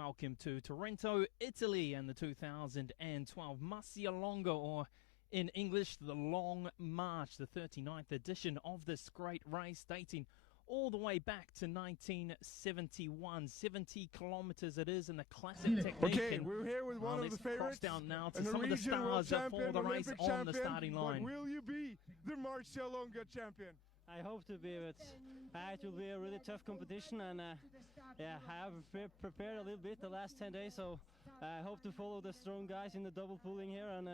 welcome to Trento, Italy, and the 2012 Marcialonga, or in English, the Long March, the 39th edition of this great race, dating all the way back to 1971. 70 kilometers it is in the classic technique. Okay, we're here with one of the favorites. Let's cross down now to some of the stars for the race on the starting line. But will you be the Marcialonga champion? I hope to be, but it will be a really tough competition, and yeah, I have prepared a little bit the last 10 days, so I hope to follow the strong guys in the double pulling here, and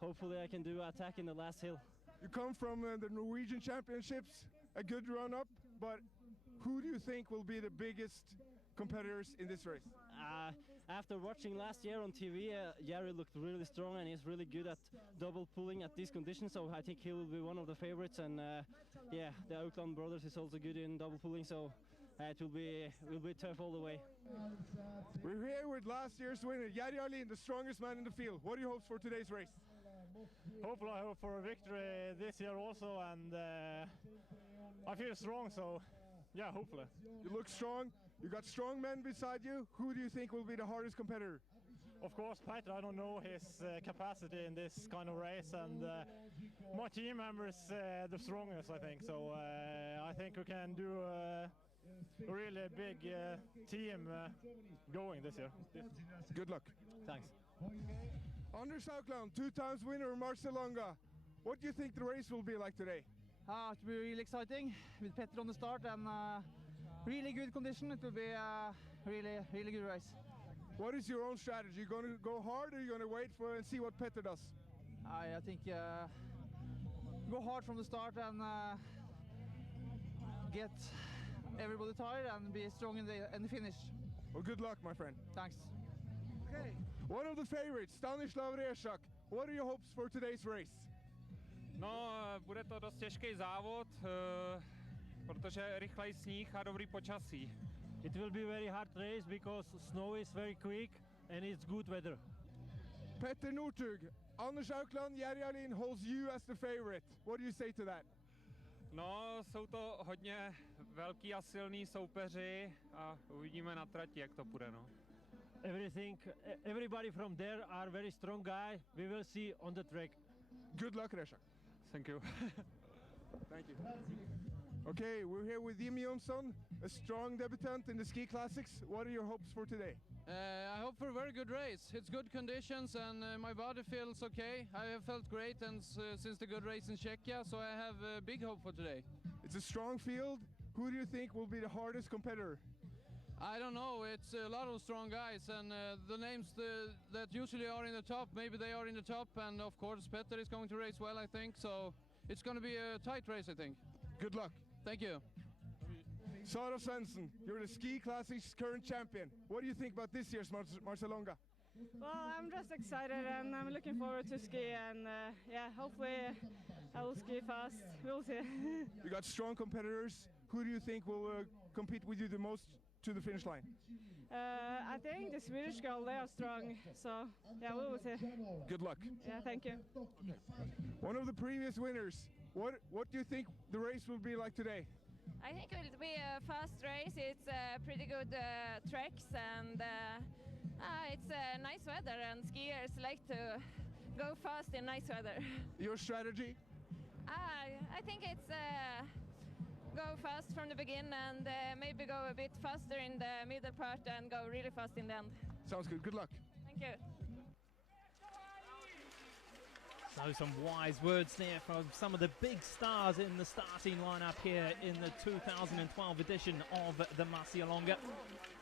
hopefully I can do attack in the last hill. You come from the Norwegian Championships, a good run-up, but who do you think will be the biggest competitors in this race? After watching last year on TV, Jari looked really strong and he's really good at double pulling at these conditions, so I think he will be one of the favorites. And yeah, the Outland brothers is also good in double pulling, so it will be tough all the way. We're here with last year's winner, Jari Alin, the strongest man in the field. What are your hopes for today's race? Hopefully I hope for a victory this year also, and I feel strong, so yeah, hopefully. You look strong. You got strong men beside you. Who do you think will be the hardest competitor? Of course, Peter. I don't know his capacity in this kind of race, and my team member is the strongest, I think. So I think we can do a really big team going this year. Good luck. Thanks. Anders Haugland, 2-time winner of Marcialonga. What do you think the race will be like today? It will be really exciting with Petter on the start and really good condition. It will be a really good race. What is your own strategy? You going to go hard, or are you going to wait for and see what Petter does? I think go hard from the start and get everybody tired and be strong in the finish. Well, good luck, my friend. Thanks. Okay. One of the favorites, Stanislav Rešak. What are your hopes for today's race? No, bude to dost těžký závod, protože rychlej sníh a dobrý počasí. It will be very hard race because snow is very quick and it's good weather. Petter Northug, Anders Haugland, Jari Alin holds you as the favorite. What do you say to that? No, jsou to hodně velký a silný soupeři a uvidíme na trati, jak to půjde, no. Everybody from there are very strong guys. We will see on the track. Good luck, Rešak. Thank you. Thank you. Okay, we're here with Jim Jonsson, a strong debutant in the ski classics. What are your hopes for today? I hope for a very good race. It's good conditions and my body feels okay. I have felt great and since the good race in Czechia, so I have a big hope for today. It's a strong field. Who do you think will be the hardest competitor? I don't know. It's a lot of strong guys, and the names that usually are in the top, maybe they are in the top, and of course Petter is going to race well, I think, so it's going to be a tight race, I think. Good luck. Thank you. Sara Svensson, you're the ski classics current champion. What do you think about this year's Marcialonga? Well, I'm just excited and I'm looking forward to ski, and yeah, hopefully I will ski fast. We'll see. You got strong competitors. Who do you think will compete with you the most to the finish line? I think the Swedish girl, they are strong, so yeah, we will see. Good luck. Yeah, thank you. Okay. One of the previous winners, what do you think the race will be like today? I think it will be a fast race. It's pretty good tracks, and it's nice weather, and skiers like to go fast in nice weather. Your strategy? I think it's go fast from the beginning and maybe go a bit faster in the middle part and go really fast in the end. Sounds good. Good luck. Thank you. So some wise words there from some of the big stars in the starting lineup here in the 2012 edition of the Marcialonga.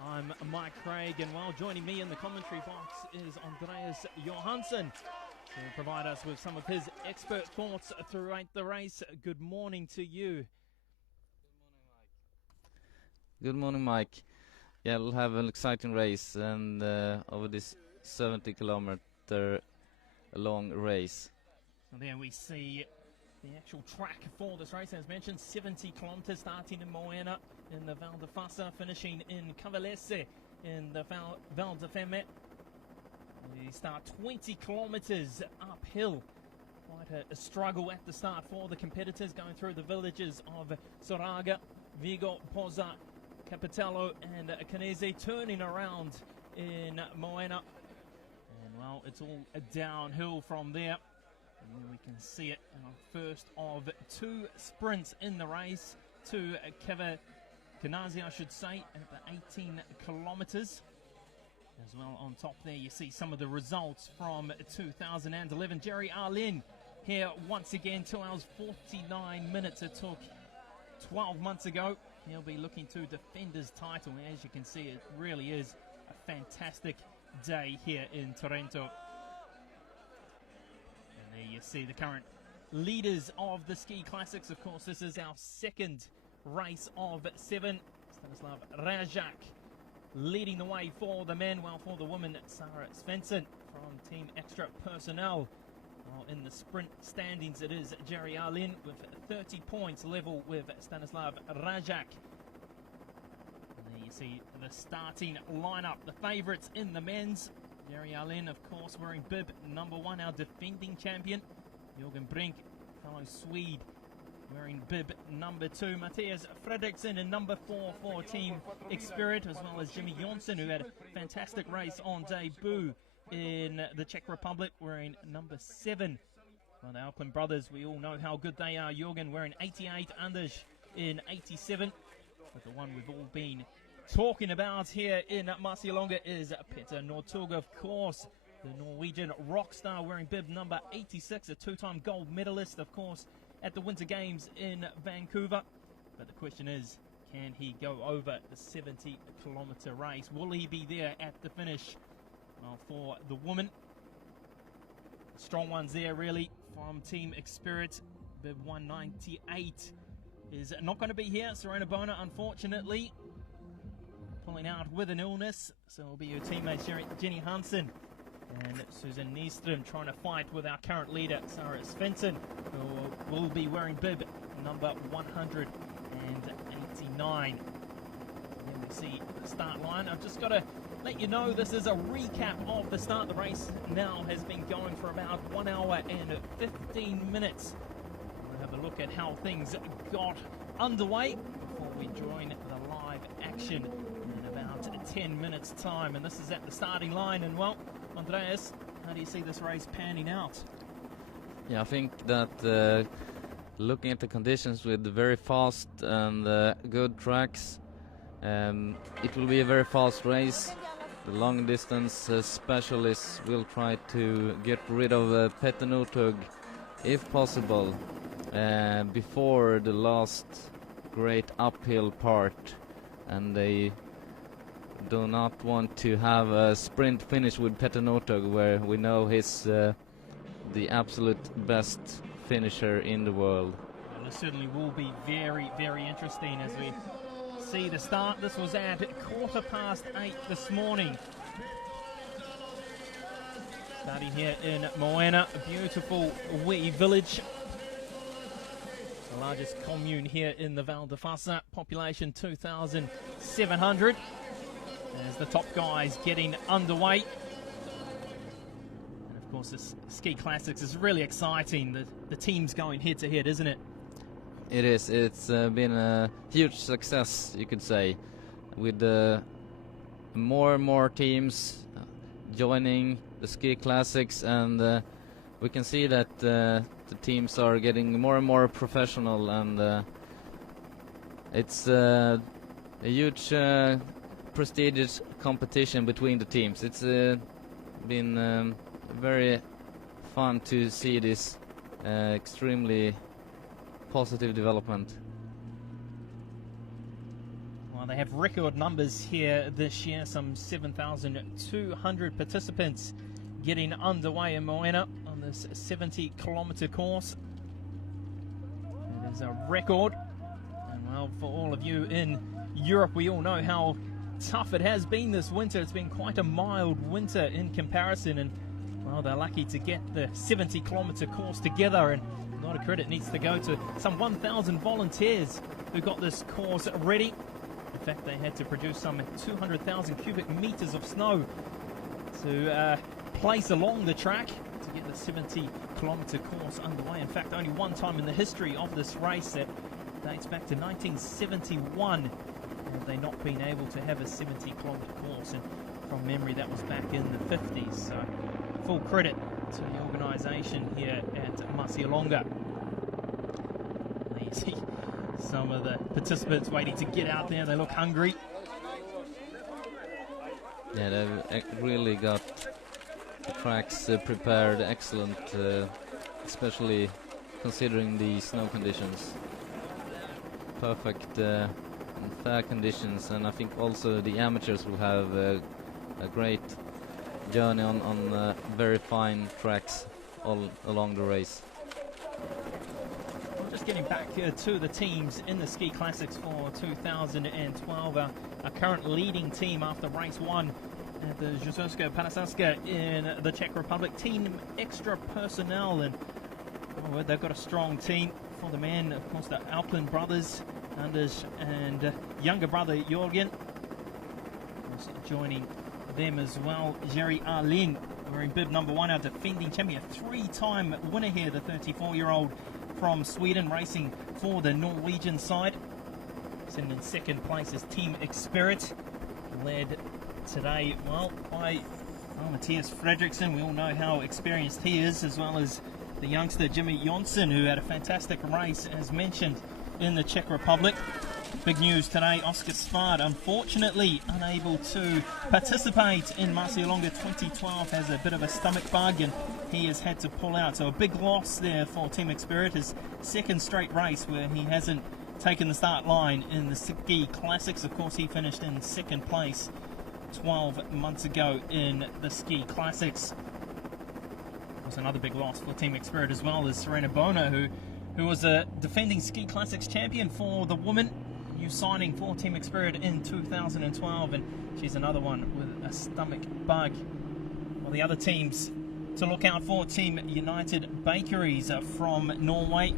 I'm Mike Craig, and while joining me in the commentary box is Andreas Johansson to provide us with some of his expert thoughts throughout the race. Good morning to you. Good morning, Mike. Yeah, we'll have an exciting race, and over this 70-kilometer long race. And there we see the actual track for this race, as mentioned, 70 kilometers starting in Moena in the Val di Fassa, finishing in Cavallese in the Val di Femme. We start 20 kilometers uphill. Quite a struggle at the start for the competitors, going through the villages of Soraga, Vigo, Pozza, Capitello and Canese, turning around in Moena. And well, it's all downhill from there. And we can see it in our first of 2 sprints in the race. 2 Kanazi, I should say, at the 18 kilometers. As well on top there, you see some of the results from 2011. Jerry Arlen here once again, 2 hours 49 minutes it took 12 months ago. He'll be looking to defend his title. As you can see, it really is a fantastic day here in Trento. And there you see the current leaders of the Ski Classics. Of course, this is our second race of 7. Stanislav Rajak leading the way for the men, while for the women, Sarah Svensson from Team Extra Personnel. Well, in the sprint standings, it is Jerry Arlen with 30 points, level with Stanislav Rajak. And there you see the starting lineup, the favourites in the men's. Jerry Arlen, of course, wearing bib number 1, our defending champion. Jürgen Brink, fellow Swede, wearing bib number 2. Matthias Fredriksson in number 4 for Team Xspirit, as well as Jimmy Jonsson, who had a fantastic race on debut in the Czech Republic, wearing number 7. Well, the Auckland brothers, we all know how good they are. Jürgen wearing 88, Anders in 87. But the one we've all been talking about here in Marcialonga is Petter Northug, of course. The Norwegian rock star wearing bib number 86, a 2-time gold medalist, of course, at the Winter Games in Vancouver. But the question is, can he go over the 70-kilometre race? Will he be there at the finish? Well, for the woman, strong ones there really from Team Xspirit. Bib 198 is not going to be here. Serena Bona, unfortunately, pulling out with an illness. So it'll be your teammates Jenny Hansen and Susan Nyström trying to fight with our current leader, Sarah Svensson, who will be wearing bib number 189. Then we see the start line. I've just got to let you know this is a recap of the start. The race now has been going for about 1 hour and 15 minutes. We'll have a look at how things got underway before we join the live action in about 10 minutes time. And this is at the starting line. And well, Andreas, how do you see this race panning out? Yeah, I think that looking at the conditions with the very fast and good tracks, it will be a very fast race. The long distance specialists will try to get rid of Petter Northug, if possible, before the last great uphill part, and they do not want to have a sprint finish with Petter Northug, where we know he's the absolute best finisher in the world. Well, it certainly will be very, very interesting as we see the start. This was at 8:15 this morning. Starting here in Moena, a beautiful wee village. The largest commune here in the Val di Fassa, population 2,700. As the top guys getting underway. And of course this Ski Classics is really exciting. The teams going head to head, isn't it? It is. It's been a huge success, you could say, with more and more teams joining the Ski Classics, and we can see that the teams are getting more and more professional, and it's a huge prestigious competition between the teams. It's been very fun to see this extremely positive development. Well, they have record numbers here this year, some 7,200 participants getting underway in Moena on this 70-kilometre course. It is a record, and well, for all of you in Europe, we all know how tough it has been this winter. It's been quite a mild winter in comparison, and well, they're lucky to get the 70-kilometre course together, and a lot of credit needs to go to some 1,000 volunteers who got this course ready. In fact, they had to produce some 200,000 cubic meters of snow to place along the track to get the 70-kilometre course underway. In fact, only one time in the history of this race, that dates back to 1971, have they not been able to have a 70-kilometre course. And From memory, that was back in the 50s. So full credit to the organisation here at Marcialonga. You see some of the participants waiting to get out there. They look hungry. Yeah, they've really got the tracks prepared excellent, especially considering the snow conditions. Perfect and fair conditions, and I think also the amateurs will have a great journey on very fine tracks all along the race. Just getting back to the teams in the Ski Classics for 2012. Our current leading team after race 1 at the Rzeszowska Panasaska in the Czech Republic, Team Extra Personnel, and they've got a strong team for the men. Of course, the Auckland brothers, Anders and younger brother Jörgen. Joining them as well, Jerry Arlin, wearing bib number 1, our defending champion, 3-time winner here, the 34-year-old from Sweden, racing for the Norwegian side. Sitting in second place is Team Experit, led today, well, by Matthias Fredriksson. We all know how experienced he is, as well as the youngster Jimmy Jonsson, who had a fantastic race, as mentioned, in the Czech Republic. Big news today, Oscar Svard, unfortunately unable to participate in Marcialonga 2012, has a bit of a stomach bug and he has had to pull out. So a big loss there for Team Experit, his second straight race where he hasn't taken the start line in the Ski Classics. Of course, he finished in second place 12 months ago in the Ski Classics. Of course, another big loss for Team Experit as well is Serena Bona, who was a defending Ski Classics champion for the women. New signing for Team Experit in 2012, and she's another one with a stomach bug. Well, the other teams to look out for, Team United Bakeries from Norway,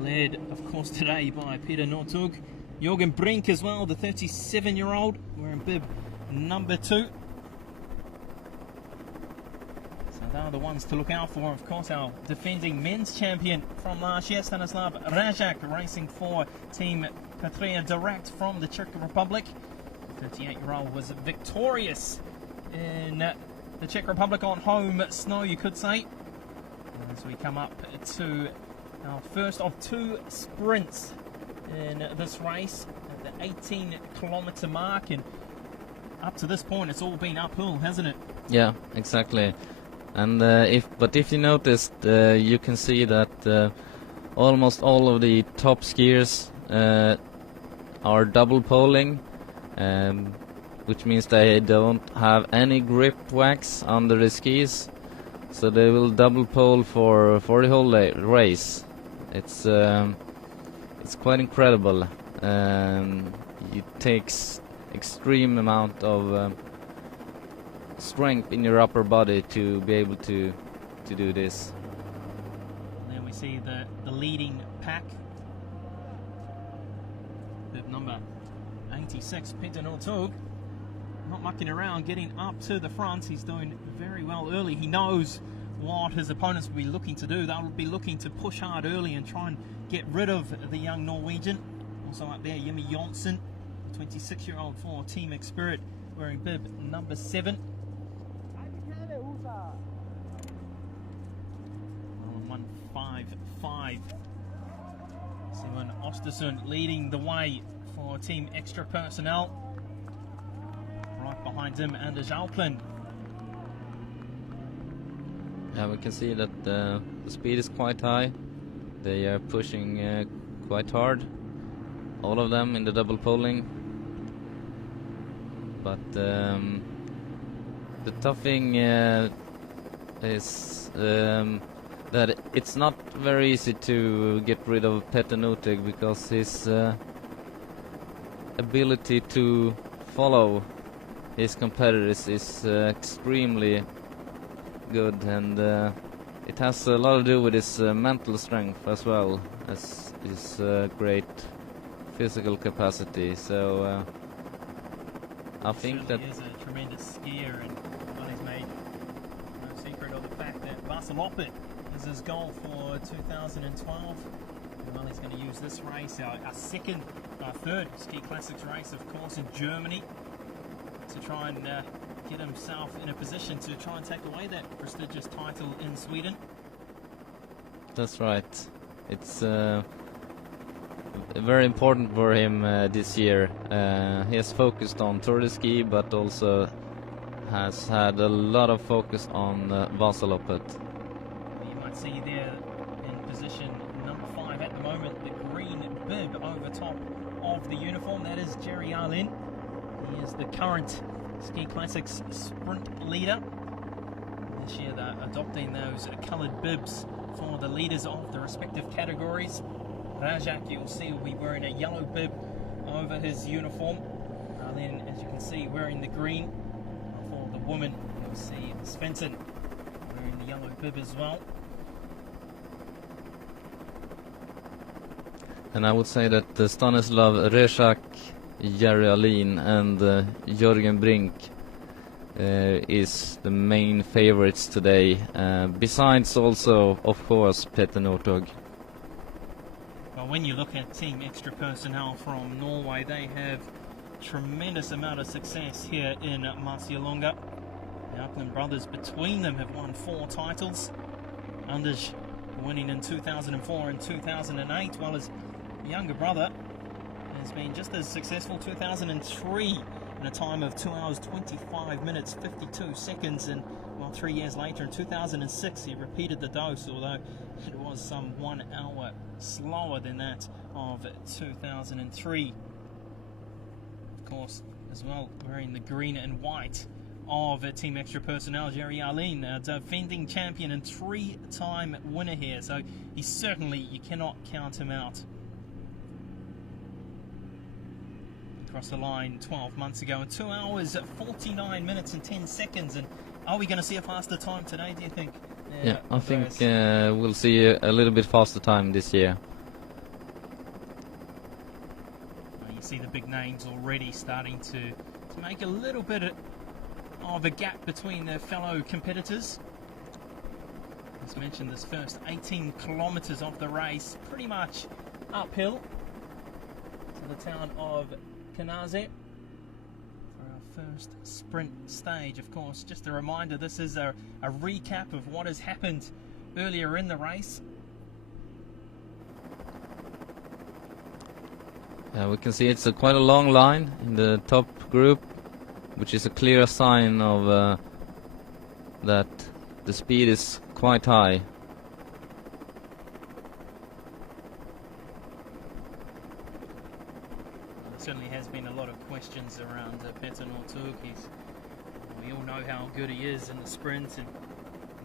led of course today by Peter Northug. Jørgen Brink as well, the 37-year-old, wearing bib number 2. So they are the ones to look out for. Of course, our defending men's champion from last year, Stanislav Rajak, racing for Team Patria Direct from the Czech Republic. The 38-year-old was victorious in the Czech Republic on home snow, you could say. As we come up to our first of 2 sprints in this race at the 18-kilometer mark, and up to this point it's all been uphill, hasn't it? Yeah, exactly. And if you noticed, you can see that almost all of the top skiers are double poling, which means they don't have any grip wax under the skis, so they will double pole for the whole race. It's quite incredible. It takes extreme amount of strength in your upper body to be able to do this. And then we see the leading pack. Bib number 86, Peter Northug, not mucking around, getting up to the front. He's doing very well early. He knows what his opponents will be looking to do. They'll be looking to push hard early and try and get rid of the young Norwegian. Also up there, Jimmy Jonsson, 26-year-old for Team Experit, wearing bib number 7. 1:55. Simon Ostersund leading the way for Team Extra Personnel. Right behind him, Anders Alplen. Yeah, we can see that the speed is quite high. They are pushing quite hard, all of them in the double poling. But the tough thing is that it's not very easy to get rid of Petter Northug, because his ability to follow his competitors is extremely good, and it has a lot to do with his mental strength as well as his great physical capacity. So I think that he is a tremendous skier, and well, he's made no secret of the fact that Barcelopet is his goal for 2012. And well, he's going to use this race, our third Ski Classics race, of course, in Germany, to try and get himself in a position to try and take away that prestigious title in Sweden. That's right. It's very important for him this year. He has focused on Tour de Ski, but also has had a lot of focus on Vasaloppet. You might see there in position number 5 at the moment, the green bib over top of the uniform. That is Jerry Arlin. He is the current Ski Classics sprint leader. This year they're adopting those coloured bibs for the leaders of the respective categories. Rajak, you'll see, will be wearing a yellow bib over his uniform. Arlin, as you can see, wearing the green. For the woman, you'll see Svensson wearing the yellow bib as well. And I would say that Stanislav Reszak, Jerry Alin and Jörgen Brink is the main favorites today, besides also, of course, Petter Northug. Well, when you look at Team Extra Personnel from Norway, they have tremendous amount of success here in Marcialonga. The Auckland brothers, between them, have won 4 titles. Anders winning in 2004 and 2008, while his younger brother has been just as successful. 2003 in a time of 2 hours 25 minutes 52 seconds, and well, 3 years later in 2006 he repeated the dose, although it was some 1 hour slower than that of 2003. Of course, as well, wearing the green and white of Team Extra Personnel, Jerry Arlin, a defending champion and 3-time winner here, so he certainly, you cannot count him out. Across the line 12 months ago in 2 hours 49 minutes and 10 seconds, and are we going to see a faster time today, do you think? Yeah, I think we'll see a little bit faster time this year. You see the big names already starting to make a little bit of a gap between their fellow competitors. As mentioned, this first 18 kilometers of the race pretty much uphill to the town of Kanaze for our first sprint stage. Of course, just a reminder, this is a recap of what has happened earlier in the race. We can see it's quite a long line in the top group, which is a clear sign of that the speed is quite high. Certainly has been a lot of questions around Petter Northug. We all know how good he is in the sprint, and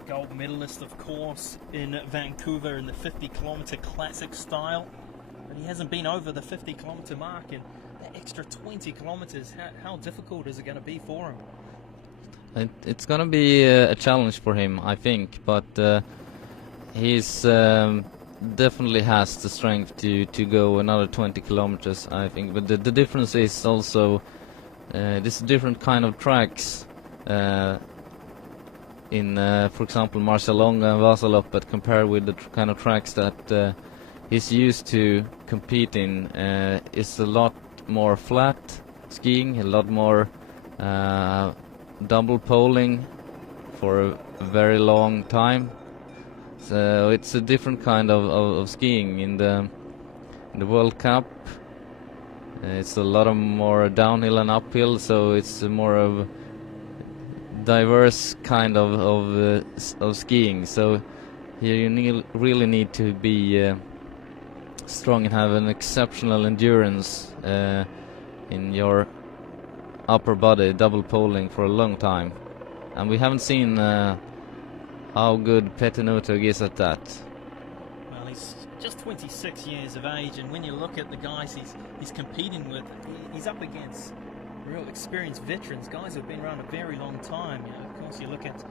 gold medalist, of course, in Vancouver in the 50-kilometer classic style. But he hasn't been over the 50-kilometer mark, and that extra 20 kilometers, how difficult is it going to be for him? It's going to be a challenge for him, I think, but he's definitely has the strength to go another 20 kilometers, I think. But the difference is also this different kind of tracks in, for example, Marcialonga and Vasaloppet, compared with the kind of tracks that he's used to compete in. It's a lot more flat skiing, a lot more double poling for a very long time. So it's a different kind of skiing in the World Cup. It's a lot of more downhill and uphill, so it's more of diverse kind of skiing. So here you really need to be strong and have an exceptional endurance in your upper body, double poling for a long time. And we haven't seen how good Petter Northug is at that. Well, he's just 26 years of age, and when you look at the guys he's competing with, he's up against real experienced veterans, guys who've been around a very long time. You know, of course, you look at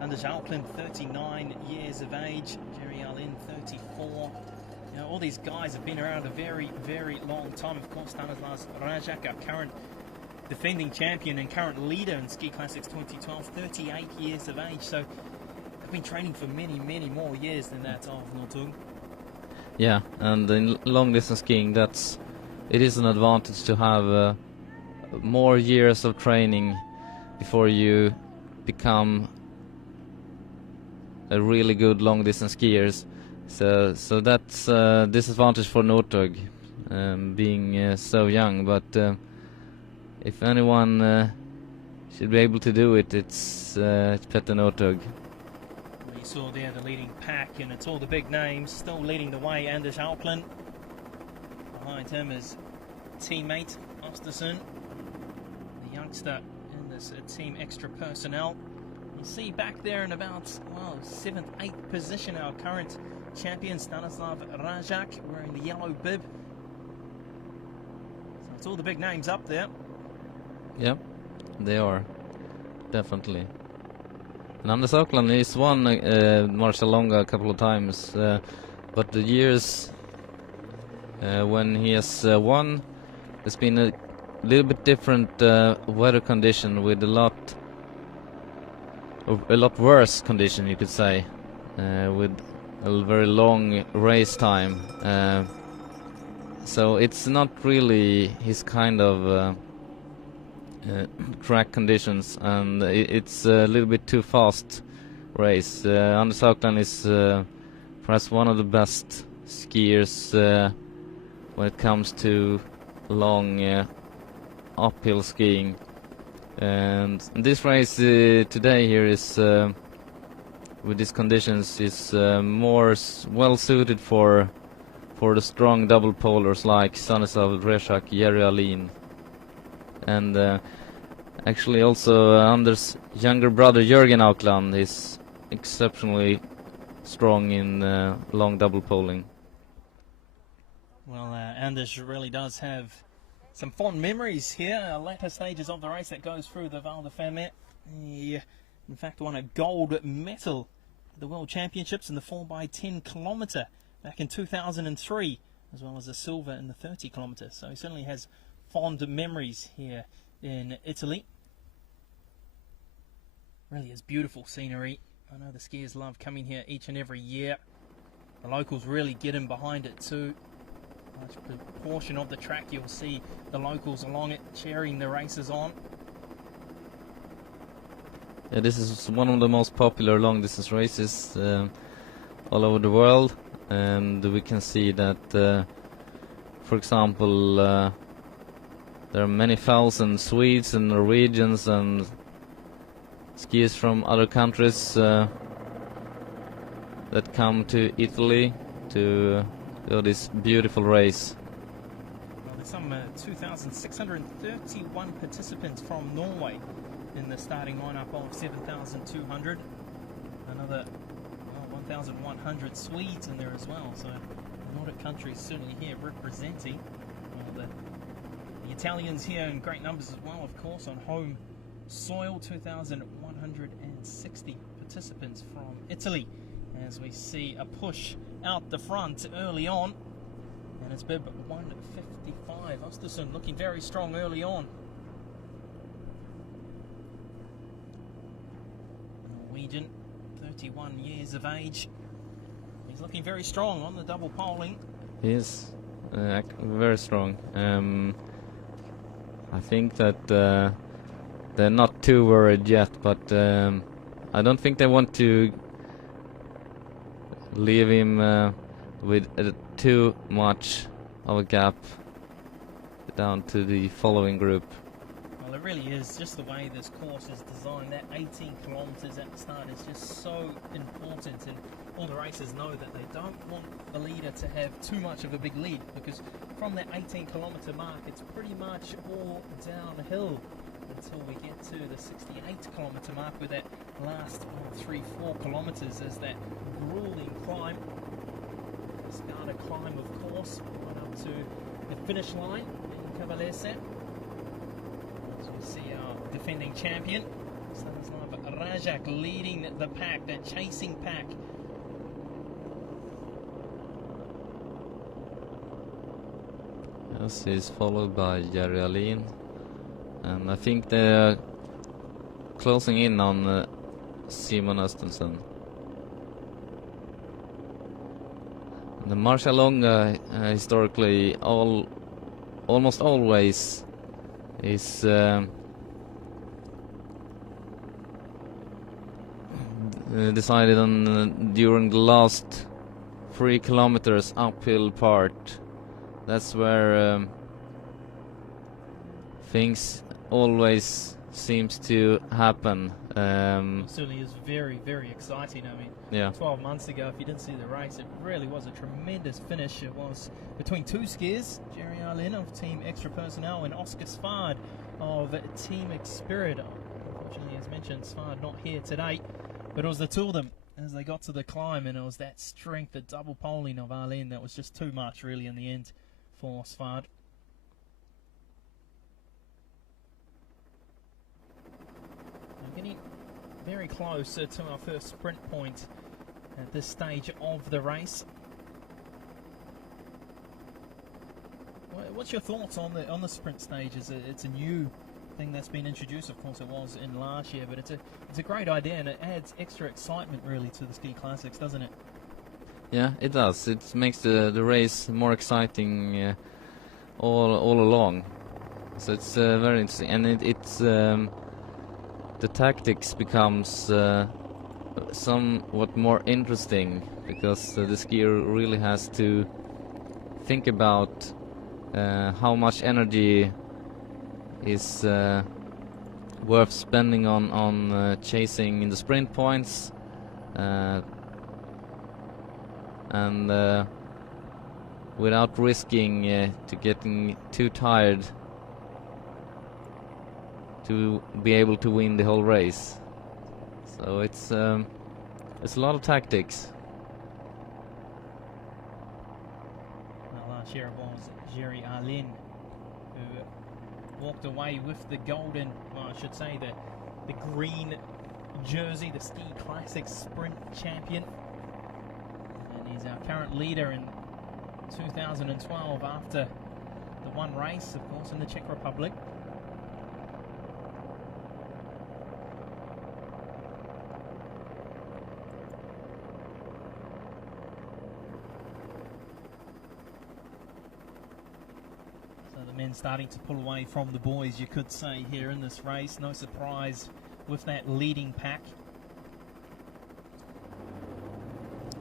Anders Alkland, 39 years of age, Jerry Alin, 34. You know, all these guys have been around a very, very long time. Of course, Stanislav Rajak, our current defending champion and current leader in Ski Classics 2012, 38 years of age. So they've been training for many, many more years than that of Northug. Yeah, and in long distance skiing, it is an advantage to have more years of training before you become a really good long distance skiers. So that's a disadvantage for Northug, being so young. But if anyone should be able to do it, it's Petter Northug. You saw there the leading pack, and it's all the big names still leading the way. Anders Alkland. Behind him is teammate Osterson, the youngster in this team extra personnel. You see back there in about 7th, 8th position our current champion Stanislav Rajak wearing the yellow bib. So it's all the big names up there. Yep, they are, definitely. And Anders Auckland has won Marcialonga a couple of times, but the years when he has won, it's been a little bit different weather condition, with a lot worse condition, you could say, with a very long race time. So it's not really his kind of track conditions, and it's a little bit too fast race. Anders Auckland is perhaps one of the best skiers when it comes to long uphill skiing. And this race today here is with these conditions is more well suited for the strong double polers like Stanislav Reshak, Jerry Alin, and actually also Anders' younger brother Jörgen Auckland is exceptionally strong in long double poling. Well, Anders really does have some fond memories here, latter stages of the race that goes through the Val de Fermet. He, in fact, won a gold medal at the World Championships in the 4x10 kilometre back in 2003, as well as a silver in the 30 kilometre. So he certainly has fond memories here in Italy. Really is beautiful scenery. I know the skiers love coming here each and every year. The locals really get in behind it too. Large portion of the track you'll see the locals along it cheering the races on. Yeah, this is one of the most popular long distance races all over the world, and we can see that for example there are many thousand Swedes and Norwegians and skiers from other countries that come to Italy to do this beautiful race. Well, there's some 2,631 participants from Norway in the starting lineup of 7,200. Another 1,100 Swedes in there as well. So the Nordic countries certainly here representing. The Italians here in great numbers as well, of course, on home soil. 2,160 participants from Italy, as we see a push out the front early on, and it's bib 155. Osterson looking very strong early on. Norwegian, 31 years of age. He's looking very strong on the double poling. He is very strong. I think that they're not too worried yet, but I don't think they want to leave him with too much of a gap down to the following group. Well, it really is just the way this course is designed. That 18 kilometres at the start is just so important, and all the racers know that they don't want the leader to have too much of a big lead, because from that 18 kilometre mark it's pretty much all downhill until we get to the 68 kilometre mark, with that last 3-4 kilometres as that grueling climb. Escada climb, of course, right up to the finish line in Cavalese. As we see our defending champion Stanislav Rajak leading the pack, that chasing pack. Yes, he's followed by Jerry Alin, and I think they're closing in on Simon Östensen. The Marcialonga historically almost always is decided on during the last 3 kilometers uphill part. That's where things always seems to happen. It certainly is very, very exciting. I mean, Yeah. 12 months ago, if you didn't see the race, it really was a tremendous finish. It was between 2 skiers, Jerry Arlin of Team Extra Personnel and Oscar Svard of Team Xspirit. Unfortunately, as mentioned, Svard not here today, but it was the two of them as they got to the climb, and it was that strength, the double poling of Arlin that was just too much really in the end for Svard. Getting very close to our first sprint point at this stage of the race. What's your thoughts on the sprint stage? It's a new thing that's been introduced. Of course, it was in last year, but it's a great idea, and it adds extra excitement really to the ski classics, doesn't it? Yeah, it does. It makes the race more exciting all along. So it's very interesting, and it's the tactics becomes somewhat more interesting, because the skier really has to think about how much energy is worth spending on chasing in the sprint points, and without risking to getting too tired to be able to win the whole race. So it's a lot of tactics. Well, last year it was Jerry Arlin who walked away with the golden, well, I should say the green jersey, the Ski Classics Sprint champion. And he's our current leader in 2012 after the one race, of course, in the Czech Republic. Men starting to pull away from the boys, you could say, here in this race. No surprise with that leading pack.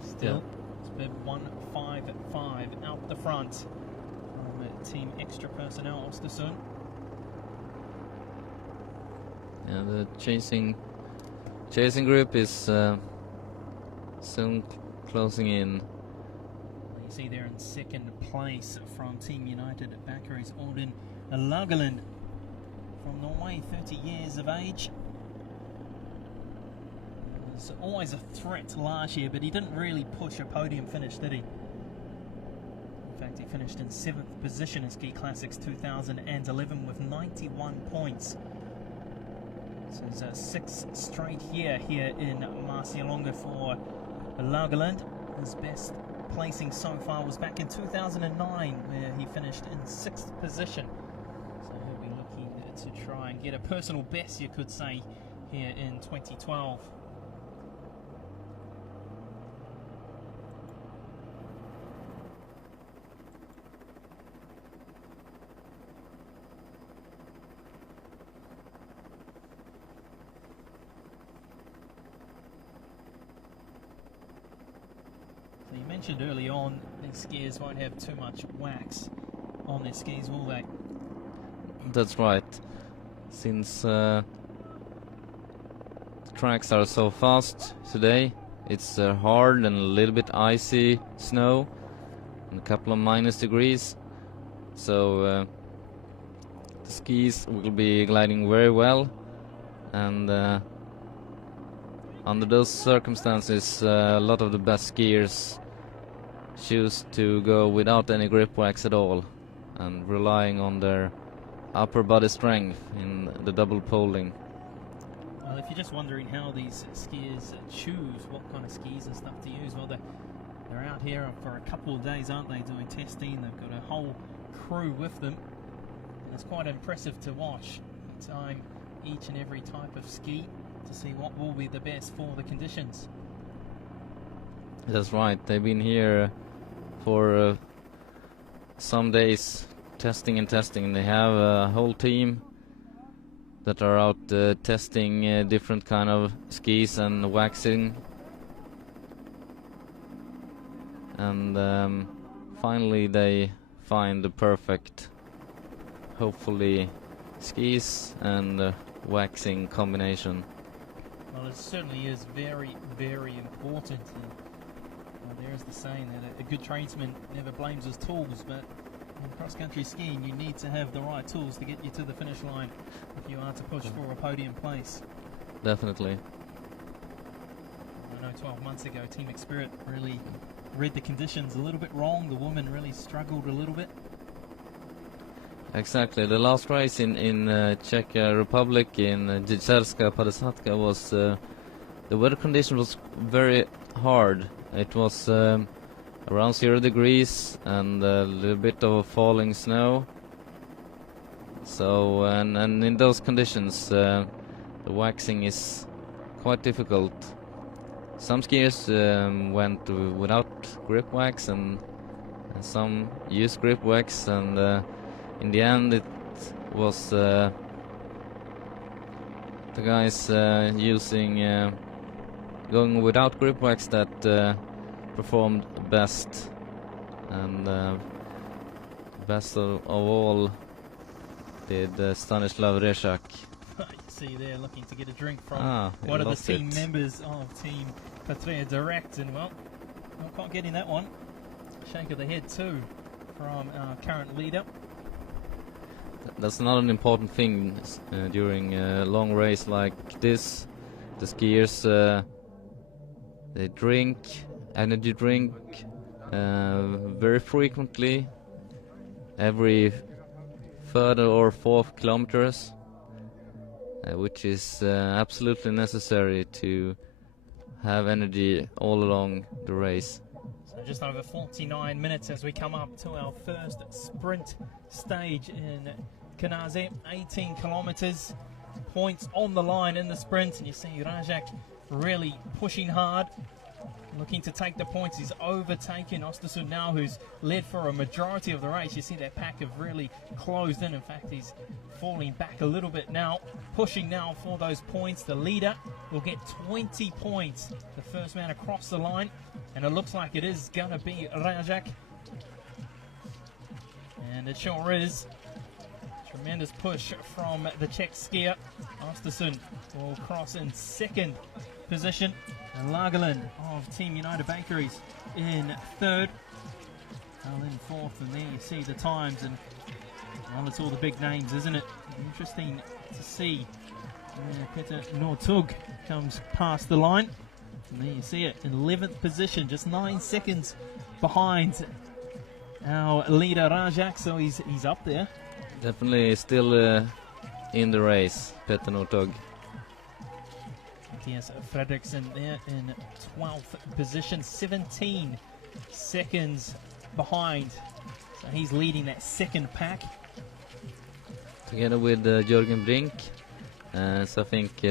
Still, it's been 155 out the front from Team Extra Personnel Ostersund. Yeah, the chasing group is soon closing in. You see there in second place from Team United Bakeries, Auden Lagerland from Norway, 30 years of age. Was always a threat last year, but he didn't really push a podium finish, did he? In fact, he finished in 7th position in Ski Classics 2011 with 91 points. So it's a 6th straight year here in Marcialonga for Lagerland. His best placing so far was back in 2009, where he finished in 6th position. So he'll be looking to try and get a personal best, you could say, here in 2012. You mentioned early on these skiers won't have too much wax on their skis, will they? That's right. Since the tracks are so fast today, it's hard and a little bit icy snow and a couple of -degrees. So the skis will be gliding very well, and under those circumstances, a lot of the best skiers choose to go without any grip wax at all and relying on their upper body strength in the double poling. Well, if you're just wondering how these skiers choose what kind of skis and stuff to use, well, they're out here for a couple of days, aren't they, doing testing. They've got a whole crew with them, and it's quite impressive to watch. Time each and every type of ski to see what will be the best for the conditions. That's right. They've been here for some days testing and testing. They have a whole team that are out testing different kind of skis and waxing. And finally they find the perfect, hopefully, skis and waxing combination. Well, it certainly is very, very important. And, there is the saying that a good tradesman never blames his tools, but in cross-country skiing you need to have the right tools to get you to the finish line if you are to push for a podium place. Definitely. I know 12 months ago Team Spirit really read the conditions a little bit wrong. The women really struggled a little bit. Exactly. The last race in Czech Republic in Dzidzerska Padesatka was the weather condition was very hard. It was around 0 degrees and a little bit of falling snow. So and in those conditions the waxing is quite difficult. Some skiers went without grip wax and some used grip wax, and in the end it was the guys using going without grip wax that performed best, and best of all did Stanislav Rezak. You see there looking to get a drink from one of the team members of Team Patria Direct, and well, not quite getting that one. Shake of the head too from our current leader. That's not an important thing during a long race like this. The skiers they drink energy drink very frequently, every 3rd or 4th kilometers, which is absolutely necessary to have energy all along the race. So just over 49 minutes as we come up to our first sprint stage in Kanaze. 18 kilometers, points on the line in the sprint, and you see Rezak really pushing hard, looking to take the points. He's overtaken Ostersund now, who's led for a majority of the race. You see that pack have really closed in. In fact, he's falling back a little bit now, pushing now for those points. The leader will get 20 points, the first man across the line, and it looks like it is going to be Rezak. And it sure is. Tremendous push from the Czech skier. Ostersund will cross in 2nd position, and Lagerlund of Team United Bakeries in 3rd. Well, in 4th, and there you see the times, and well, it's all the big names, isn't it? Interesting to see. Peter Nortug comes past the line, and there you see it, in 11th position, just 9 seconds behind our leader Rezak, so he's up there. Definitely still in the race, Peter Nortug. Mattias Fredriksson there in 12th position, 17 seconds behind. So he's leading that 2nd pack. Together with Jürgen Brink. So I think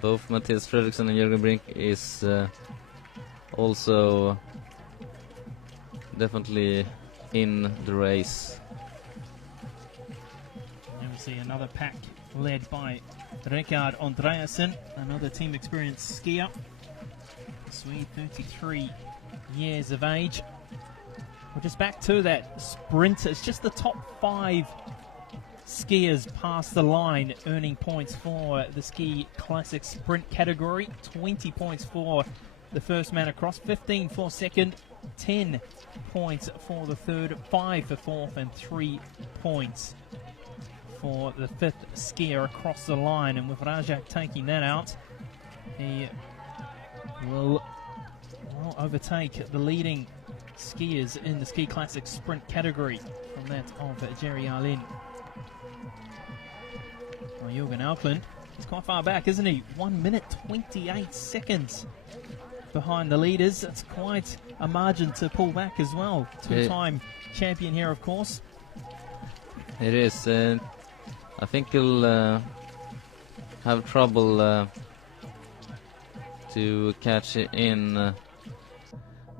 both Mattias Fredriksson and Jürgen Brink is also definitely in the race. And we see another pack led by Rikard Andreasen, another team experienced skier. Swede, 33 years of age. We're just back to that sprint. It's just the top 5 skiers past the line earning points for the ski classic sprint category. 20 points for the first man across, 15 for 2nd, 10 points for the 3rd, 5 for 4th, and 3 points for the 5th skier across the line. And with Rezak taking that out, he will overtake the leading skiers in the ski classic sprint category from that of Jerry Arlin. Well, Jürgen Auckland is quite far back, isn't he? 1 minute 28 seconds behind the leaders. That's quite a margin to pull back as well. Two-time champion here, of course. It is. I think he'll have trouble to catch in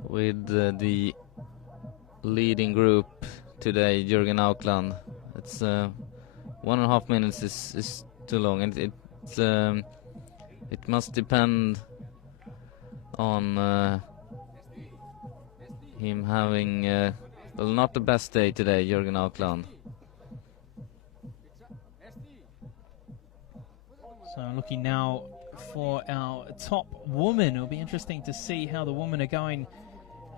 with the leading group today, Jürgen Auckland. It's 1.5 minutes is too long, and it must depend on him having well, not the best day today, Jürgen Aukland. So looking now for our top woman. It'll be interesting to see how the women are going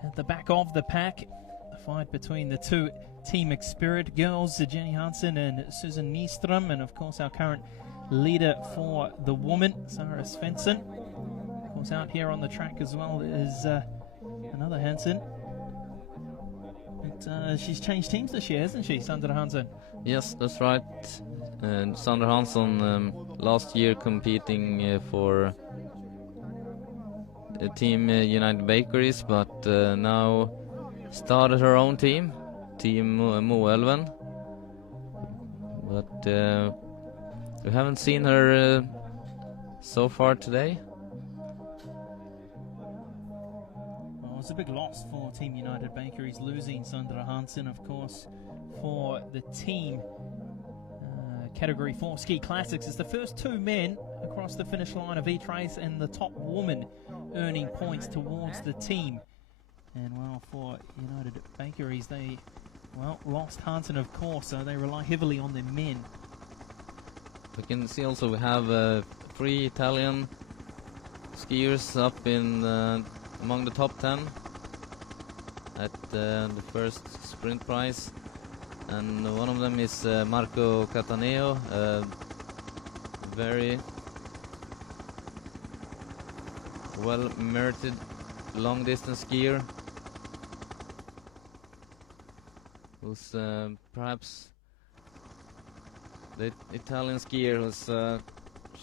at the back of the pack. The fight between the two Team Spirit girls, Jenny Hansen and Susan Nystrom, and of course our current leader for the woman, Sarah Svensson. Of course out here on the track as well is another Hansen. But she's changed teams this year, hasn't she, Sandra Hansen? Yes, that's right. Sandra Hansson last year competing for Team United Bakeries, but now started her own team, Team Moelven. But we haven't seen her so far today. Well, it's a big loss for Team United Bakeries, losing Sandra Hansen, of course, for the team. Category 4 Ski Classics is the first two men across the finish line of each race, and the top woman earning points towards the team. And well, for United Bakeries, they lost Hansen, of course, so they rely heavily on their men. We can see also we have 3 Italian skiers up in among the top 10 at the first sprint prize. And one of them is Marco Cataneo, very well-merited long-distance skier, who's perhaps the Italian skier whose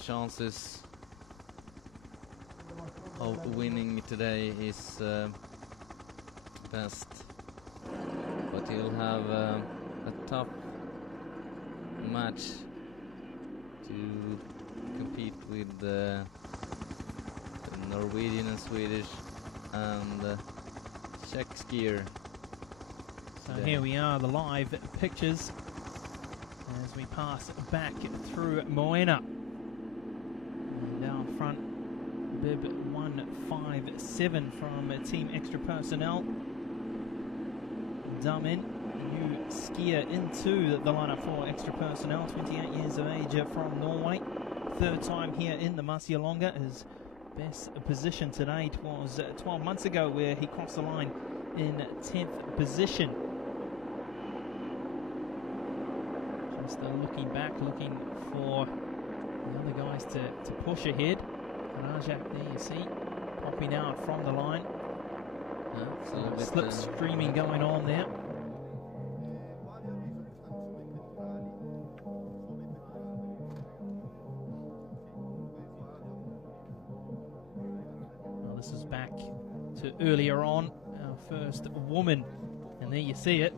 chances of winning today is best. But he'll have a tough match to compete with the Norwegian and Swedish and Czech skier. So here we are, the live pictures as we pass back through Moena. And our front bib 157 from Team Extra Personnel. Damin, new skier into the lineup for Extra Personnel, 28 years of age from Norway. Third time here in the Marcialonga. His best position to date was 12 months ago, where he crossed the line in 10th position. Just looking back, looking for the other guys to push ahead. Rajak, there you see, popping out from the line. Slipstreaming going on there. Well, this is back to earlier on, our first woman, and there you see it.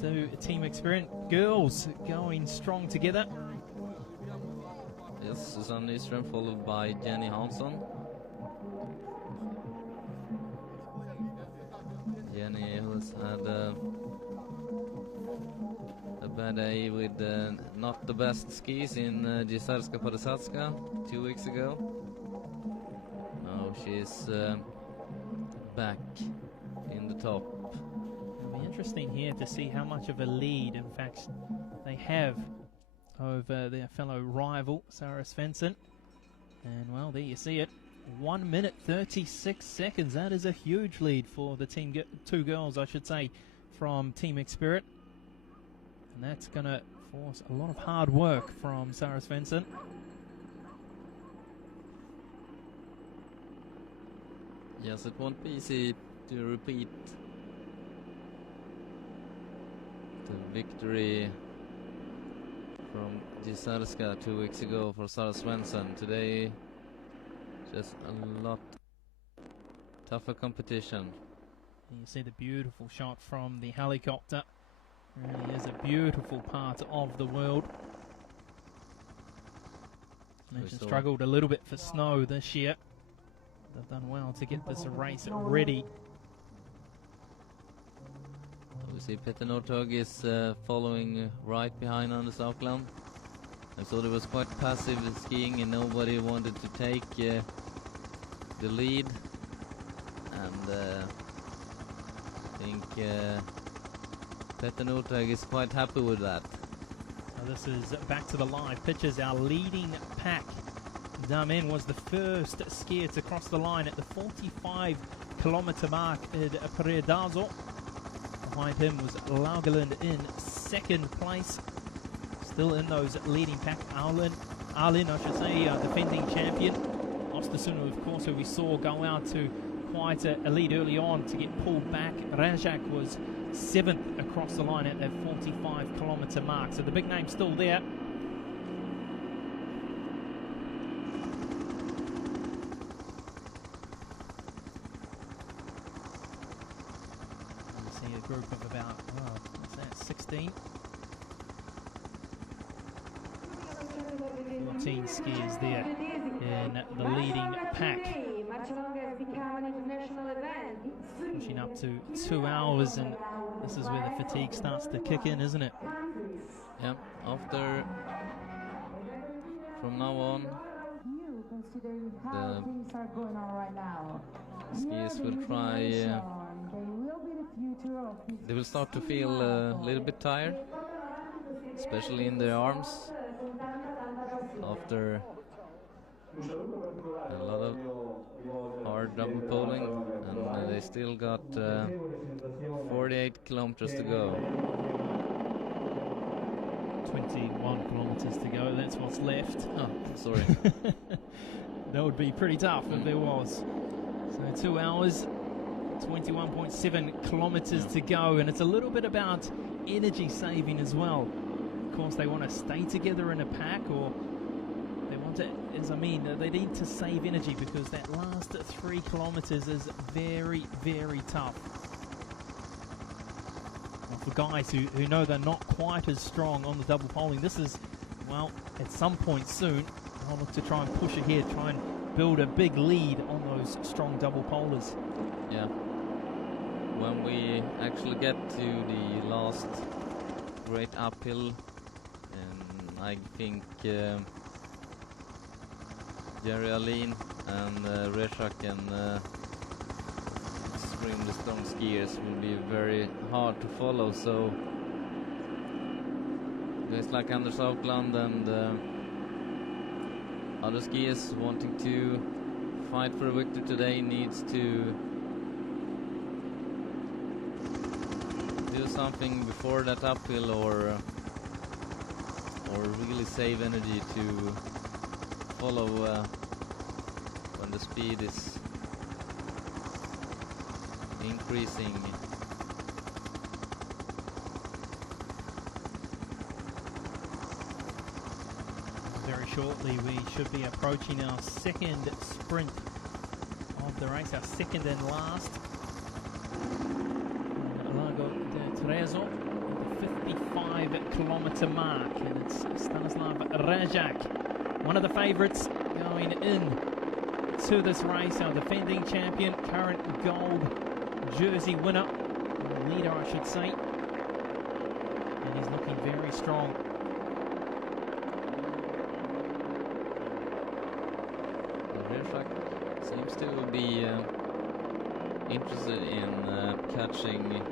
Two Team Experience girls going strong together. Yes, Susanne Nystrom followed by Jenny Hansson. Jenny has had a bad day with not the best skis in Gisarska Podesatska 2 weeks ago. Now she's back in the top. It'll be interesting here to see how much of a lead, in fact, they have over their fellow rival, Sarah Svensson. And well, there you see it. 1 minute 36 seconds. That is a huge lead for the team, two girls, I should say, from Team Spirit. And that's going to force a lot of hard work from Sarah Svensson. Yes, it won't be easy to repeat the victory from Gisarska 2 weeks ago for Sarah Svensson. Today, just a lot tougher competition. And you see the beautiful shot from the helicopter. Really is a beautiful part of the world. Nation struggled a little bit for snow this year. They've done well to get this race ready. We see Petter Northug is following right behind Anders Aukland. I thought it was quite passive skiing and nobody wanted to take the lead, and I think Petter Northug is quite happy with that. So this is back to the live pictures. Our leading pack, Damen, was the first skier to cross the line at the 45-kilometer mark at Predazo. Behind him was Laugeland in second place. Still in those leading pack, Arlin, I should say, defending champion. Ostersund, of course, who we saw go out to quite a lead early on to get pulled back. Rajak was 7th across the line at that 45-kilometer mark. So the big name's still there. You see a group of about, what's that, 16? 14 skiers there in the leading pack. Pushing up to 2 hours, and this is where the fatigue starts to kick in, isn't it? Yeah, from now on, the skiers will try, they will start to feel a little bit tired, especially in their arms, after a lot of hard double poling, and they still got 48 kilometers to go. 21 kilometers to go, that's what's left. Oh, sorry. That would be pretty tough if there was. So 2 hours, 21.7 kilometers to go, and it's a little bit about energy saving as well. Of course, they want to stay together in a pack, or they want to, they need to save energy, because that last 3 kilometers is very, very tough. Well, for guys who know they're not quite as strong on the double poling, this is, well, at some point soon, I'll look to try and push ahead, try and build a big lead on those strong double polers. Yeah. When we actually get to the last great uphill, and I think Jerry Alin and Reshak and extremely strong skiers will be very hard to follow. So guys like Anders Aukland and other skiers wanting to fight for a victory today needs to do something before that uphill, or really save energy to follow when the speed is increasing. Very shortly we should be approaching our second sprint of the race, our second and last. Lago de Trezo, the 55-kilometer mark, and it's Stanislav Rajak, one of the favourites going in to this race, our defending champion, current gold jersey winner, leader I should say, and he's looking very strong. Reshak seems to be interested in catching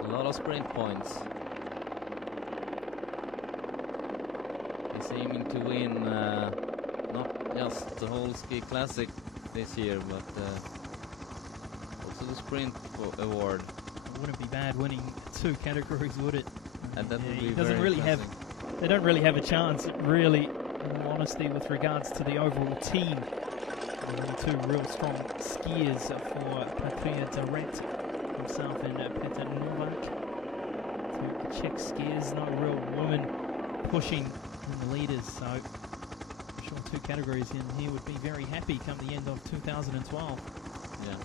a lot of sprint points. He's aiming to win not just the whole ski classic this year, but also the sprint award. It wouldn't be bad winning 2 categories, would it? And that would be he doesn't very really have. They don't really have a chance, really, in all honesty, with regards to the overall team. Only 2 real strong skiers for Patria Direct, himself and Peter Novak. 2 Czech skiers, no real women pushing in the leaders, so I'm sure 2 categories in here would be very happy come the end of 2012. Yeah.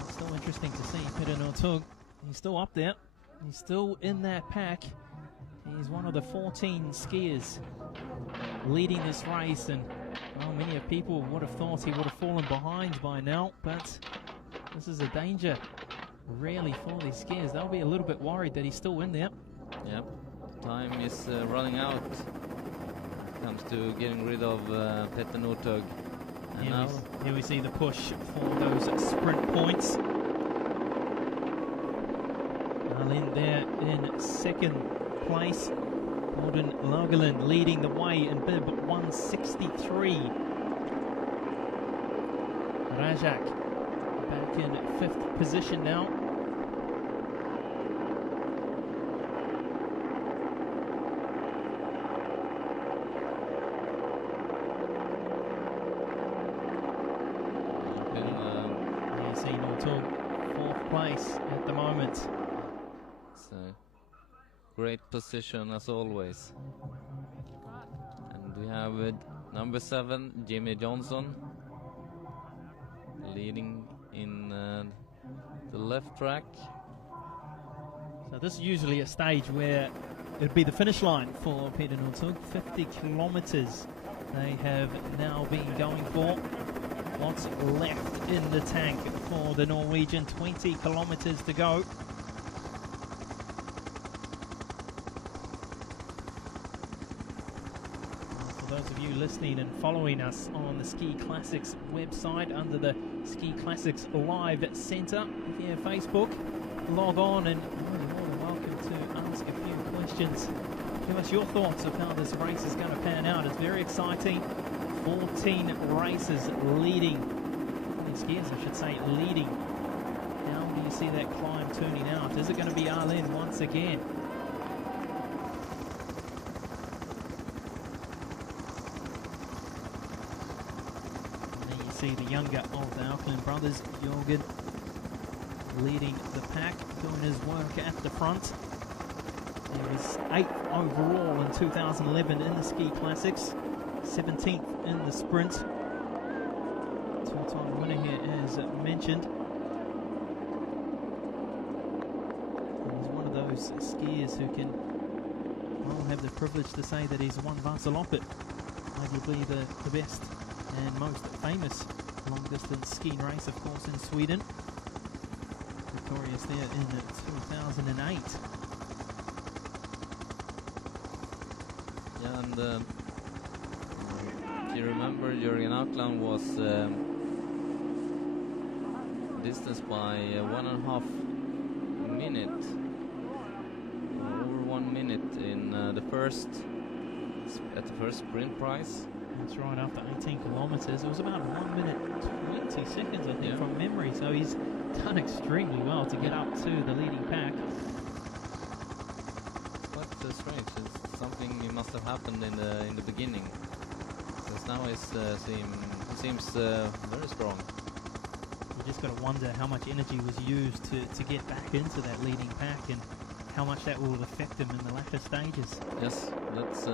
It's still interesting to see Peter Northug. He's still up there. He's still in that pack. He's one of the 14 skiers leading this race, and well, many of people would have thought he would have fallen behind by now, but This is a danger, really, for these skiers. They'll be a little bit worried that he's still in there. Yep, time is running out. Comes to getting rid of Petter Northug. And now Here we see the push for those sprint points. Arlen there in second place. Gordon Logeland leading the way in bib 163. Rajak back in 5th position now. Place at the moment. So great position as always. And we have number 7 Jimmy Johnson leading in the left track. So this is usually a stage where it'd be the finish line for Peter Northug. 50 kilometers they have now been going for. What's left in the tank for the Norwegian? 20 kilometers to go. For those of you listening and following us on the Ski Classics website under the Ski Classics Live Centre via Facebook, log on and you're more than welcome to ask a few questions. Give us your thoughts of how this race is going to pan out. It's very exciting. 14 races leading, skiers I should say, leading. How do you see that climb turning out? Is it going to be Arlen once again? And then you see the younger of the Auckland brothers, Jorgen, leading the pack, doing his work at the front. He was 8th overall in 2011 in the Ski Classics. 17th in the sprint. Two-time winner here, as mentioned. He's one of those skiers who can, well, have the privilege to say that he's won Vasaloppet, arguably the best and most famous long-distance skiing race, of course, in Sweden. Victorious there in 2008. Yeah, and you remember Jörgen Aukland was distanced by 1.5 minute, over 1 minute in at the first sprint prize. That's right, after 18 kilometers. It was about 1 minute 20 seconds, I think, from memory. So he's done extremely well to get up to the leading pack. It's quite strange. It's something must have happened in the beginning. Now he seems very strong. You just got to wonder how much energy was used to get back into that leading pack and how much that will affect him in the latter stages. Yes, that's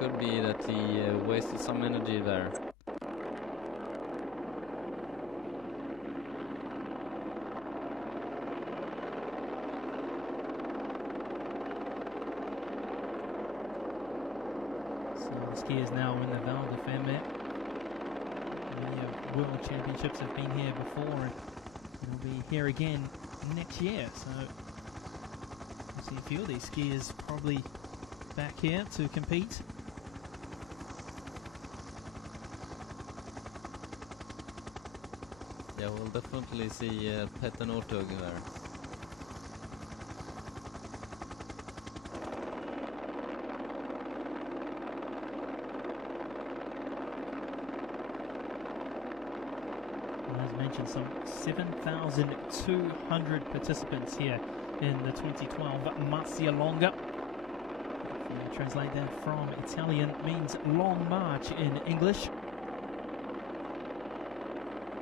could be that he wasted some energy there. Skiers now in the Val de Fermet. The World Championships have been here before and they'll be here again next year. So we'll see a few of these skiers probably back here to compete. Yeah, we'll definitely see Petter Northug there. Some 7,200 participants here in the 2012 Marcialonga. If you translate that from Italian, means long march in English.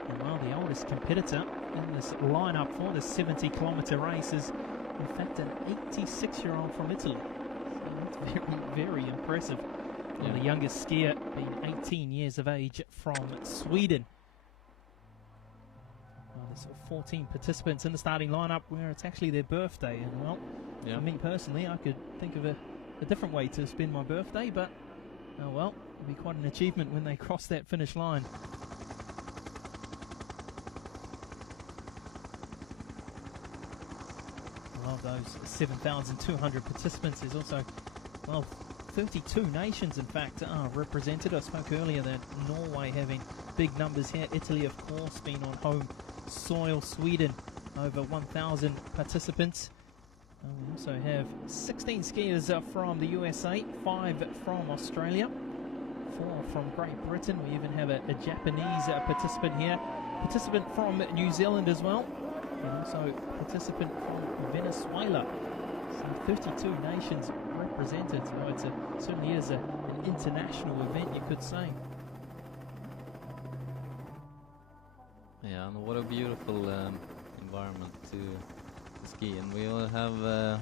And well, the oldest competitor in this lineup for the 70-kilometer race is, in fact, an 86-year-old from Italy. So that's very, very impressive. Yeah. The youngest skier being 18 years of age from Sweden. 14 participants in the starting lineup where it's actually their birthday, and well, for me personally, I could think of a different way to spend my birthday, but oh well, it'll be quite an achievement when they cross that finish line. Of those 7,200 participants, there's also, well, 32 nations, in fact, are represented. I spoke earlier that Norway having big numbers here. Italy, of course, being on home soil. Sweden, over 1,000 participants. We also have 16 skiers from the USA, 5 from Australia, 4 from Great Britain. We even have a Japanese participant here, participant from New Zealand as well, and also participant from Venezuela. So 32 nations represented. So it certainly is an international event, you could say. Yeah, and what a beautiful environment to ski, and we will have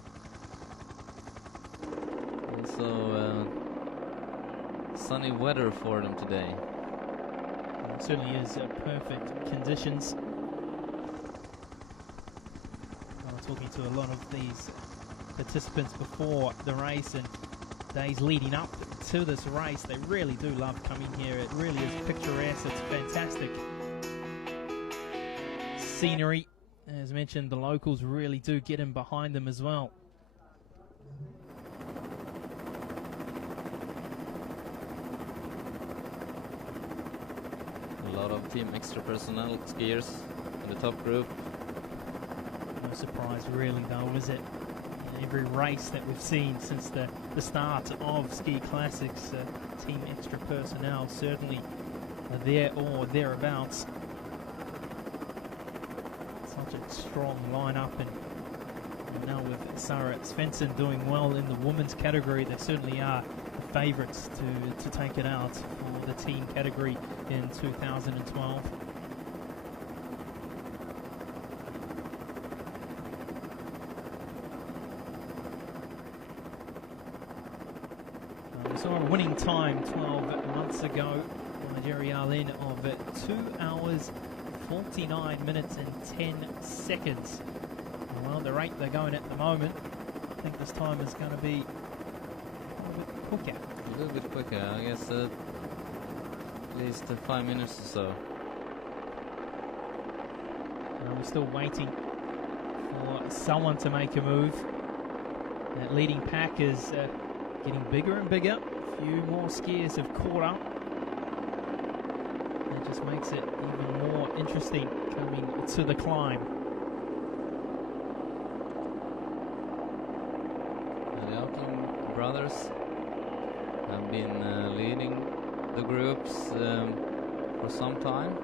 also sunny weather for them today. It certainly is perfect conditions. Talking to a lot of these participants before the race and days leading up to this race, they really do love coming here. It really is picturesque. It's fantastic scenery. As mentioned, the locals really do get in behind them as well. A lot of Team Extra personnel skiers in the top group. No surprise really though, is it? In every race that we've seen since the start of Ski Classics, Team Extra personnel certainly are there or thereabouts. Such a strong lineup, and now with Sarah Svensson doing well in the women's category, they certainly are the favourites to take it out for the team category in 2012. We saw a winning time 12 months ago by Jerry Arlin of 2 hours 49 minutes and 10 seconds. Well, the rate they're going at the moment, I think this time is going to be a little bit quicker. A little bit quicker, I guess, at least 5 minutes or so. We're still waiting for someone to make a move. That leading pack is getting bigger and bigger. A few more skiers have caught up. That just makes it even more interesting coming to the climb. The Auckland brothers have been leading the groups for some time.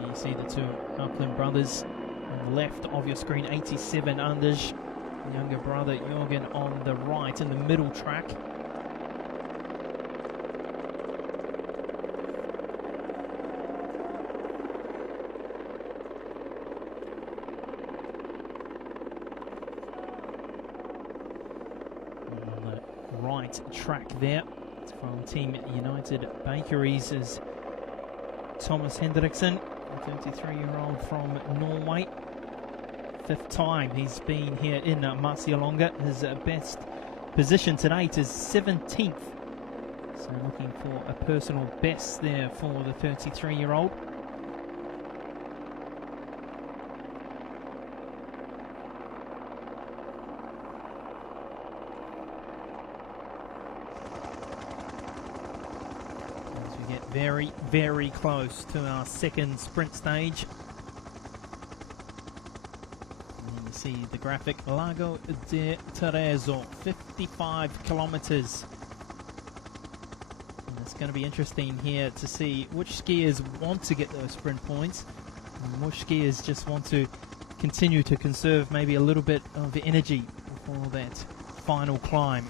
You see the two Auckland brothers on the left of your screen, 87 Anders. Younger brother Jorgen on the right in the middle track. On the right track there from Team United Bakeries is Thomas Hendrickson, a 33-year-old from Norway. 5th time he's been here in Marcialonga. His best position to date is 17th. So looking for a personal best there for the 33-year-old. As we get very, very close to our second sprint stage. See the graphic, Lago de Terezo, 55 kilometers. And it's going to be interesting here to see which skiers want to get those sprint points and which skiers just want to continue to conserve maybe a little bit of the energy for that final climb.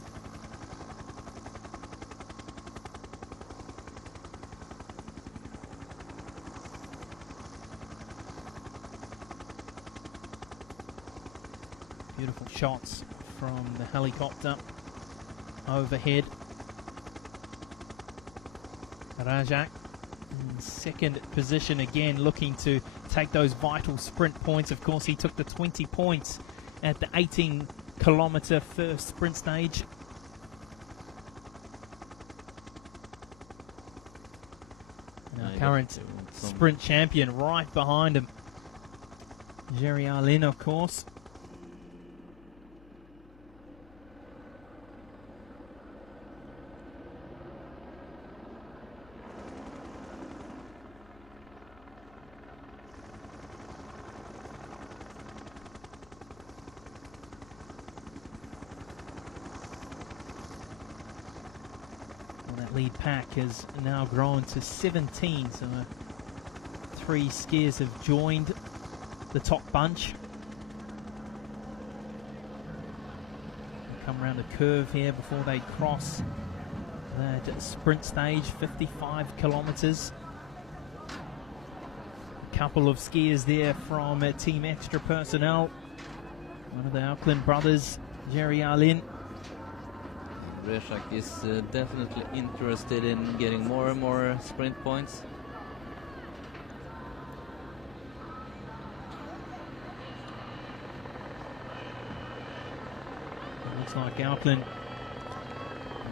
Beautiful shots from the helicopter overhead. Rajak in second position again, looking to take those vital sprint points. Of course, he took the 20 points at the 18-kilometer first sprint stage. Now, current sprint champion right behind him. Jerry Arlin, of course. Lead pack has now grown to 17, so 3 skiers have joined the top bunch. They come around a curve here before they cross that sprint stage, 55 kilometers. A couple of skiers there from Team Extra personnel. One of the Auckland brothers, Jerry Arlin. Reshak is definitely interested in getting more and more sprint points. Looks like Auckland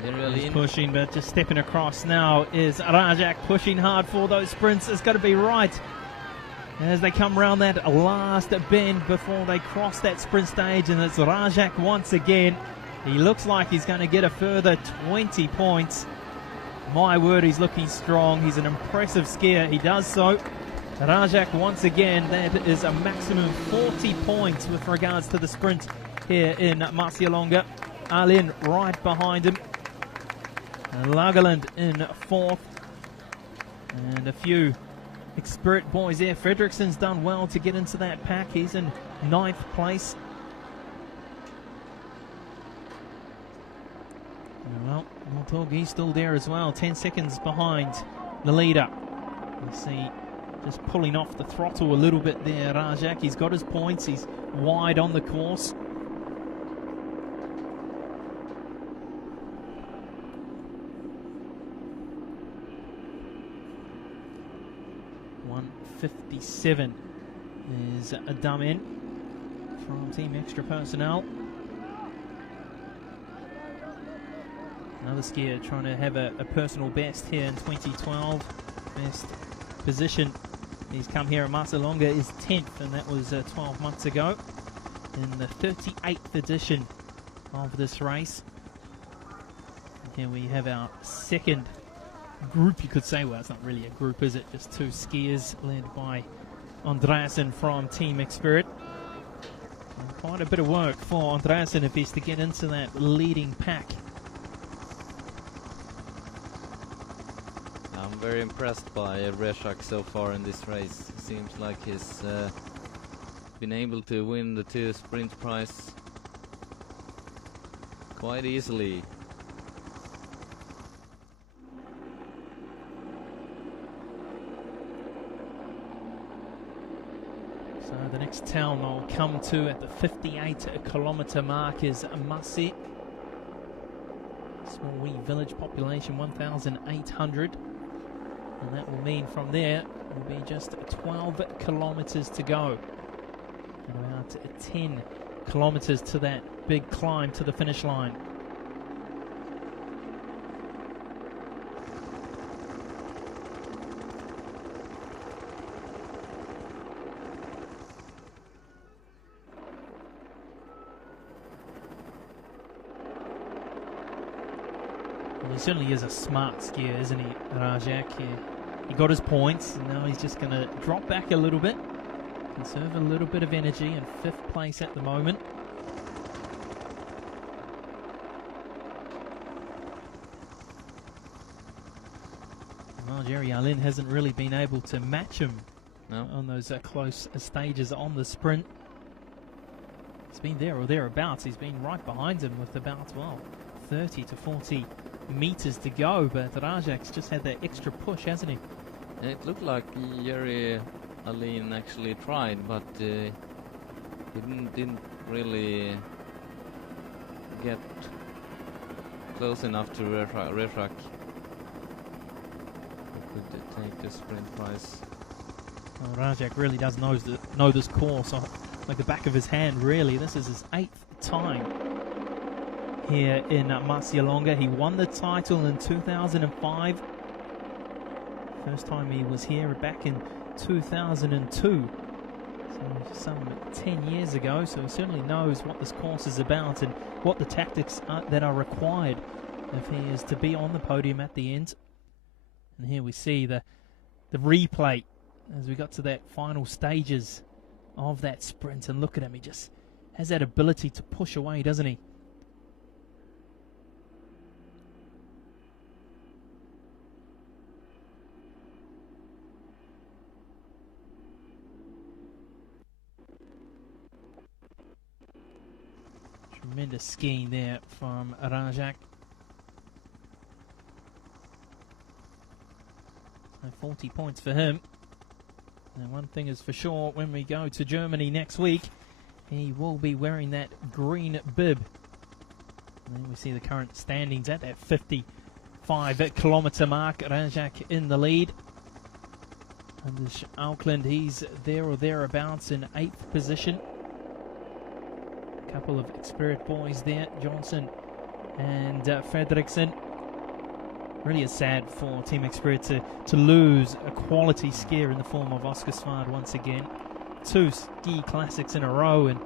is pushing, but just stepping across now is Rajak, pushing hard for those sprints. It's got to be right as they come around that last bend before they cross that sprint stage, and it's Rajak once again. He looks like he's going to get a further 20 points. My word, he's looking strong. He's an impressive skier. He does so. Rajak once again, that is a maximum 40 points with regards to the sprint here in Marcialonga. Arlin right behind him. Lagerland in 4th. And a few Spirit boys there. Fredrikson's done well to get into that pack. He's in 9th place. Well, Montorgi's still there as well, 10 seconds behind the leader. You see, just pulling off the throttle a little bit there, Rajak. He's got his points, he's wide on the course. .157 is a dumb in from Team Extra personnel. Another skier trying to have a personal best here in 2012. Best position he's come here at Marcialonga is 10th, and that was 12 months ago in the 38th edition of this race. And here we have our second group, you could say. Well, it's not really a group, is it? Just 2 skiers led by Andreasen from Team Spirit. Quite a bit of work for Andreasen if he's to get into that leading pack. I'm very impressed by Reshak so far in this race. Seems like he's been able to win the 2 sprint prize quite easily. So the next town I'll come to at the 58 kilometer mark is Masi. Small wee village population, 1,800. And that will mean from there will be just 12 kilometers to go. And about 10 kilometers to that big climb to the finish line. He certainly is a smart skier, isn't he, Rajak? He got his points, and now he's just going to drop back a little bit, conserve a little bit of energy, in 5th place at the moment. Well, Jerry Arlin hasn't really been able to match him on those close stages on the sprint. He's been there or thereabouts. He's been right behind him with about, well, 30 to 40 meters to go, but Rajak's just had that extra push, hasn't he? It looked like Jerry Arlin actually tried, but he didn't really get close enough to Reshak. Could take the sprint prize. Well, Rajak really does know this course like the back of his hand, really. This is his 8th time here in Marcialonga. He won the title in 2005. First time he was here back in 2002. So some 10 years ago, so he certainly knows what this course is about and what the tactics that are required if he is to be on the podium at the end. And here we see the replay as we got to that final stages of that sprint, and look at him, he just has that ability to push away, doesn't he? Tremendous skiing there from Ranjak. So 40 points for him. And one thing is for sure, when we go to Germany next week, he will be wearing that green bib. And then we see the current standings at that 55-kilometre mark. Ranjak in the lead. Anders Auckland, he's there or thereabouts in 8th position. A couple of experienced boys there, Johnson and Fredriksson. Really is sad for Team Experience to lose a quality skier in the form of Oscar Svard once again. 2 ski classics in a row, and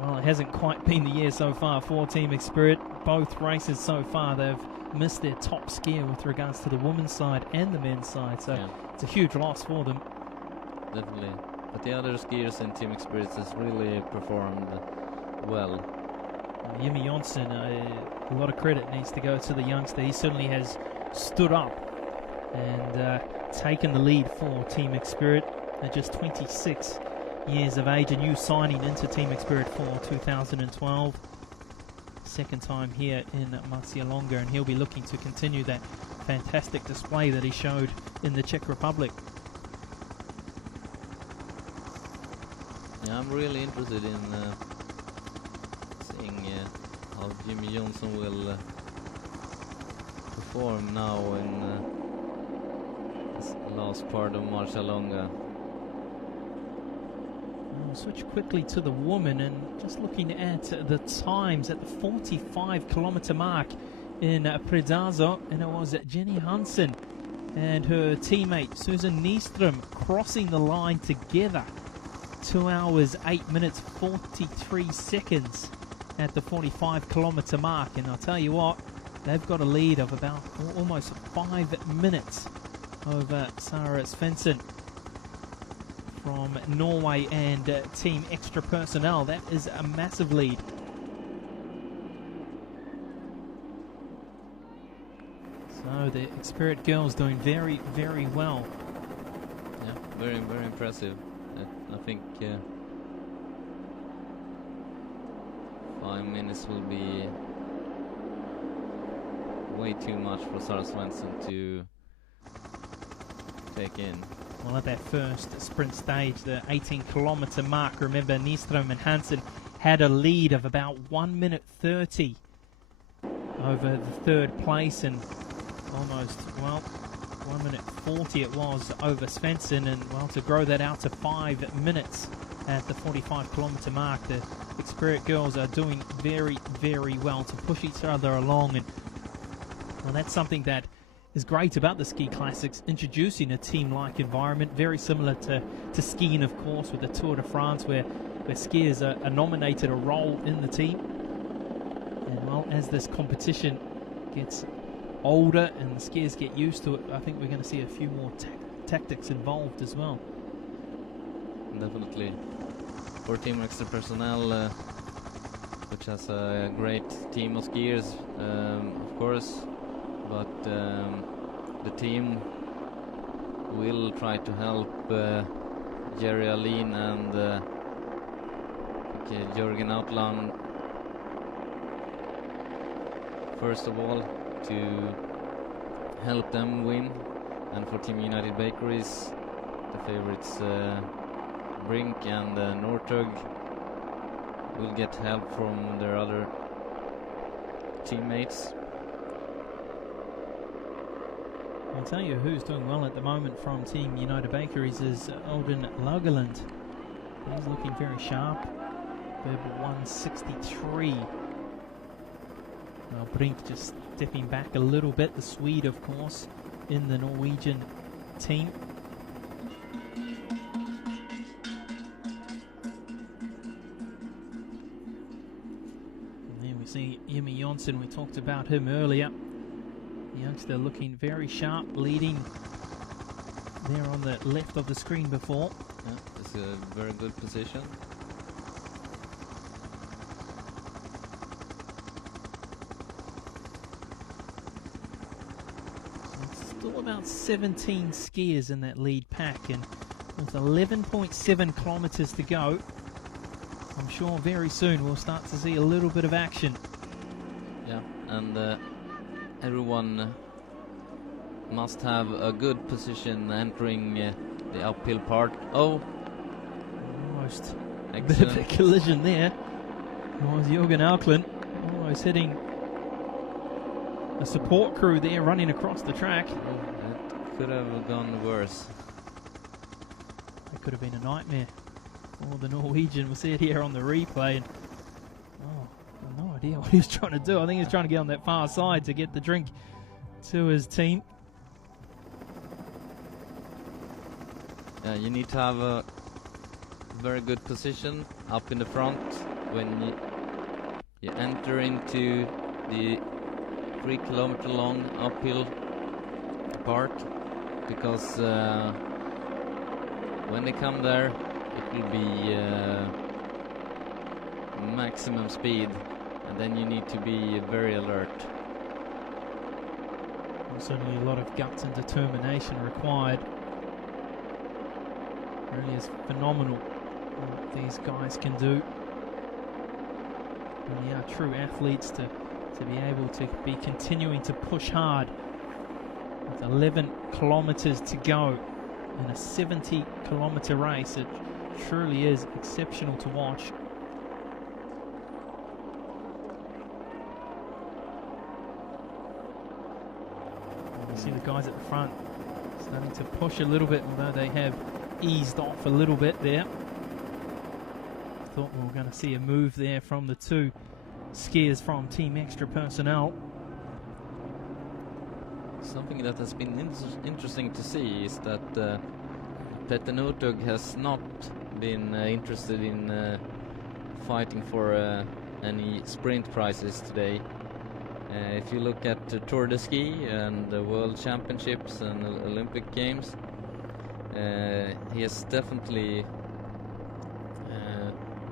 well, it hasn't quite been the year so far for Team Experience. Both races so far, they've missed their top skier with regards to the women's side and the men's side, so yeah, it's a huge loss for them. Definitely. But the other skiers in Team Experience has really performed well. Jimmy Jonsson, a lot of credit needs to go to the youngster. He certainly has stood up and taken the lead for Team Experience at just 26 years of age, a new signing into Team Experience for 2012. Second time here in Marcialonga, and he'll be looking to continue that fantastic display that he showed in the Czech Republic. Yeah, I'm really interested in seeing how Jimmy Johnson will perform now in this last part of Marcialonga. We'll switch quickly to the woman, and just looking at the times at the 45-kilometre mark in Predazzo, and it was Jenny Hansen and her teammate Susan Nystrom crossing the line together. 2 hours, 8 minutes, 43 seconds at the 45-kilometre mark, and I'll tell you what, they've got a lead of about almost 5 minutes over Sarah Svensson from Norway and Team Extra Personnel. That is a massive lead. So the Spirit girls doing very, very well. Yeah, very, very impressive. I think 5 minutes will be way too much for Sarah Svensson to take in. Well, at that first sprint stage, the 18-kilometre mark, remember Nystrom and Hansen had a lead of about 1 minute 30 over the third place, and almost, well, 1 minute 40 it was over Svensson, and well, to grow that out to 5 minutes at the 45-kilometre mark, the Experience girls are doing very, very well to push each other along, and well, that's something that is great about the Ski Classics, introducing a team-like environment, very similar to skiing, of course, with the Tour de France, where skiers are nominated a role in the team. And well, as this competition gets older and the skiers get used to it, I think we're going to see a few more tactics involved as well. Definitely. For Team Extra Personnel, which has a great team of skiers, of course, but the team will try to help Jerry Alin and Jörgen Outland, first of all, to help them win. And for Team United Bakeries, the favorites Brink and Northug will get help from their other teammates. I'll tell you who's doing well at the moment from Team United Bakeries is Odin Lagerland. He's looking very sharp. Bib 163. Brink just stepping back a little bit. The Swede, of course, in the Norwegian team. And then we see Jimmy Jonsson, we talked about him earlier. The youngster looking very sharp, leading there on the left of the screen before. Yeah, it's a very good position. Still about 17 skiers in that lead pack, and with 11.7 kilometers to go, I'm sure very soon we'll start to see a little bit of action. Yeah, and everyone must have a good position entering the uphill part. Oh, Almost a excellent. bit of a collision there. It was Jürgen Auckland almost hitting a support crew there running across the track. It could have gone worse. It could have been a nightmare for the Norwegian. We'll see it here on the replay. And I've no idea what he was trying to do. I think he was trying to get on that far side to get the drink to his team. You need to have a very good position up in the front when you enter into the 3 kilometer long uphill part, because when they come there it will be maximum speed, and then you need to be very alert. Certainly a lot of guts and determination required. Really is phenomenal what these guys can do. Really are true athletes to be able to be continuing to push hard with 11 kilometers to go in a 70-kilometer race. It truly is exceptional to watch. You see the guys at the front starting to push a little bit, although they have eased off a little bit there. Thought we were going to see a move there from the two skiers from Team Extra personnel. Something that has been interesting to see is that Petter Northug has not been interested in fighting for any sprint prizes today. If you look at the Tour de Ski and the World Championships and Olympic Games, he has definitely,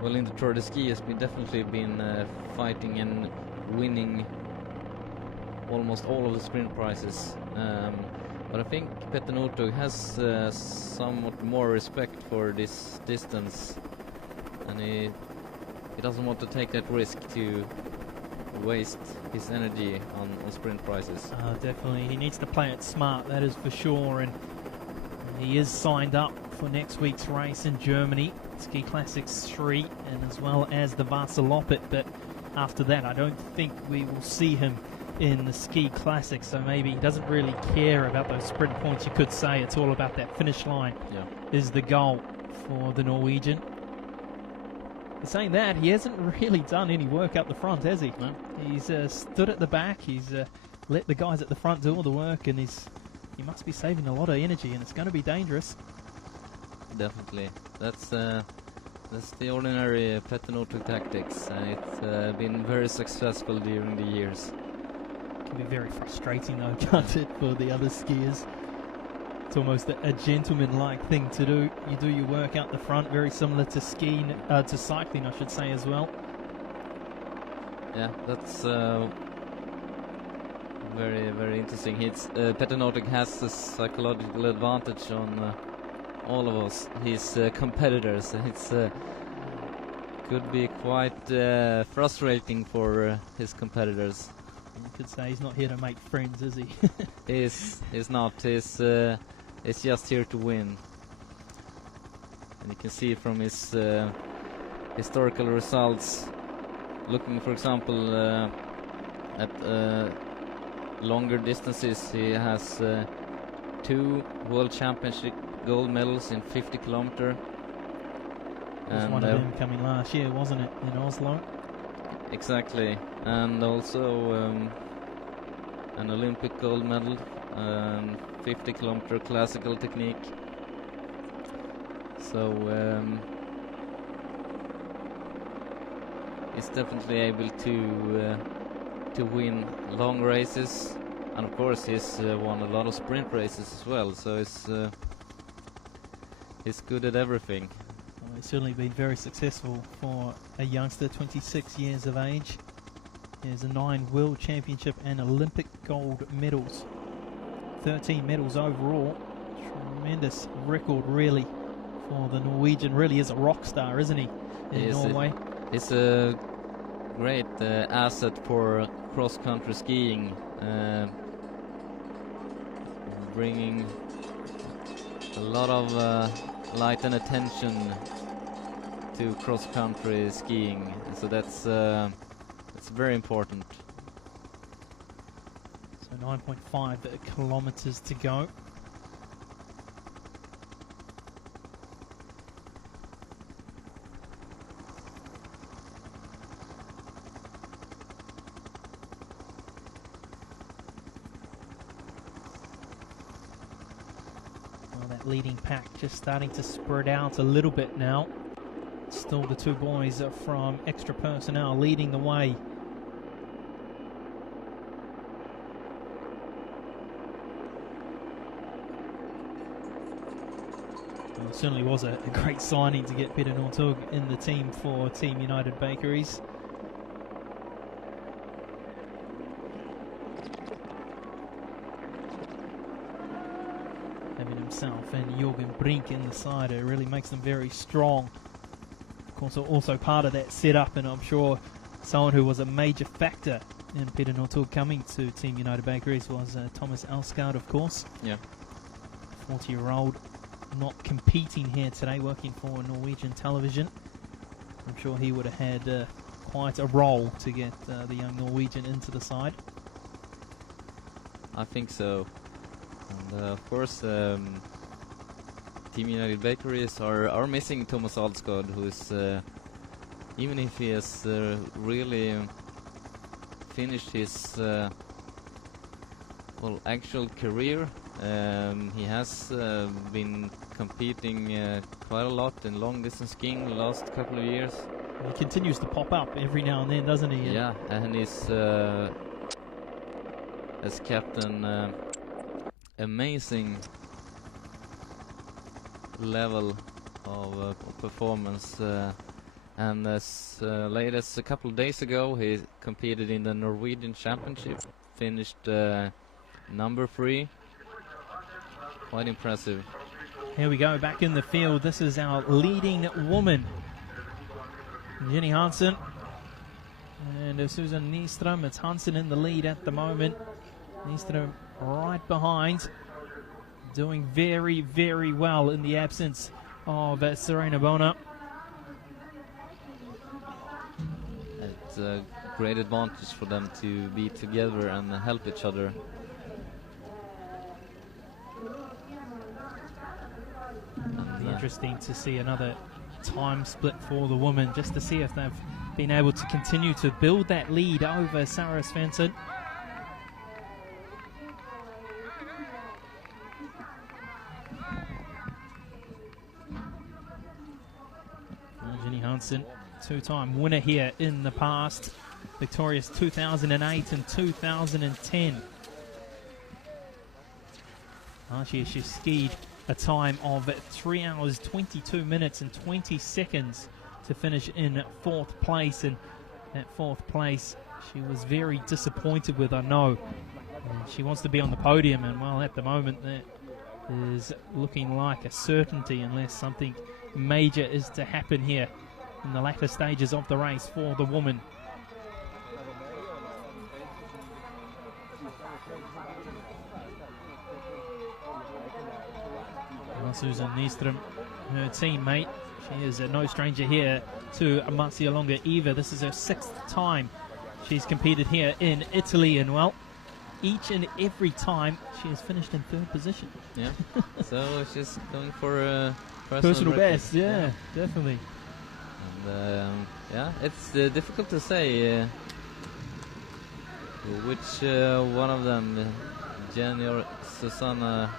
well, in the Tour de Ski, has definitely been fighting and winning almost all of the sprint prizes. But I think Petter Northug has somewhat more respect for this distance, and he doesn't want to take that risk to waste his energy on sprint prizes. Definitely, he needs to play it smart, that is for sure, and he is signed up for next week's race in Germany, Ski Classics 3, and as well as the Vasaloppet, but after that I don't think we will see him in the Ski Classics, so maybe he doesn't really care about those sprint points. You could say it's all about that finish line, is the goal for the Norwegian. But saying that, he hasn't really done any work up the front, has he? No. He's stood at the back, he's let the guys at the front do all the work, and he must be saving a lot of energy, and it's going to be dangerous. Definitely. That's the ordinary Petter Northug tactics, and it's been very successful during the years. Can be very frustrating though, can't it, for the other skiers? It's almost a gentleman-like thing to do. You do your work out the front, very similar to skiing, to cycling, I should say, as well. Yeah, that's very, very interesting. Petter Northug has a psychological advantage on all of us, his competitors. It's could be quite frustrating for his competitors. You could say he's not here to make friends, is he? He's not. He's just here to win. And you can see from his historical results, looking, for example, at longer distances, he has 2 World Championship gold medals in 50 kilometer. Was one of them coming last year, wasn't it, in Oslo? Exactly, and also an Olympic gold medal 50-kilometer classical technique. So he's definitely able to win long races, and of course he's won a lot of sprint races as well. So he's good at everything. Well, he's certainly been very successful for a youngster, 26 years of age. He has 9 World Championship and Olympic gold medals. 13 medals overall. Tremendous record, really, for the Norwegian. Really is a rock star, isn't he, in Norway? He's a great asset for cross-country skiing, bringing a lot of light and attention to cross-country skiing. So that's very important. So 9.5 kilometers to go. Well, that leading pack just starting to spread out a little bit now. Still the 2 boys from extra personnel leading the way. Well, it certainly was a great signing to get Peter Northug in the team for Team United Bakeries. Having himself and Jürgen Brink in the side, it really makes them very strong. Of course, also part of that setup, and I'm sure someone who was a major factor in Peter Northug coming to Team United Bakeries was Thomas Alsgaard, of course. Yeah. 40-year-old, not competing here today, working for Norwegian television. I'm sure he would have had quite a role to get the young Norwegian into the side. I think so. And of course, Team United Bakeries are missing Thomas Alsgaard, who is, even if he has really finished his actual career, he has been competing quite a lot in long distance skiing the last couple of years. He continues to pop up every now and then, doesn't he? Yeah, and he's has kept an amazing level of performance, and as late as a couple of days ago he competed in the Norwegian Championship, finished number 3. Quite impressive. Here we go, back in the field. This is our leading woman, Jenny Hansen and Susan Nyström. It's Hansen in the lead at the moment. Nyström right behind, doing very, very well in the absence of Serena Bona. It's a great advantage for them to be together and help each other. It'll be interesting to see another time split for the women, just to see if they've been able to continue to build that lead over Sarah Svensson. Jenny Hansen, 2-time winner here in the past, victorious 2008 and 2010. Last year she skied a time of 3 hours, 22 minutes and 20 seconds to finish in 4th place. And that 4th place she was very disappointed with, I know. And she wants to be on the podium, and well, at the moment that is looking like a certainty unless something major is to happen here in the latter stages of the race for the woman. Well, Susan Nyström, her teammate, she is no stranger here to Marcialonga Eva. This is her 6th time she's competed here in Italy, and well, each and every time she has finished in 3rd position. Yeah, so she's going for personal best. Yeah, definitely. And yeah, it's difficult to say which one of them Jenny or Susanna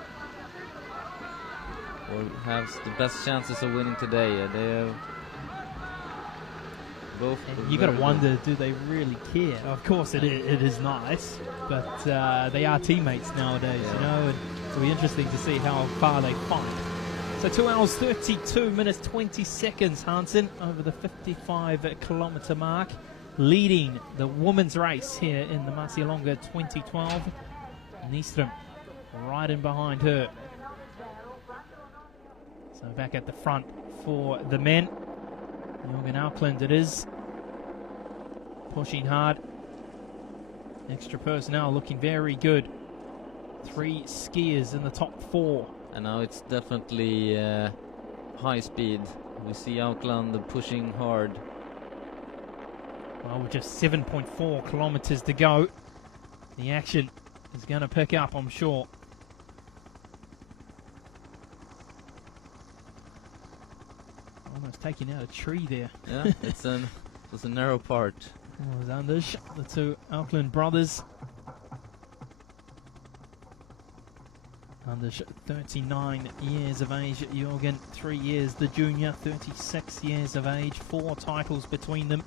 has the best chances of winning today. They have both. You got to wonder, do they really care? Of course, it is nice, but they are teammates nowadays, you know, and it'll be interesting to see how far they fight. So 2 hours 32 minutes 20 seconds, Hansen, over the 55-kilometre mark, leading the women's race here in the Marcialonga 2012. Nyström right in behind her. So back at the front for the men. Jorgen Auckland it is. Pushing hard. Extra personnel looking very good. 3 skiers in the top 4. And now it's definitely high speed. We see Auckland pushing hard. Well, with just 7.4 kilometres to go, the action is going to pick up, I'm sure. Almost taking out a tree there. Yeah, it's a narrow part. Oh, it was Anders, the 2 Auckland brothers. Anders, 39 years of age. Jorgen, 3 years the junior, 36 years of age. 4 titles between them.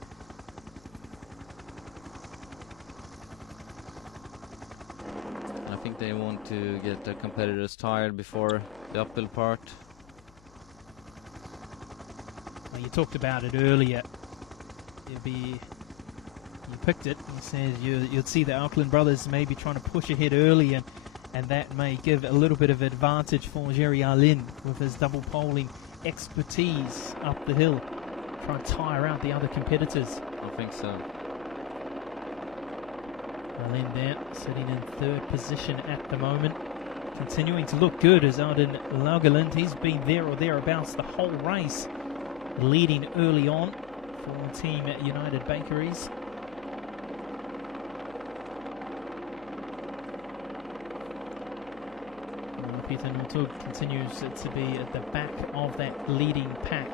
I think they want to get their competitors tired before the uphill part. Well, you talked about it earlier. You picked it. You said you'd see the Auckland brothers maybe trying to push ahead early, and that may give a little bit of advantage for Jerry Arlin with his double poling expertise up the hill. Try and tire out the other competitors. I think so. Arlin there, sitting in 3rd position at the moment. Continuing to look good is Auden Laugerland. He's been there or thereabouts the whole race, leading early on for Team United Bakeries. Peter Northug continues to be at the back of that leading pack.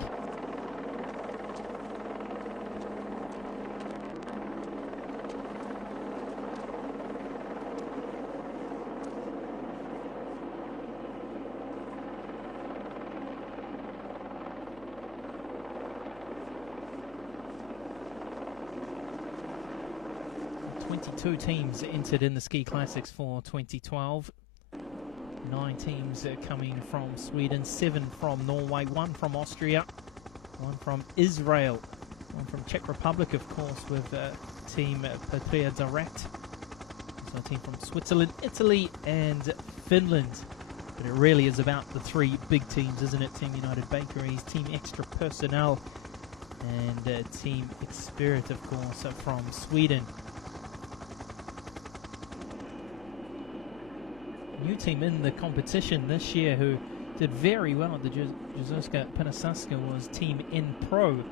Two teams entered in the Ski Classics for 2012. 9 teams coming from Sweden, 7 from Norway, 1 from Austria, 1 from Israel, 1 from Czech Republic, of course, with Team Patria Direct. So a team from Switzerland, Italy, and Finland. But it really is about the 3 big teams, isn't it? Team United Bakeries, Team Extra Personnel, and Team Xspirit, of course, from Sweden. New team in the competition this year who did very well at the Juzuska Panasaska was Team N Pro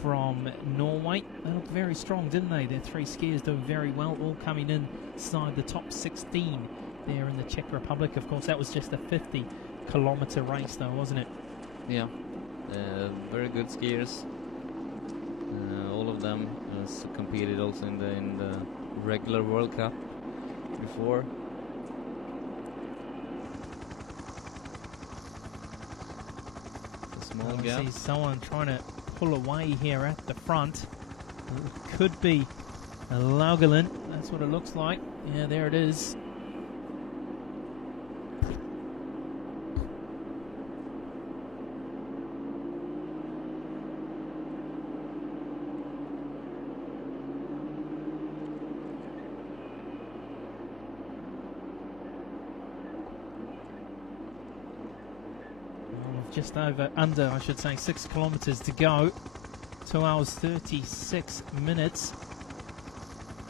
from Norway. They looked very strong, didn't they? Their 3 skiers doing very well, all coming inside the top 16 there in the Czech Republic. Of course, that was just a 50-kilometre race, though, wasn't it? Yeah, very good skiers. All of them has competed also in the regular World Cup before. I see someone trying to pull away here at the front. It could be Laugerland. That's what it looks like. Yeah, there it is. Just under 6 kilometres to go. 2 hours 36 minutes.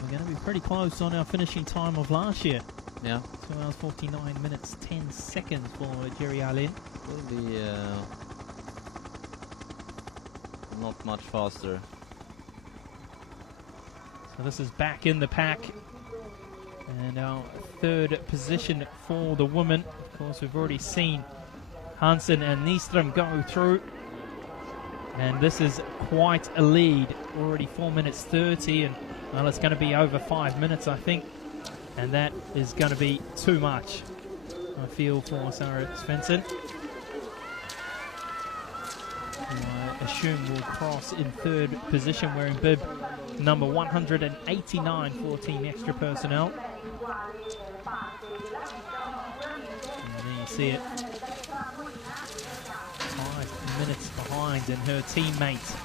We're going to be pretty close on our finishing time of last year. Yeah. 2 hours 49 minutes 10 seconds for Jerry Arlin. Will be not much faster. So this is back in the pack. And our 3rd position for the women. Of course, we've already seen Hansen and Nyström go through, and this is quite a lead. Already 4 minutes 30, and well, it's going to be over 5 minutes, I think. and that is going to be too much, I feel, for Sarah Svensson. I assume will cross in third position, wearing bib number 189 for Team Extra Personnel. And there you see it. 5 minutes behind, and her teammate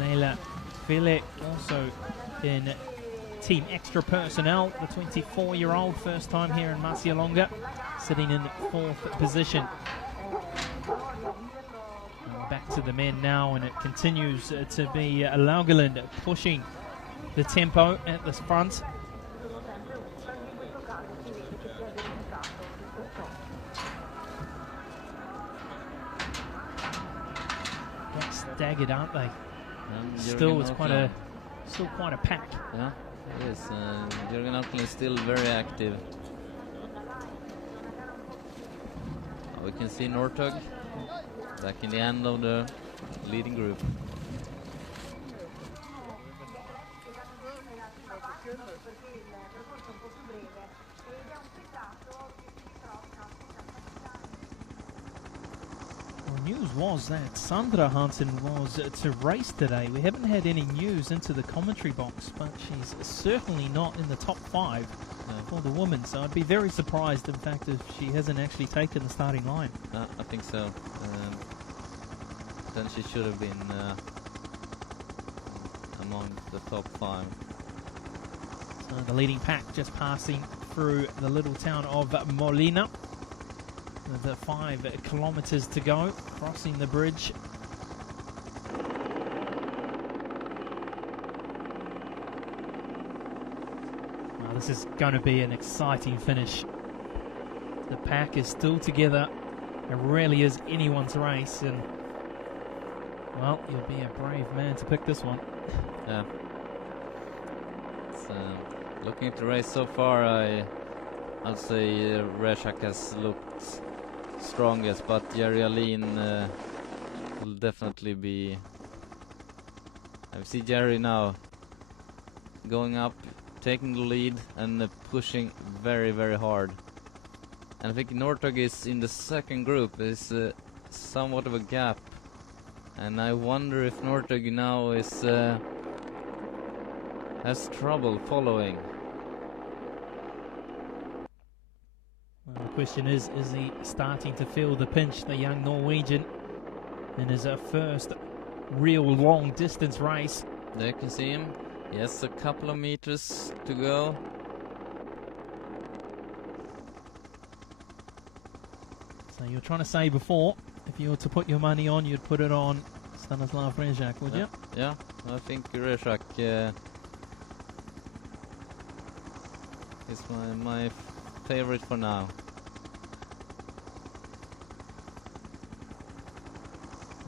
Leila File also in Team Extra Personnel, the 24-year-old, first time here in Marcialonga, sitting in 4th position. And back to the men now, and it continues to be Laugeland pushing the tempo at the front. Staggered, aren't they? Still, it's quite a pack. Yeah, it is. Jürgen Auckland is still very active. We can see Nortug back in the end of the leading group. News was that Sandra Hansen was to race today. We haven't had any news into the commentary box, but she's certainly not in the top 5 for the women. So I'd be very surprised, in fact, if she hasn't actually taken the starting line. I think so. Then she should have been among the top 5. So the leading pack just passing through the little town of Molina. The 5 kilometers to go, crossing the bridge. Well, this is going to be an exciting finish. The pack is still together. It really is anyone's race, and well, you'll be a brave man to pick this one. Yeah. It's, looking at the race so far, I'd say Reshak has looked strongest, but Jerry Aline will definitely be. I see Jerry now going up, taking the lead, and pushing very, very hard. And I think Nortug is in the second group. There's somewhat of a gap, and I wonder if Nortug now is has trouble following. The question is he starting to feel the pinch, the young Norwegian, in his first real long distance race? There you can see him. Yes, a couple of meters to go. So you're trying to say before, if you were to put your money on, you'd put it on Stanislav Rejak, would you? Yeah, I think Rejak is my favorite for now.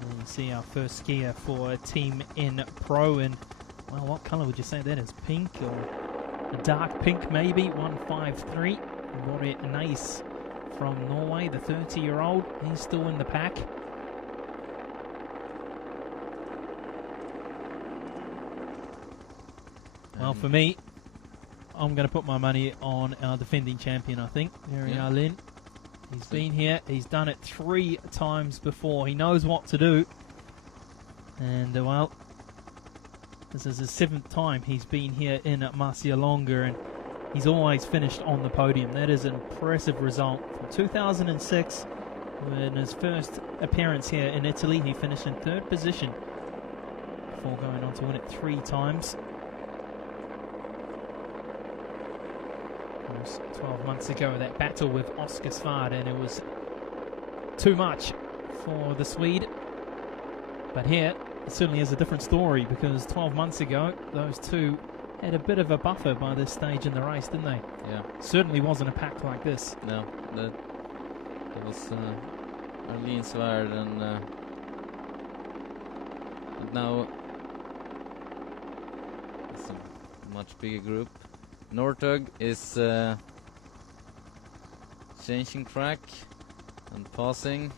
And you see our first skier for Team N Pro, and well, what colour would you say that is? Pink or a dark pink maybe? 153. Bore Nice from Norway, the 30-year-old. He's still in the pack. Well, for me, I'm going to put my money on our defending champion, I think, Jerry Arlin. He's been here. He's done it 3 times before. He knows what to do. And, well, this is his 7th time he's been here in Marcialonga, and he's always finished on the podium. That is an impressive result. From 2006, in his first appearance here in Italy, he finished in 3rd position before going on to win it 3 times. 12 months ago, that battle with Oscar Svard, and it was too much for the Swede. But here, it certainly is a different story, because 12 months ago, those two had a bit of a buffer by this stage in the race, didn't they? Yeah. Certainly wasn't a pack like this. No, it was Arlene Svard, and now it's a much bigger group. Nortug is changing track and passing.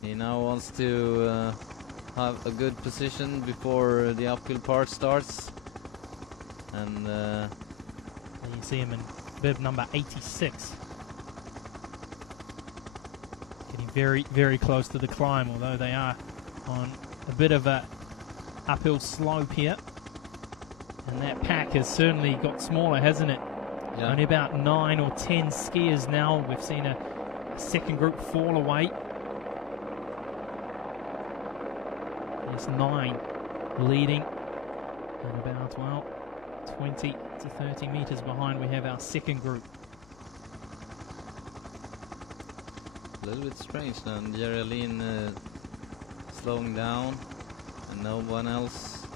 He now wants to have a good position before the uphill part starts. And you see him in bib number 86. Getting very, very close to the climb, although they are on a bit of a uphill slope here. And that pack has certainly got smaller, hasn't it? Yeah. Only about 9 or 10 skiers now. We've seen a second group fall away. There's 9 leading. And about, well, 20 to 30 metres behind we have our second group. A little bit strange then. Marcialonga slowing down and no one else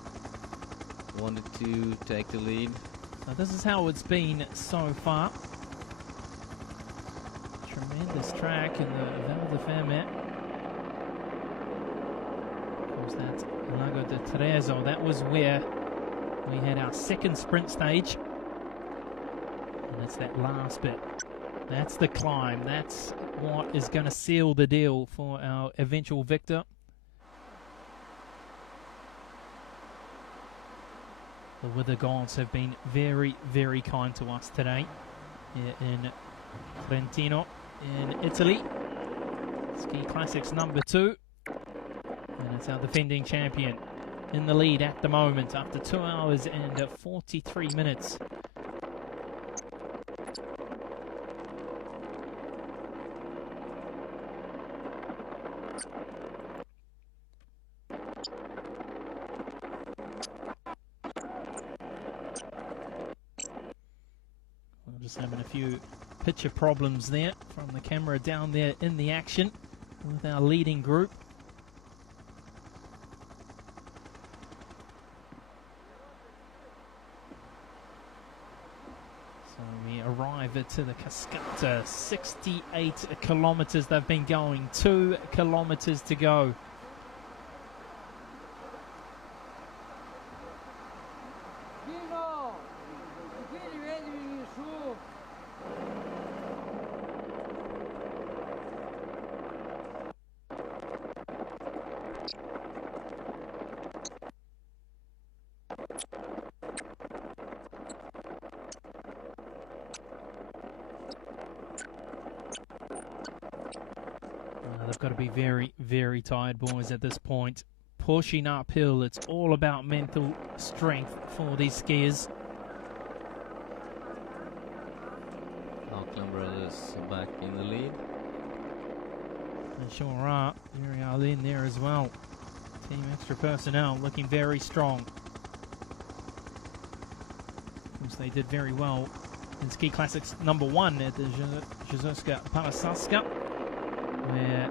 wanted to take the lead. So this is how it's been so far. Tremendous track in the Val de Fermat. Of course, that's Lago de Trezo. That was where we had our second sprint stage. And it's that last bit. That's the climb. That's what is going to seal the deal for our eventual victor. The weather gods have been very, very kind to us today here in Trentino in Italy. Ski Classics number 2. And it's our defending champion in the lead at the moment after 2 hours and 43 minutes. We're just having a few picture problems there from the camera down there in the action with our leading group. So we arrive to the Cascata, 68 kilometers they've been going, 2 kilometers to go. They've got to be very, very tired, boys, at this point. Pushing uphill, it's all about mental strength for these skiers. Auckland Brothers back in the lead. They sure are. Jerry Arlene there as well. Team Extra personnel looking very strong. Of course, they did very well in Ski Classics number 1 at the Rzeszowska Parasaska, where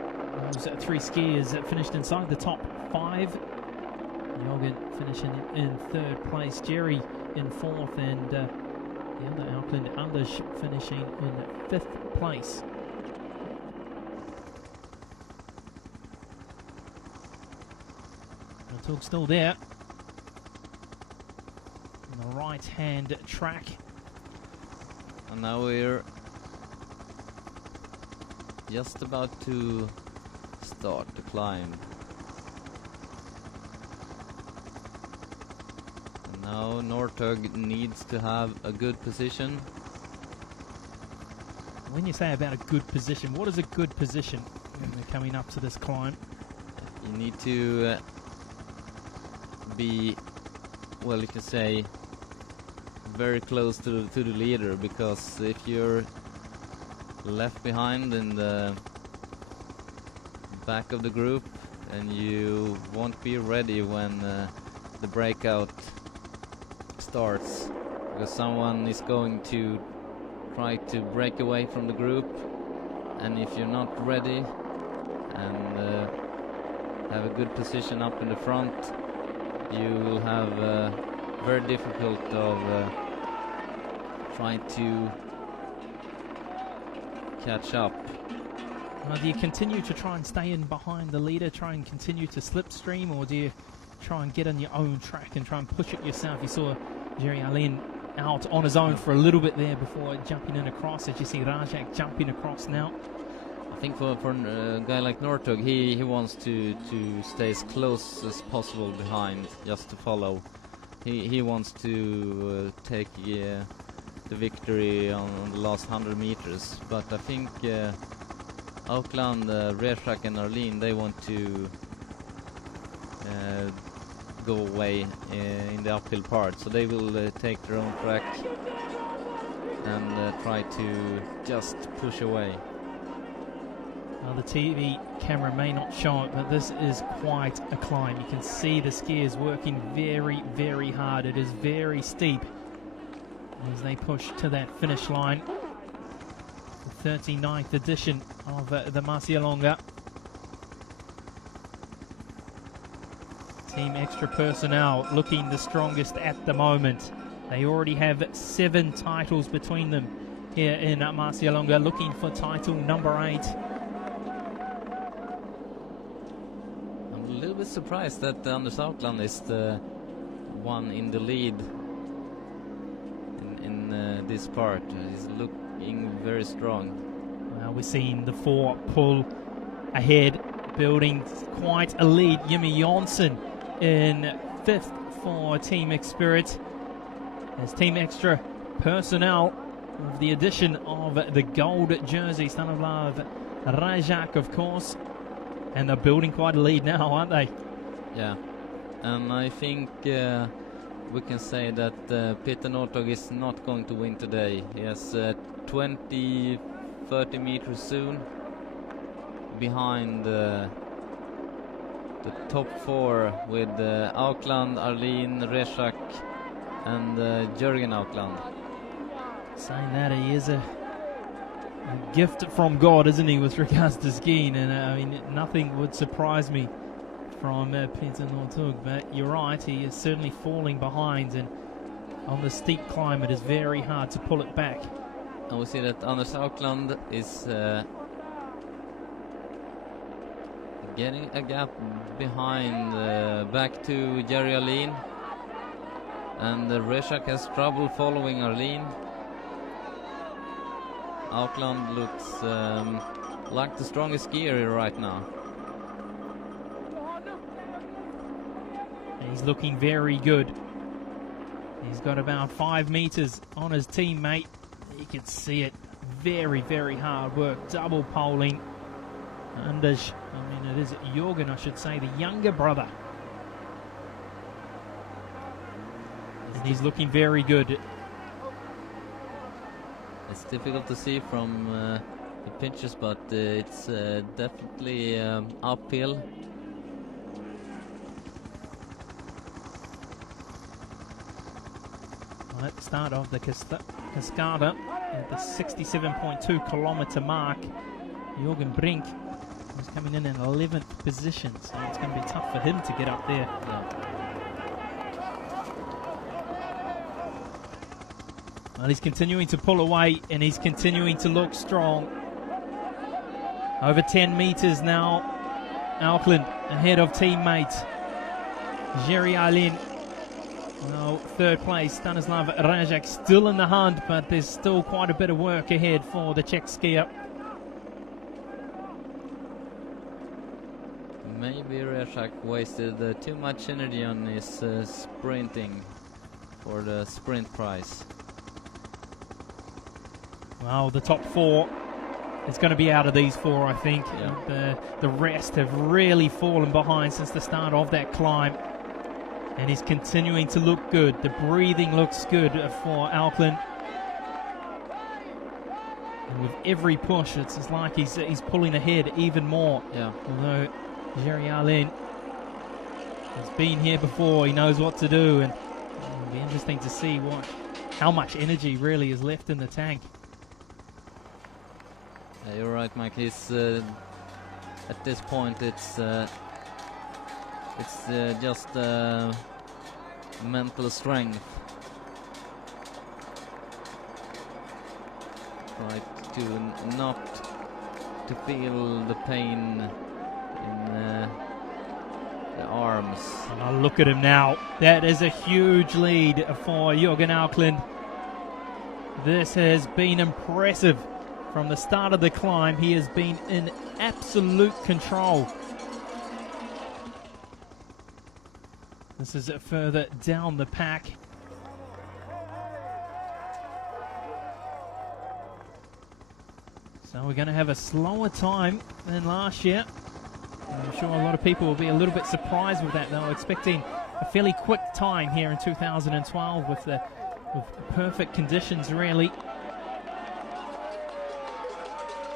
those 3 skiers finished inside the top 5. Jorgen finishing in 3rd place, Jerry in 4th, and the other Auckland Anders finishing in 5th place. Talk still there. On the right-hand track. And now we're just about to start the climb. And now Northug needs to have a good position. When you say about a good position, what is a good position when we're coming up to this climb? You need to be, well, you can say, very close to the leader, because if you're left behind in the back of the group and you won't be ready when the breakout starts, because someone is going to try to break away from the group, and if you're not ready and have a good position up in the front, you will have very difficult of trying to catch up. Do you continue to try and stay in behind the leader, try and continue to slipstream, or do you try and get on your own track and try and push it yourself? You saw Jerry Allen out on his own for a little bit there before jumping in across, as you see Rajak jumping across now. I think for a guy like Northug, he wants to stay as close as possible behind, just to follow. He wants to take the victory on the last 100 meters. But I think Auckland, Reshak and Arlene, they want to go away in the uphill part, so they will take their own track and try to just push away. Well, the TV camera may not show it, but this is quite a climb. You can see the skiers working very, very hard. It is very steep as they push to that finish line. The 39th edition of the Marcialonga. Team Extra personnel looking the strongest at the moment. They already have 7 titles between them here in Marcialonga, looking for title number 8. I'm a little bit surprised that Anders Auckland is the one in the lead in this part. He's looking very strong. Well, we're seeing the 4 pull ahead, building quite a lead. Jimmy Jonsson in 5th for Team X-Spirit. As Team Extra personnel of the addition of the gold jersey, Stanislav Rajak, of course. And they're building quite a lead now, aren't they? Yeah, and I think we can say that Peter Northug is not going to win today. He has 20-30 meters soon behind the top 4 with Auckland, Arlene, Reshak and Jürgen Auckland. Saying that, he is a gift from God, isn't he, with regards to skiing? And I mean, nothing would surprise me from Peter Northug, but you're right, he is certainly falling behind, and on the steep climb it is very hard to pull it back. And we see that Anders Auckland is getting a gap behind, back to Jerry Arlene, and Reshak has trouble following Arlene. Auckland looks like the strongest skier right now. He's looking very good. He's got about 5 meters on his teammate. You can see it. Very, very hard work. Double poling. Anders, I mean, it is Jürgen, I should say, the younger brother. And he's looking very good. It's difficult to see from the pictures, but it's definitely uphill. Well, at the start of the Cascada, at the 67.2 kilometer mark, Jürgen Brink was coming in 11th position, so it's going to be tough for him to get up there. Yeah. Well, he's continuing to pull away, and he's continuing to look strong. Over 10 meters now. Auckland ahead of teammate Jerry Arlene. Well, 3rd place, Stanislav Rajak still in the hunt, but there's still quite a bit of work ahead for the Czech skier. Maybe Reshak wasted too much energy on his sprinting for the sprint prize. Well, the top 4 is going to be out of these 4, I think. Yeah. The rest have really fallen behind since the start of that climb. And he's continuing to look good. The breathing looks good for Auckland. And with every push, it's like he's pulling ahead even more. Yeah. Although Jerry Arlene has been here before, he knows what to do, and it'll be interesting to see how much energy really is left in the tank. Yeah, you're right, Mike. He's at this point, it's just mental strength. Try to not to feel the pain in the arms. Oh, look at him now. That is a huge lead for Jürgen Auckland. This has been impressive. From the start of the climb, he has been in absolute control. This is further down the pack. we're going to have a slower time than last year. I'm sure a lot of people will be a little bit surprised with that. They were expecting a fairly quick time here in 2012 with perfect conditions, really.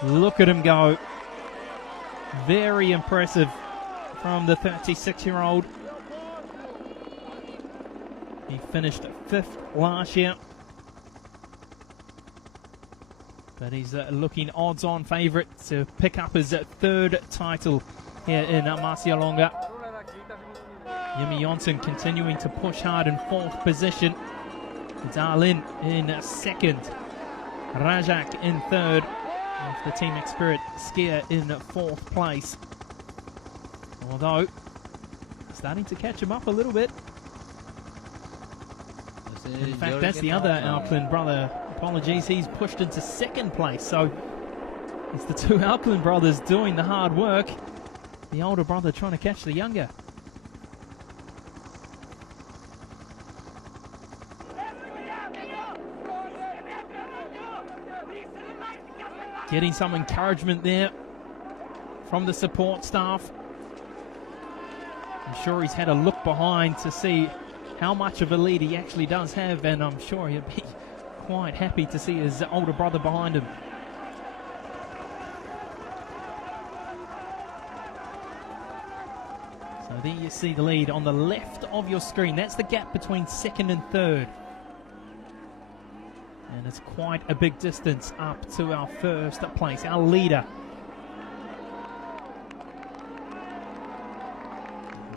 Look at him go. Very impressive from the 36-year-old. He finished 5th last year. But he's looking odds-on favourite to pick up his 3rd title here in Marcialonga. Jimmy Jonsson continuing to push hard in 4th position. Darlin in 2nd. Rajak in 3rd. With the Team Spirit skier in 4th place. Although, starting to catch him up a little bit. In fact, that's the other Auckland brother. Apologies, he's pushed into 2nd place. So, it's the 2 Auckland brothers doing the hard work. The older brother trying to catch the younger. Getting some encouragement there from the support staff. I'm sure he's had a look behind to see how much of a lead he actually does have, and I'm sure he'll be quite happy to see his older brother behind him. So there you see the lead on the left of your screen. That's the gap between 2nd and 3rd. And it's quite a big distance up to our 1st place, our leader.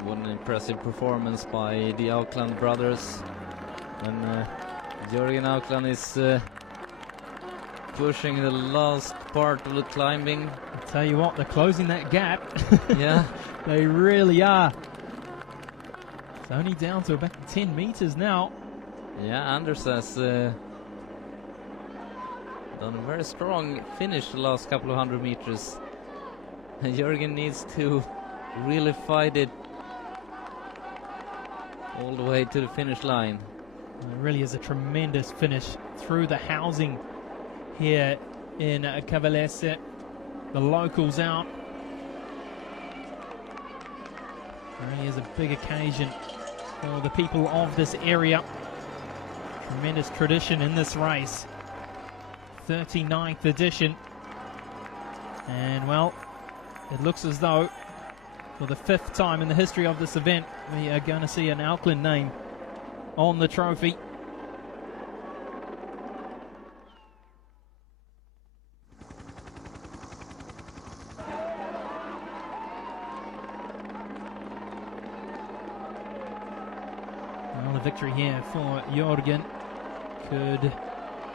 What an impressive performance by the Auckland brothers. And Jörgen Auckland is pushing the last part of the climbing. I'll tell you what, they're closing that gap. Yeah. They really are. It's only down to about 10 meters now. Yeah, Anders has done a very strong finish the last couple of 100 meters. And Jörgen needs to really fight it all the way to the finish line. It really is a tremendous finish through the housing here in Cavalese. The locals out. It really is a big occasion for the people of this area. Tremendous tradition in this race. 39th edition. And well, it looks as though for the 5th time in the history of this event, we are going to see an Auckland name on the trophy. Well, the victory here for Jörgen could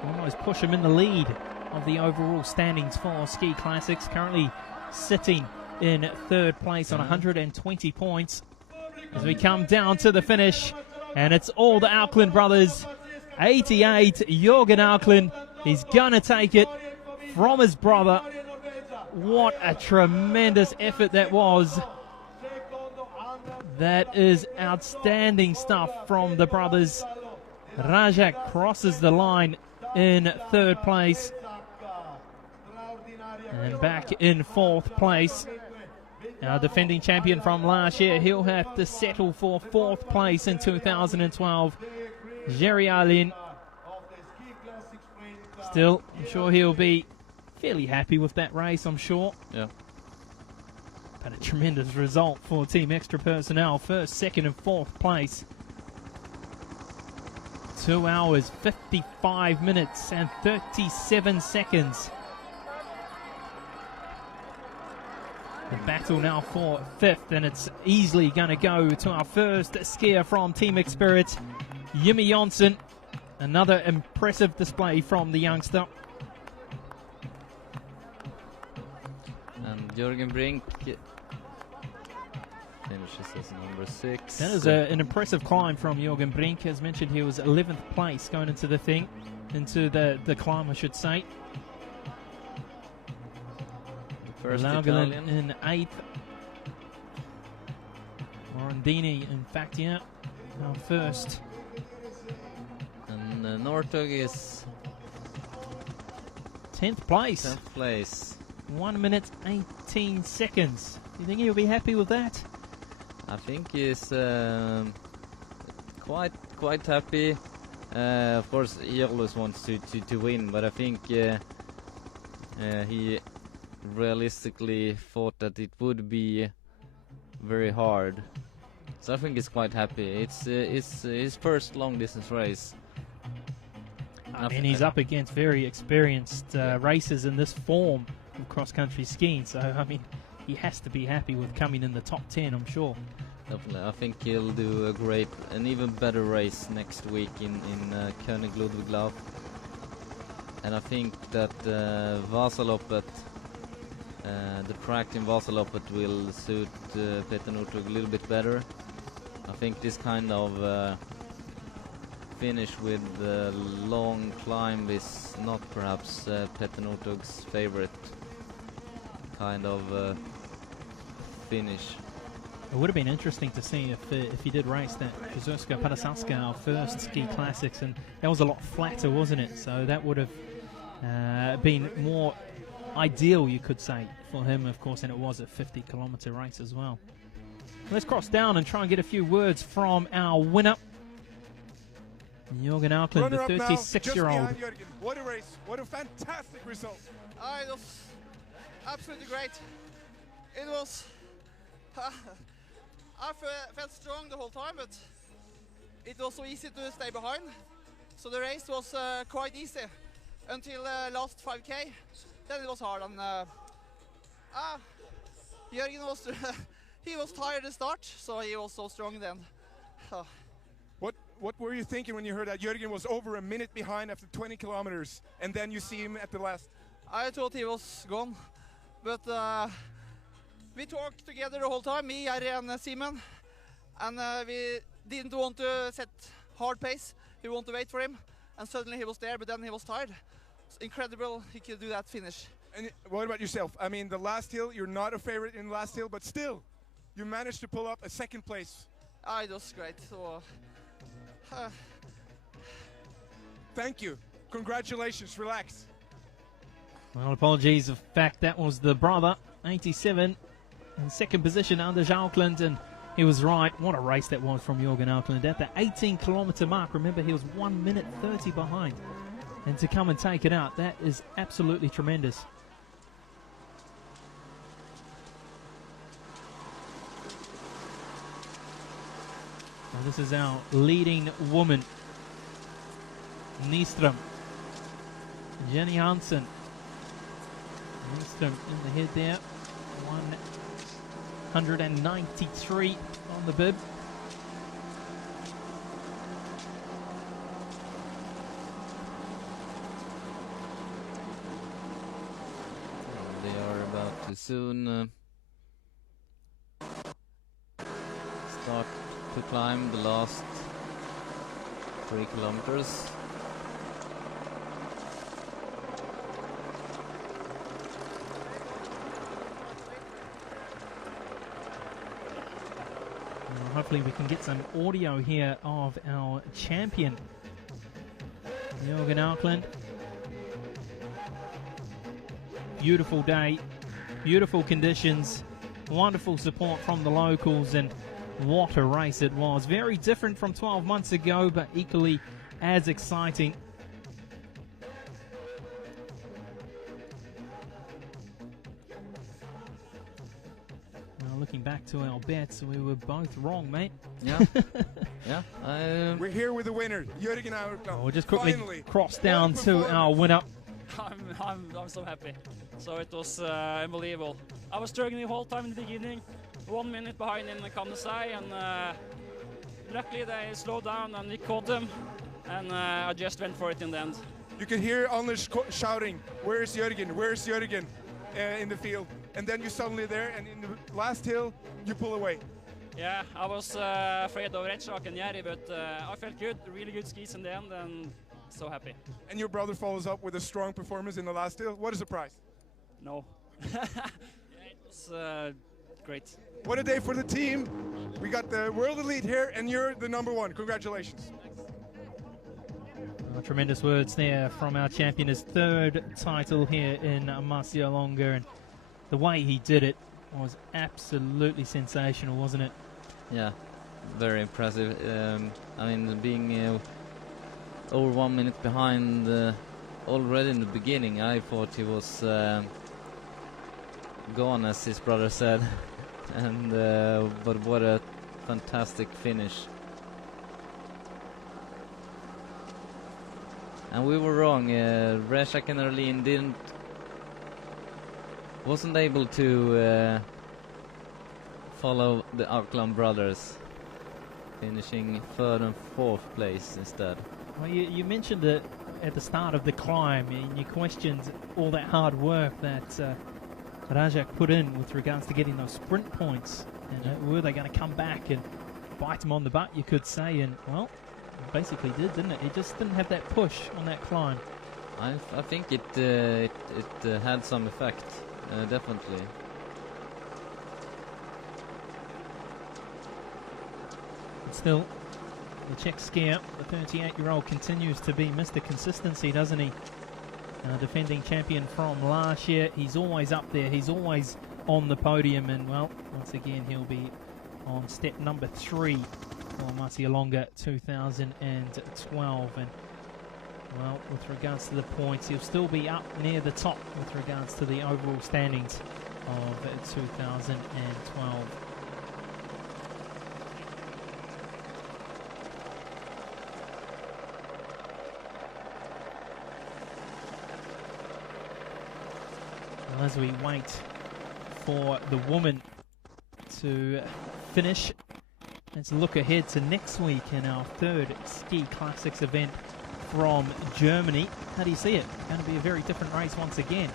almost push him in the lead of the overall standings for Ski Classics. Currently sitting in 3rd place on 120 points. As we come down to the finish, and it's all the Auckland brothers. 88, Jörgen Auckland. He's gonna take it from his brother. What a tremendous effort that was. That is outstanding stuff from the brothers. Rajak crosses the line in 3rd place. And back in 4th place. Our defending champion from last year, he'll have to settle for 4th place in 2012. Marcialonga. Still, I'm sure he'll be fairly happy with that race, I'm sure. Yeah. But a tremendous result for Team Extra personnel. 1st, 2nd and 4th place. 2 hours, 55 minutes and 37 seconds. The battle now for 5th, and it's easily going to go to our 1st skier from Team Spirit, Jimmy Jonsson. Another impressive display from the youngster. And Jörgen Brink finishes as number 6. That is an impressive climb from Jörgen Brink. As mentioned, he was 11th place going into the thing, into the climb, I should say. First Laugelin Italian in 8th. Morandini, in fact, yeah, now 1st. And Nortug is 10th place. 10th place. 1 minute 18 seconds. Do you think he'll be happy with that? I think he's quite happy. Of course, he always wants to win, but I think he realistically thought that it would be very hard. So I think he's quite happy. It's his first long distance race. I mean, he's up against very experienced racers in this form of cross-country skiing. So, I mean, he has to be happy with coming in the top 10, I'm sure. Definitely. I think he'll do a great, an even better race next week in König Ludwig Lauf. And I think that Vasaloppet, the track in Vasaloppet will suit Peter Northug a little bit better. I think this kind of finish with the long climb is not perhaps Peter Northug's favorite kind of finish. It would have been interesting to see if he did race that Kazurska Parasaska, our first ski classics, and that was a lot flatter, wasn't it? So that would have been more ideal, you could say, for him, of course, and it was a 50-kilometer race as well. Let's cross down and try and get a few words from our winner, Jørgen Auckland, the 36-year-old. What a race. What a fantastic result. It was absolutely great. It was... I felt strong the whole time, but it was so easy to stay behind. So the race was quite easy until last 5K. Then it was hard. And Jørgen was he was tired at start, so he was so strong then. What were you thinking when you heard that Jørgen was over a minute behind after 20 kilometers, and then you see him at the last? I thought he was gone, but we talked together the whole time, me, Jerry and Simon, and we didn't want to set hard pace. We wanted to wait for him, and suddenly he was there, but then he was tired. It's incredible he could do that finish. And what about yourself? I mean, the last hill, you're not a favorite in the last hill, but still, you managed to pull up a second place. It was great. So, thank you. Congratulations. Relax. Well, apologies. In fact, that was the brother, 87, in second position, Anders Auckland, and he was right. What a race that was from Jørgen Auckland. At the 18-kilometer mark, remember, he was 1 minute 30 behind. And to come and take it out, that is absolutely tremendous. Now this is our leading woman, Nyström. Jenny Hansen. Nyström in the head there. 193 on the bib. They are about to soon start to climb the last 3 kilometers. Hopefully we can get some audio here of our champion, Jørgen Auckland. Beautiful day, beautiful conditions, wonderful support from the locals, and what a race it was. Very different from 12 months ago, but equally as exciting. Looking back to our bets, we were both wrong, mate. Yeah, yeah. We're here with the winner, Jørgen Auckland. We'll just quickly Finally. cross down to our winner. I'm so happy. So it was unbelievable. I was struggling the whole time in the beginning, 1 minute behind in the Kansai, and luckily they slowed down and we caught them, and I just went for it in the end. You can hear Anders shouting, "Where's Jørgen? Where's Jørgen?" In the field. And then you're suddenly there, and in the last hill, you pull away. Yeah, I was afraid of Retsjak and Jerry, but I felt good, really good skis in the end, and so happy. And your brother follows up with a strong performance in the last hill. What a surprise. No. Yeah, it was great. What a day for the team. We got the world elite here, and you're the #1. Congratulations. Tremendous words there from our champion, his third title here in Marcialonga, and the way he did it was absolutely sensational, wasn't it? Yeah, very impressive. I mean, being over 1 minute behind already in the beginning, I thought he was gone, as his brother said. And but what a fantastic finish. And we were wrong. Reshak and Erlin wasn't able to follow the Aukland brothers, finishing 3rd and 4th place instead. Well, you mentioned it at the start of the climb, and you questioned all that hard work that Rajak put in with regards to getting those sprint points. And were they going to come back and bite him on the butt, you could say, and well, basically did, didn't it? He just didn't have that push on that climb. I think it had some effect, definitely. But still, the Czech skier, the 38-year-old, continues to be Mr. Consistency, doesn't he? Defending champion from last year. He's always up there. He's always on the podium, and well, once again, he'll be on step number 3 for Marcialonga 2012. And well, with regards to the points, he'll still be up near the top with regards to the overall standings of 2012. Well, as we wait for the woman to finish, let's look ahead to next week in our 3rd Ski Classics event from Germany. How do you see it? Going to be a very different race once again.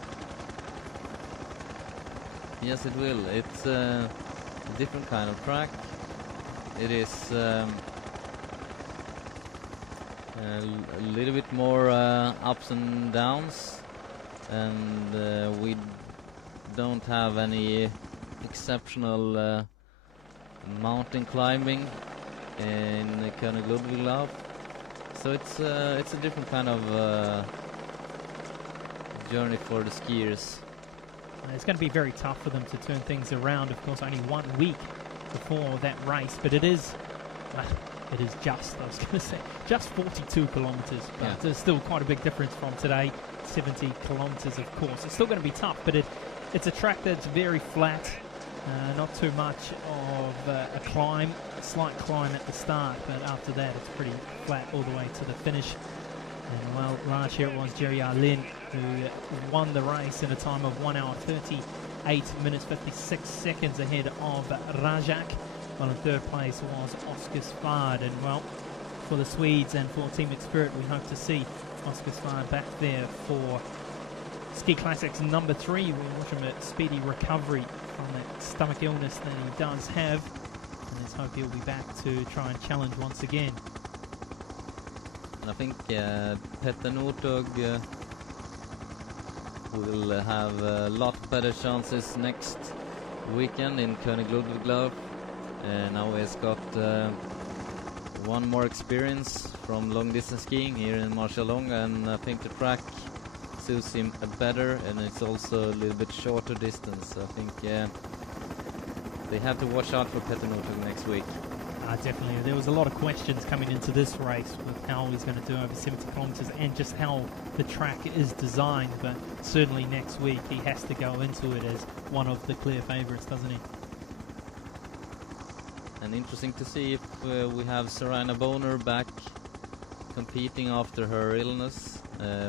Yes, it will. It's a different kind of track. It is a little bit more ups and downs, and we don't have any exceptional mountain climbing in König Ludwigslauf. So it's a different kind of journey for the skiers. It's going to be very tough for them to turn things around. Of course, only 1 week before that race, but it is just, I was going to say, just 42 kilometres. But Yeah. there's still quite a big difference from today, 70 kilometres, of course. It's still going to be tough, but it's a track that's very flat, not too much of a climb, a slight climb at the start, but after that it's pretty flat all the way to the finish. And well, last year it was Jerry Arlin who won the race in a time of 1 hour 38 minutes 56 seconds ahead of Rajak. Well, in 3rd place was Oscar Svard, and well, for the Swedes and for Team Spirit, we hope to see Oscar Svard back there for Ski Classics number 3. We wish him a speedy recovery from that stomach illness that he does have, and let's hope he'll be back to try and challenge once again. And I think Petter Northug will have a lot better chances next weekend in König Ludwigslauf. Now he's got 1 more experience from long distance skiing here in Marcialonga, and I think the track suits him better, and it's also a little bit shorter distance. I think they have to watch out for Petter Northug next week. Definitely. There was a lot of questions coming into this race with how he's going to do over 70 kilometres and just how the track is designed, but certainly next week he has to go into it as one of the clear favourites, doesn't he? And interesting to see if we have Serena Boner back competing after her illness.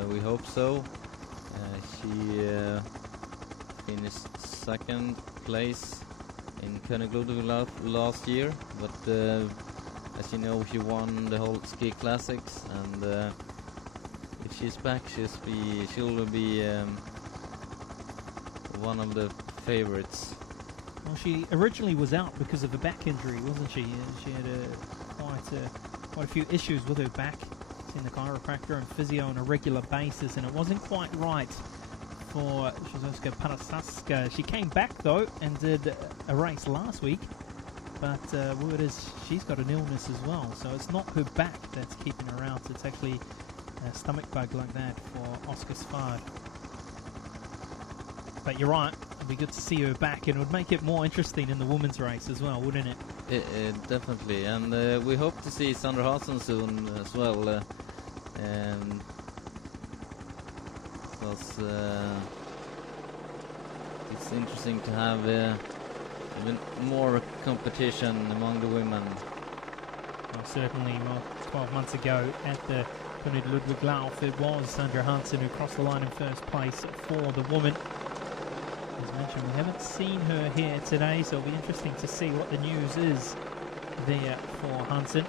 We hope so. She finished 2nd place in König Ludwigslauf last year, but as you know, she won the whole Ski Classics, and if she's back, she'll be one of the favorites. Well, she originally was out because of a back injury, wasn't she? She had quite a few issues with her back. Seen the chiropractor and physio on a regular basis, and it wasn't quite right for Shizuka Parasaska. She came back though and did a race last week, but word is she's got an illness as well, so it's not her back that's keeping her out. It's actually a stomach bug like that for Oscar Svard. But you're right, it'd be good to see her back, and it would make it more interesting in the women's race as well, wouldn't it? Definitely, and we hope to see Sandra Hansson soon as well. Because it's interesting to have even more competition among the women. Well, certainly, 12 months ago at the König Ludwig Lauf, it was Sandra Hansson who crossed the line in first place for the woman. As mentioned, we haven't seen her here today, so it'll be interesting to see what the news is there for Hansson.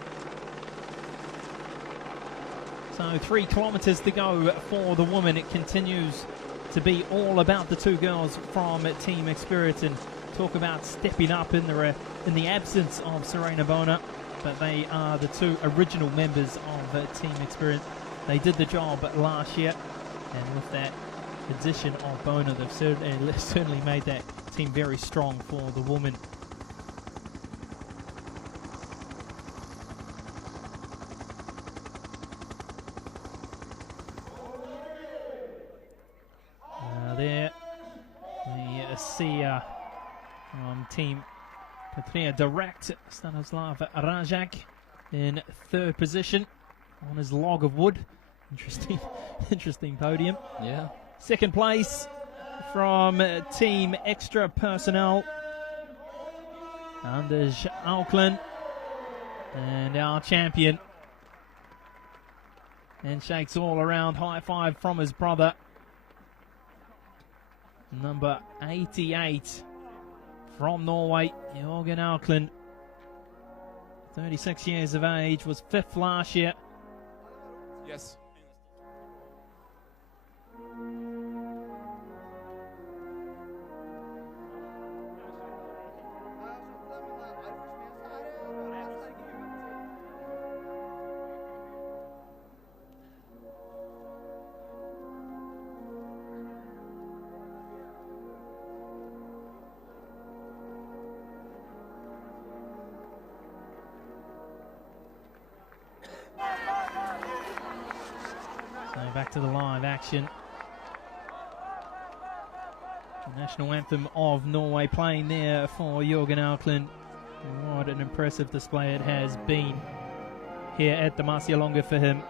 So 3 kilometres to go for the woman. It continues to be all about the two girls from Team Experience, and talk about stepping up in the absence of Serena Bona. But they are the 2 original members of Team Experience. They did the job last year, and with that addition of Bona, they've certainly made that team very strong for the woman. There we see from Team Patria Direct, Stanislav Rajak in 3rd position on his log of wood. Interesting podium. Yeah. 2nd place from Team Extra Personnel, Anders Auckland, and our champion. And shakes all around, high five from his brother. Number 88 from Norway, Jorgen Auckland. 36 years of age, was 5th last year. Yes. Back to the live action. The national anthem of Norway playing there for Jorgen Auckland. What an impressive display it has been here at the Marcialonga for him.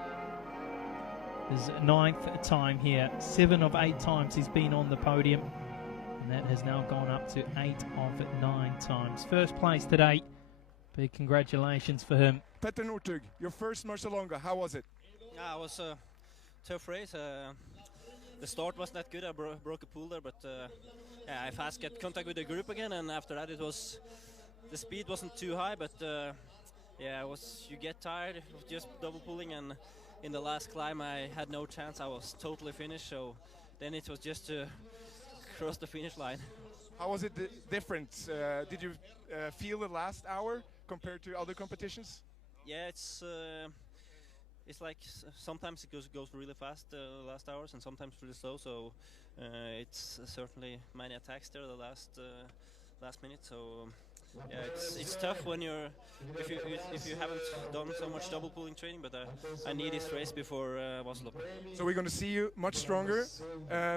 His 9th time here. 7 of 8 times he's been on the podium, and that has now gone up to 8 of 9 times. 1st place today. Big congratulations for him. Petter Northug, your first Marcialonga, how was it? Yeah, it was tough race. The start wasn't that good. I broke a pool there, but yeah, I fast get contact with the group again, and after that the speed wasn't too high, but yeah, you get tired of just double pulling, and in the last climb I had no chance. I was totally finished, so then it was just to cross the finish line. How was it different? Did you feel the last hour compared to other competitions? Yeah, it's like sometimes it goes really fast the last hours, and sometimes really slow. So it's certainly many attacks there the last minute. So yeah, it's tough when if you haven't done so much double pulling training. But I need this race before Vasaloppet. So we're going to see you much stronger,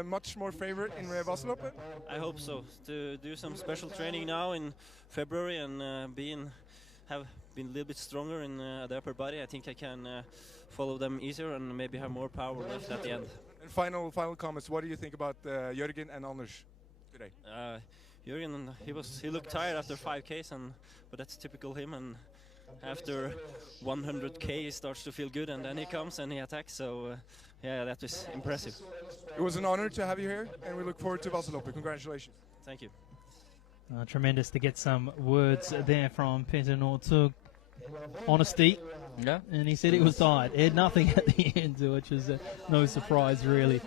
much more favorite in Vasaloppet. I hope so. To do some special training now in February and have been a little bit stronger in the upper body. I think I can follow them easier and maybe have more power left at the end. And final comments. What do you think about Jørgen and Anders today? Jørgen, he looked tired after 5Ks, but that's typical him. And after 100K, he starts to feel good, and then he comes and he attacks. So yeah, that was impressive. It was an honor to have you here, and we look forward to Vasaloppet. Congratulations. Thank you. Tremendous to get some words there from Petter Northug. Honesty. Yeah. And he said he was tired. He had nothing at the end, which is no surprise, really.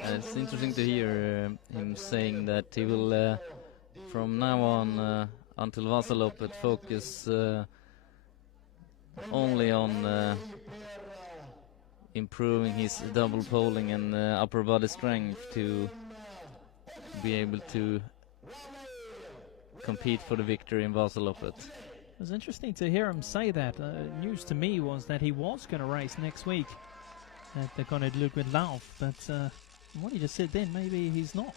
It's interesting to hear him saying that he will, from now on until Vasaloppet, focus only on improving his double poling and upper body strength to be able to compete for the victory in Vasaloppet. It was interesting to hear him say that. News to me was that he was going to race next week at the Conrad Ludwig Lauf, but what he just said then, maybe he's not.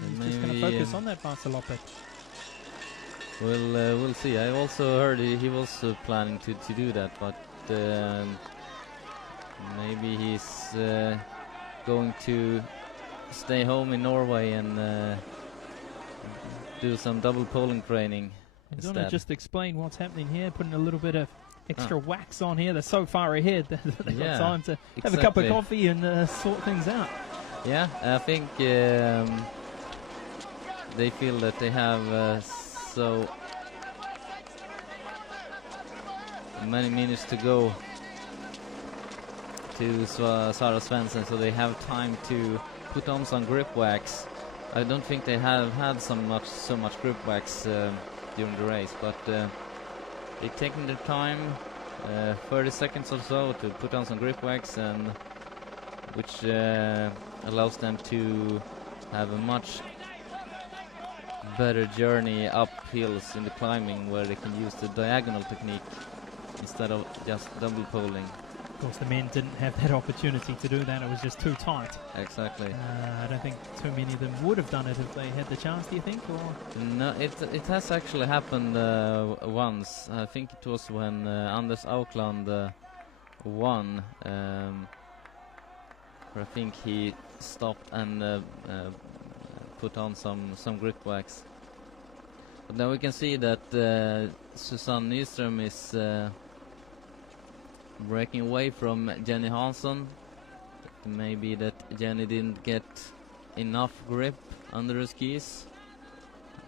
Maybe he's just going to focus on that Barceloppe. We'll see. I also heard he was planning to do that, but maybe he's going to stay home in Norway and do some double polling training. Do you want to just explain what's happening here? Putting a little bit of extra wax on here. They're so far ahead that they've got time to have a cup of coffee and sort things out. Yeah, I think they feel that they have so many minutes to go to Sara Svensson, so they have time to put on some grip wax. I don't think they have had so much grip wax during the race, but they're taking their time, 30 seconds or so, to put on some grip wax, and which allows them to have a much better journey up hills in the climbing, where they can use the diagonal technique instead of just double poling. Of course, the men didn't have that opportunity to do that. It was just too tight. Exactly. I don't think too many of them would have done it if they had the chance, do you think? Or? No, it has actually happened once. I think it was when Anders Aukland won. Where I think he stopped and put on some grip wax. But now we can see that Susanne Nyström is breaking away from Jenny Hansson. Maybe that Jenny didn't get enough grip under her skis.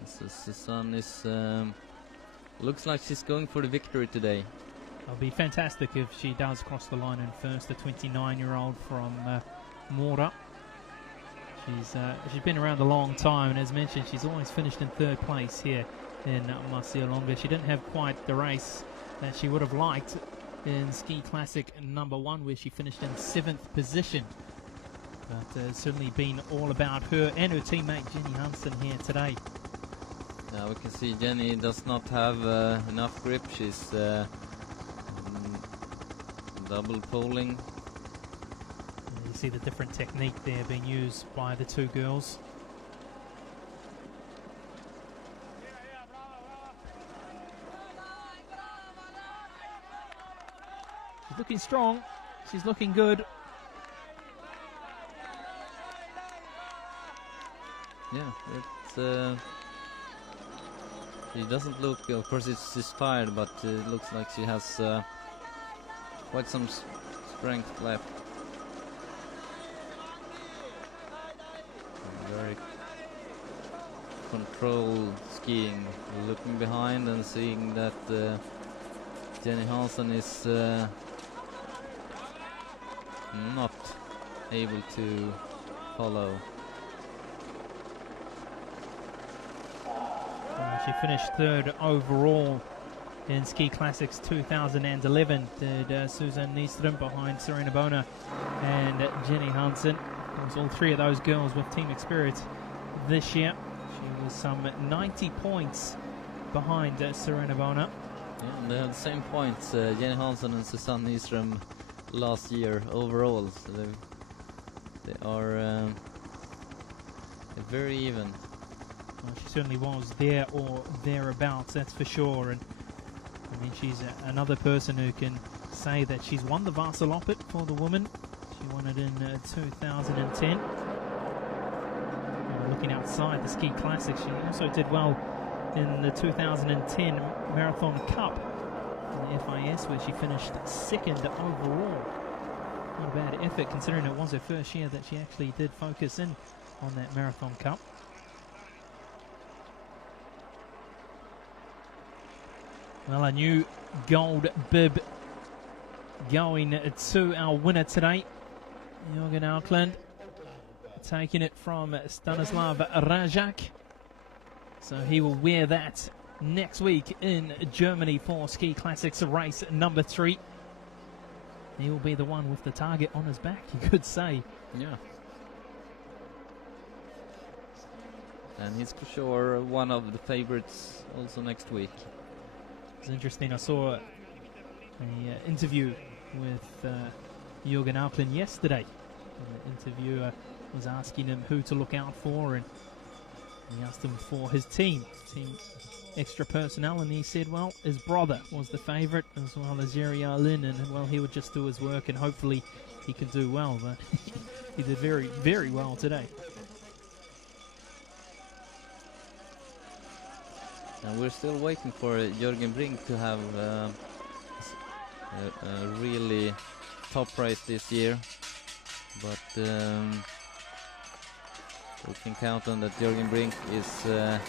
So Susanne is looks like she's going for the victory today. It'll be fantastic if she does cross the line in first, the 29-year-old from Mora. She's been around a long time, and as mentioned, she's always finished in third place here in Marcialonga. She didn't have quite the race that she would have liked in Ski Classic number 1, where she finished in 7th position. But it's certainly been all about her and her teammate Jenny Hansen here today. Now we can see Jenny does not have enough grip. She's double poling. You see the different technique there being used by the two girls. She's looking strong. She's looking good. Yeah, it's she doesn't look, of course she's tired, but it looks like she has quite some strength left. Very controlled skiing, looking behind and seeing that Jenny Hansen is not able to follow. She finished third overall in Ski Classics 2011. Did Susanne Nyström behind Serena Bona and Jenny Hansen. All three of those girls with team experience this year. She was some 90 points behind Serena Bona. Yeah, and they have the same points, Jenny Hansen and Susanne Nyström, last year overall. So they are very even. Well, she certainly was there or thereabouts, that's for sure. And I mean, she's another person who can say that she's won the Vasaloppet for the women. She won it in 2010. Looking outside the Ski Classic, she also did well in the 2010 Marathon Cup in the FIS, where she finished second overall. Not a bad effort, considering it was her first year that she actually did focus in on that Marathon Cup. Well, a new gold bib going to our winner today, Jürgen Aukland, taking it from Stanislav Rajak. So he will wear that next week in Germany for Ski Classics race number 3. He will be the one with the target on his back, you could say. Yeah. And he's for sure one of the favorites also next week. It's interesting. I saw an interview with Jürgen Auklin yesterday. And the interviewer was asking him who to look out for, and he asked him for his team extra personnel, and he said, well, his brother was the favourite, as well as Marcialonga Jan, and well, he would just do his work, and hopefully he can do well. But he did very, very well today. And we're still waiting for Jürgen Brink to have a really top race this year, but we can count on that Jürgen Brink is will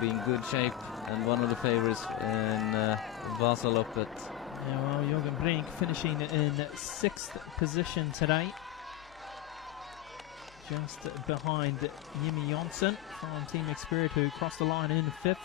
be in good shape and one of the favorites in Vasaloppet. Yeah, well, Jürgen Brink finishing in 6th position today, just behind Jimmy Jonsson from Team Experience, who crossed the line in 5th.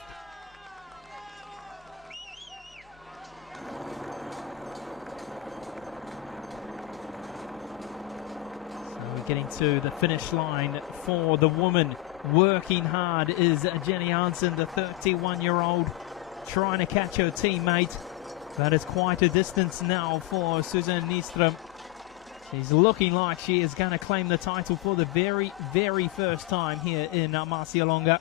Getting to the finish line for the woman. Working hard is Jenny Hansen, the 31-year-old, trying to catch her teammate. But it's quite a distance now for Susanne Nyström. She's looking like she is going to claim the title for the very, very first time here in Marcialonga.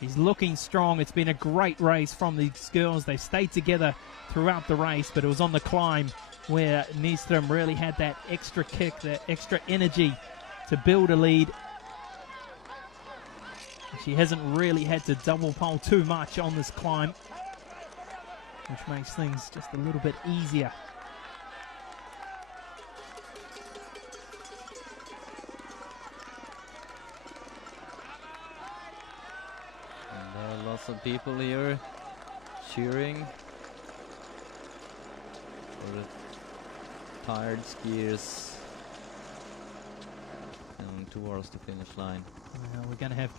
She's looking strong. It's been a great race from these girls. They stayed together throughout the race, but it was on the climb where Nyström really had that extra kick, that extra energy to build a lead. She hasn't really had to double pole too much on this climb, which makes things just a little bit easier. And there are lots of people here cheering for the tired skiers going towards the finish line. We're going to have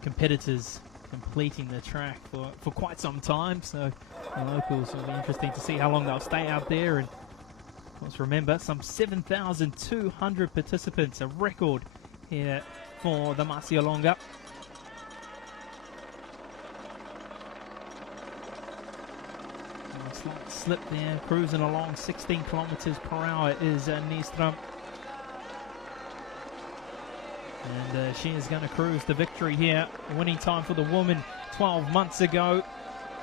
competitors completing the track for quite some time, so the locals will be interesting to see how long they'll stay out there. And of course, remember, some 7,200 participants, a record here for the Marcialonga. Slight slip there, cruising along 16 kilometers per hour is Nyström. And she is going to cruise to victory here. Winning time for the woman 12 months ago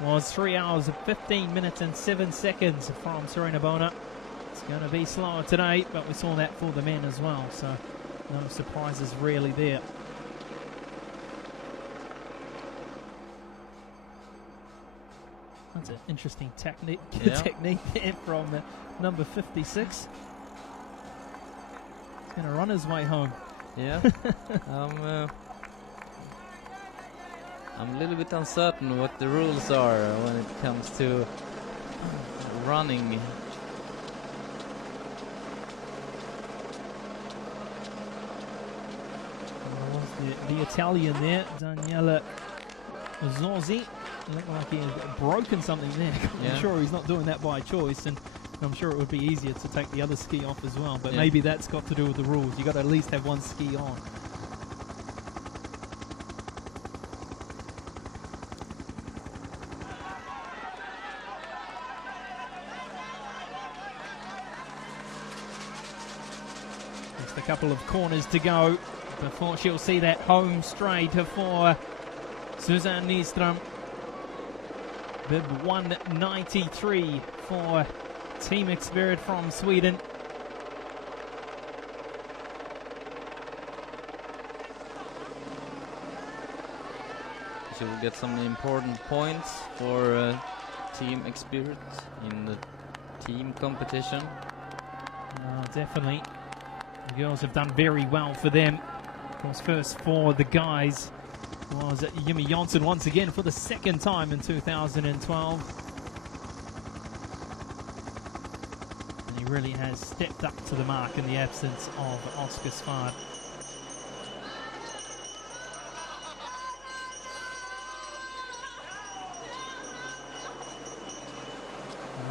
was 3 hours, 15 minutes and 7 seconds from Serena Bona. It's going to be slower today, but we saw that for the men as well, so no surprises really there. That's an interesting technique there from number 56. He's going to run his way home. Yeah, I'm a little bit uncertain what the rules are when it comes to running. The Italian there, Daniela Zorzi, looked like he had broken something there. I'm sure he's not doing that by choice, and I'm sure it would be easier to take the other ski off as well, but maybe that's got to do with the rules. You've got to at least have one ski on. Just a couple of corners to go before she'll see that home straight for Susanne Nyström. Bib 193 for Team Experience from Sweden. She will get some important points for Team Experience in the team competition. Definitely. The girls have done very well for them. Of course, first for the guys was Jimmy Jonsson once again for the second time in 2012. And he really has stepped up to the mark in the absence of Oscar Svard.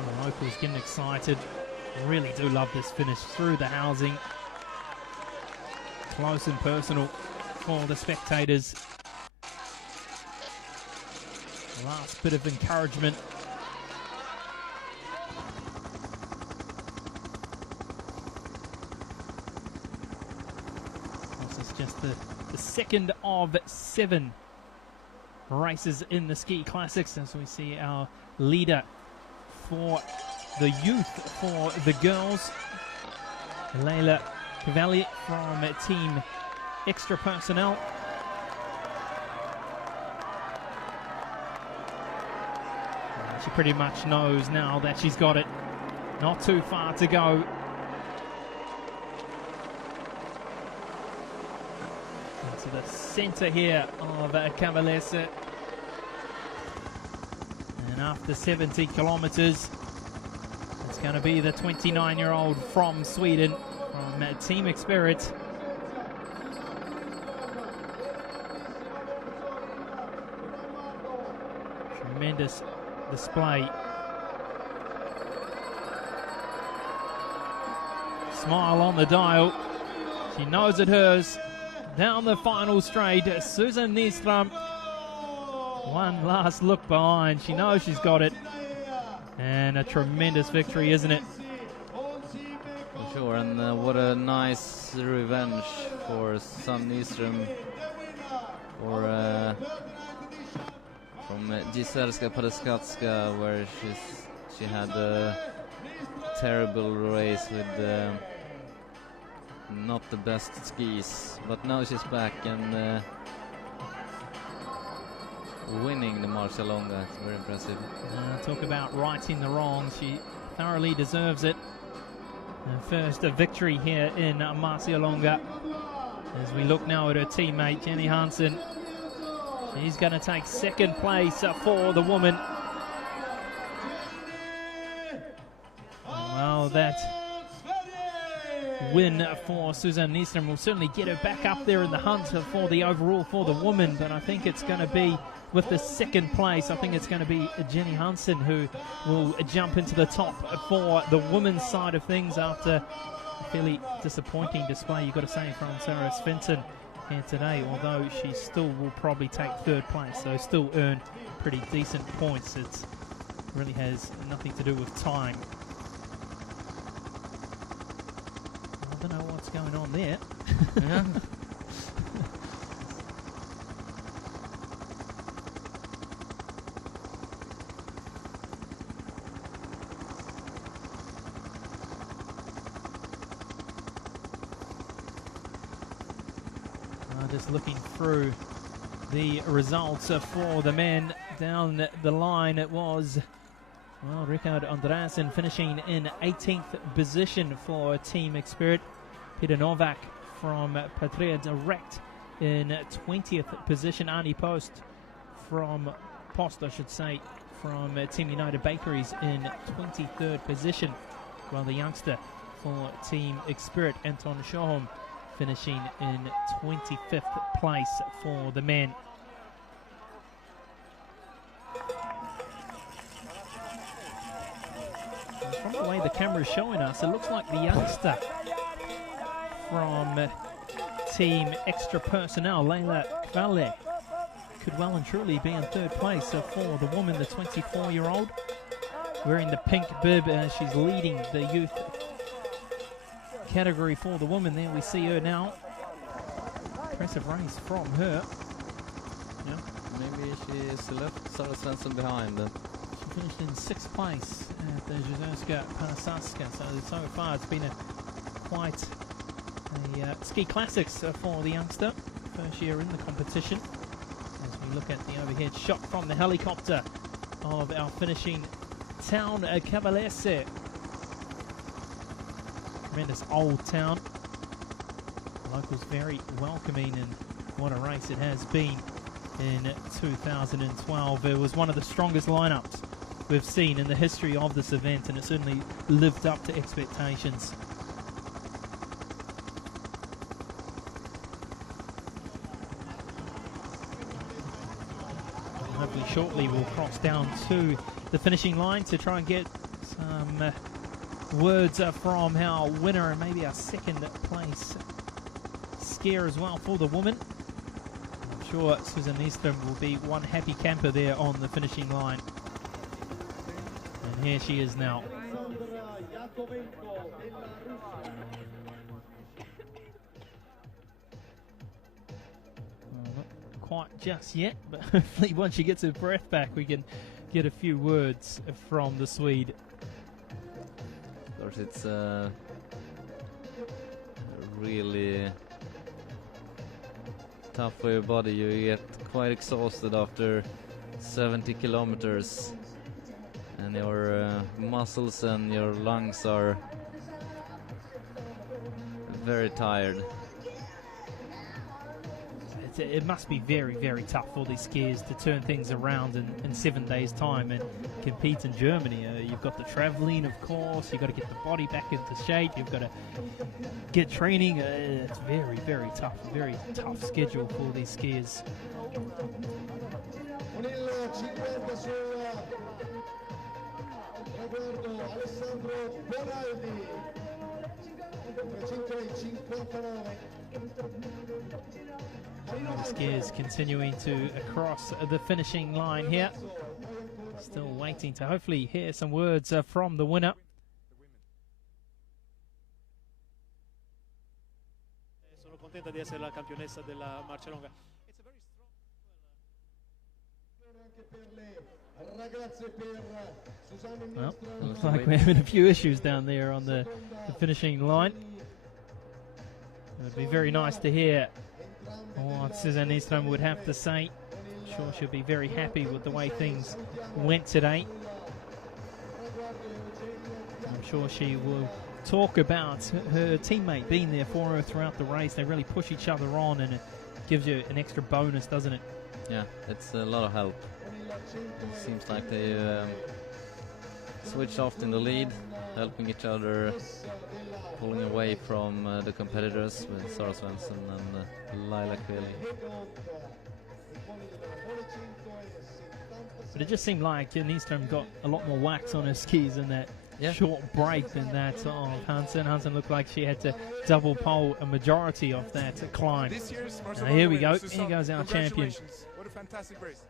The locals getting excited. Really do love this finish through the housing. Close and personal for the spectators. last bit of encouragement. This is just the second of 7 races in the Ski Classics, as we see our leader for the youth, for the girls, Leila Cavalli from Team Extra Personnel. She pretty much knows now that she's got it. Not too far to go. Into the center here of Cavalese. And after 70 kilometers, it's going to be the 29-year-old from Sweden, from Team Spirit. Tremendous display. Smile on the dial. She knows it hers. Down the final straight, Susan Nyström. One last look behind. She knows she's got it. And a tremendous victory, isn't it? For sure, and what a nice revenge for Susan Nyström for from Giselska Padeskatzka, where she had a terrible race with not the best skis, but now she's back and winning the Marcialonga. It's very impressive. Talk about righting the wrong. She thoroughly deserves it. Her first victory here in Marcialonga. As we look now at her teammate Jenny Hansen, she's going to take second place for the woman. Well, that win for Susan Nyström will certainly get her back up there in the hunt for the overall for the woman, but I think it's going to be with the second place. I think it's going to be Jenny Hansen who will jump into the top for the women's side of things after a fairly disappointing display, you've got to say, from Sarah Svensson here today, although she still will probably take third place, so still earn pretty decent points. It really has nothing to do with time. I don't know what's going on there. Yeah. Just looking through the results for the men down the line, it was, well, Rikard Andreasen finishing in 18th position for Team Spirit. Peter Novak from Patria Direct in 20th position. Arnie Post from Team United Bakeries in 23rd position, while the youngster for Team Spirit, Anton Schoholm, finishing in 25th place for the men. And from the way the camera is showing us, it looks like the youngster from Team Extra Personnel, Leila Kvalle, could well and truly be in third place for the woman, the 24-year-old, wearing the pink bib. She's leading the youth category for the woman. There we see her now. Impressive race from her. Yeah, maybe she left Sarah Svensson behind. She finished in 6th place at the Jezerska Panasaska. So far it's been quite a ski classics for the youngster. First year in the competition. As we look at the overhead shot from the helicopter of our finishing town, Cavalese. Tremendous old town. The locals very welcoming, and what a race it has been in 2012. It was one of the strongest lineups we've seen in the history of this event, and it certainly lived up to expectations. And hopefully shortly we'll cross down to the finishing line to try and get some words from our winner and maybe our second place skier as well for the woman. I'm sure Susan Nyström will be one happy camper there on the finishing line. And here she is now. Not quite just yet, but hopefully once she gets her breath back, we can get a few words from the Swede. Of course, it's really tough for your body. You get quite exhausted after 70 kilometers, and your muscles and your lungs are very tired. It must be very, very tough for these skiers to turn things around in 7 days' time and compete in Germany. You've got the traveling, of course. You've got to get the body back into shape. You've got to get training. It's very, very tough. Very tough schedule for these skiers. The skiers continuing to cross the finishing line here. Still waiting to hopefully hear some words from the winner. Sono contenta di essere la campionessa della Marcialonga. Well, looks like we're having a few issues down there on the finishing line. It would be very nice to hear what Susanne Nyström would have to say. I'm sure she'll be very happy with the way things went today. I'm sure she will talk about her teammate being there for her throughout the race. They really push each other on, and it gives you an extra bonus, doesn't it? Yeah, it's a lot of help. Seems like they switched off in the lead, helping each other, pulling away from the competitors with Sara Svensson and Laila Kveli. But it just seemed like Nyström got a lot more wax on her skis in that short break than that of Hansen. Hansen looked like she had to double pole a majority of that climb. Now here we go. Here goes our champion. What a fantastic race.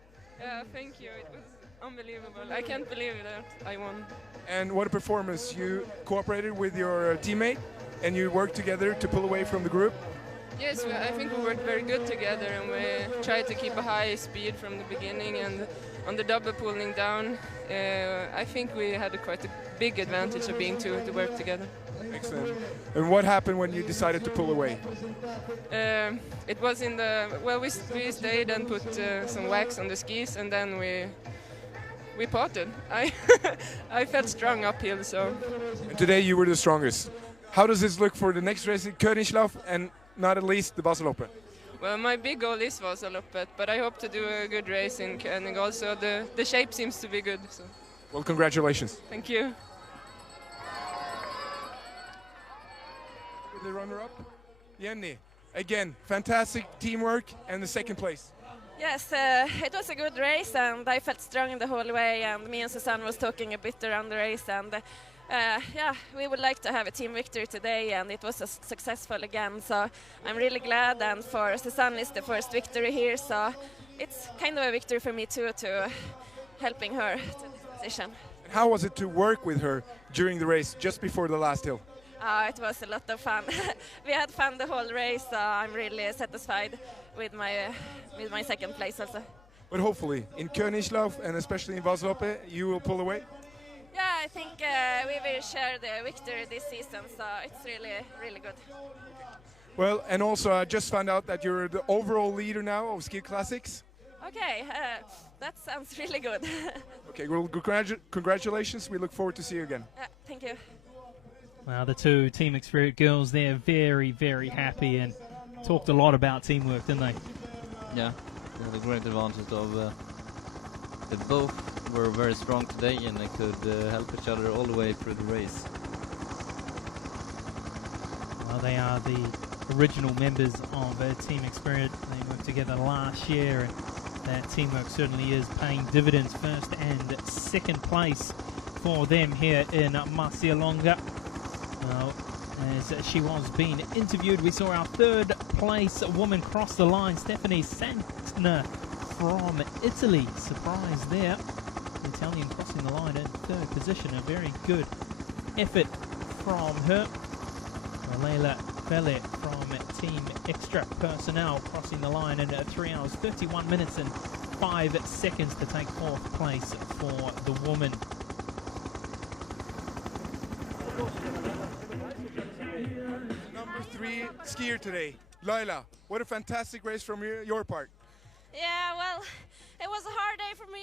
Thank you. It was unbelievable. I can't believe that I won. And what a performance. You cooperated with your teammate and you worked together to pull away from the group. Yes, I think we worked very good together, and we tried to keep a high speed from the beginning, and on the double pulling down, I think we had quite a big advantage of being two to work together. Excellent. And what happened when you decided to pull away? It was in the, well, we stayed and put some wax on the skis, and then we parted. I felt strong uphill, so. And today you were the strongest. How does this look for the next race in Koningslauf and not at least the Vasaloppet? Well, my big goal is Vasaloppet, but I hope to do a good race in Koning also. The shape seems to be good. So. Well, congratulations. Thank you. The runner-up, Jenny. Again, fantastic teamwork and the second place. Yes, it was a good race, and I felt strong the whole way, and me and Susanne was talking a bit around the race, and yeah, we would like to have a team victory today, and it was successful again, so I'm really glad, and for Susanne it's the first victory here, so it's kind of a victory for me too, to helping her to this position. How was it to work with her during the race, just before the last hill? It was a lot of fun. We had fun the whole race, so I'm really satisfied with my second place also. But hopefully, in Koningslauf and especially in Vasaloppet, you will pull away? Yeah, I think we will share the victory this season, so it's really, really good. Well, and also I just found out that you're the overall leader now of Ski Classics. Okay, that sounds really good. Okay, well, congratulations. We look forward to see you again. Yeah, thank you. Well, the two Team Experience girls, they're very, very happy and talked a lot about teamwork, didn't they? Yeah, they had a great advantage of they both were very strong today, and they could help each other all the way through the race. Well, they are the original members of Team Experience. They worked together last year, and that teamwork certainly is paying dividends. First and second place for them here in Marcialonga. As she was being interviewed, we saw our third place woman crossed the line. Stephanie Santner from Italy. Surprise there. The Italian crossing the line in third position. A very good effort from her. Leila Felle from Team Extra Personnel crossing the line in 3 hours, 31 minutes and 5 seconds to take fourth place for the woman. Number 3 skier today, Laila. What a fantastic race from your part. Yeah, well, it was a hard day for me.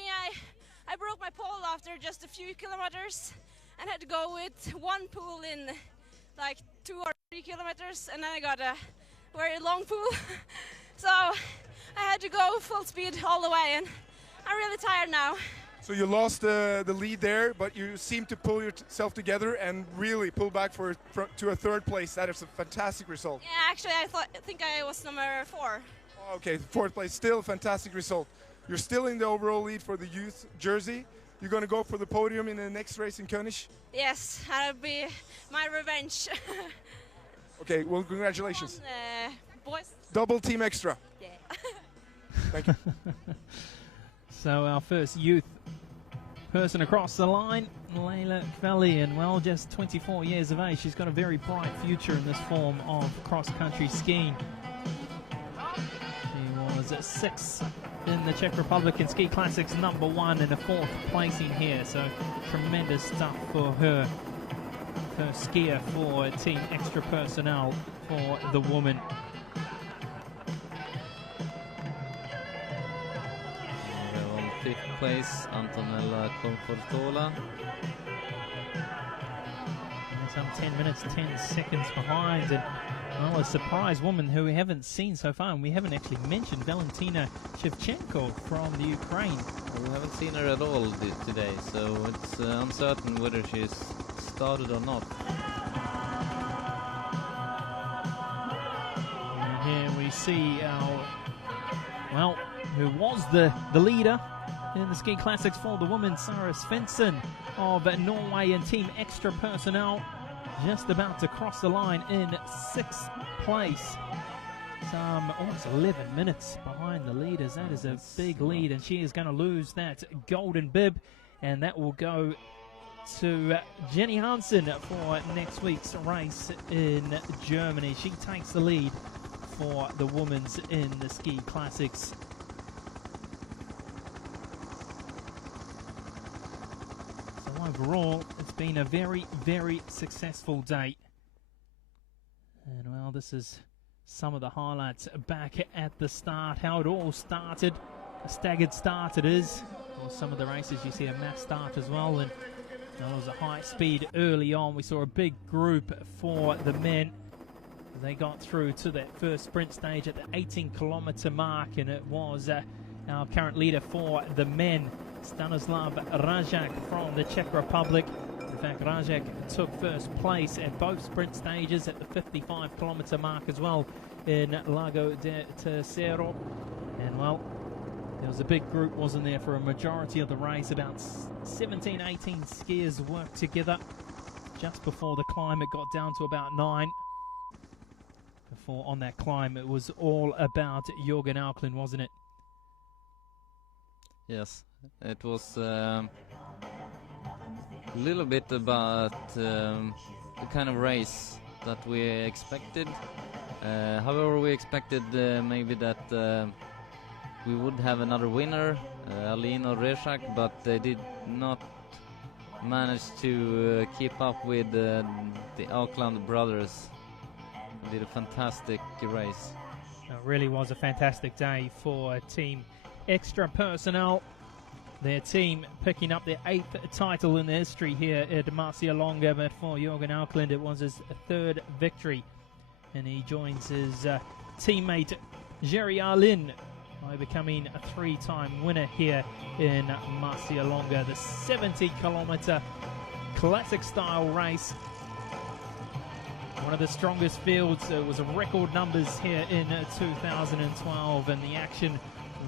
I broke my pole after just a few kilometers and had to go with one pool in like 2 or 3 kilometers, and then I got a very long pool. So I had to go full speed all the way, and I'm really tired now. So you lost the lead there, but you seem to pull yourself together and really pull back to a third place. That is a fantastic result. Yeah, actually, I think I was number 4. Okay, fourth place, still a fantastic result. You're still in the overall lead for the youth jersey. You're going to go for the podium in the next race in König? Yes, that'll be my revenge. Okay, well, congratulations. Boys. Double Team Extra. Yeah. Thank you. So our first youth person across the line, Leila Felle, and well, just 24 years of age. She's got a very bright future in this form of cross-country skiing. She was 6th in the Czech Republic in Ski Classics, number 1 and a 4th placing here. So tremendous stuff for her. First skier for Team Extra Personnel for the woman. On 5th place, Antonella Confortola. Some 10 minutes, 10 seconds behind. And well, a surprise woman who we haven't seen so far, and we haven't actually mentioned, Valentina Shevchenko from the Ukraine. We haven't seen her at all today, so it's uncertain whether she's started or not. And here we see our, well, who was the leader in the Ski Classics for the women, Sarah Svensson of Norway and Team Extra Personnel, just about to cross the line in 6th place. Some almost 11 minutes behind the leaders. That is a big lead, and she is going to lose that golden bib, and that will go to Jenny Hansen for next week's race in Germany. She takes the lead for the women's in the Ski Classics. So overall, it's been a very, very successful day. And well, this is some of the highlights back at the start, how it all started. A staggered start it is. For some of the races you see a mass start as well, and there was a high speed early on. We saw a big group for the men. They got through to that first sprint stage at the 18-kilometer mark, and it was our current leader for the men, Stanislav Rajak from the Czech Republic. In fact, Rajak took first place at both sprint stages at the 55-kilometer mark as well in Lago de Tercero. And well, there was a big group, wasn't there, for a majority of the race. About 17, 18 skiers worked together just before the climb. It got down to about 9. Before on that climb, it was all about Jørgen Auklund, wasn't it? Yes, it was a little bit about the kind of race that we expected. However, we expected maybe that we would have another winner, Alina Reshak, but they did not manage to keep up with the Auckland brothers. They did a fantastic race. It really was a fantastic day for Team Extra Personnel. Their team picking up their 8th title in the history here at Marcialonga, but for Jørgen Auklund it was his 3rd victory. And he joins his teammate Jerry Arlin by becoming a 3-time winner here in Marcialonga. The 70-kilometer classic style race. One of the strongest fields. It was record numbers here in 2012, and the action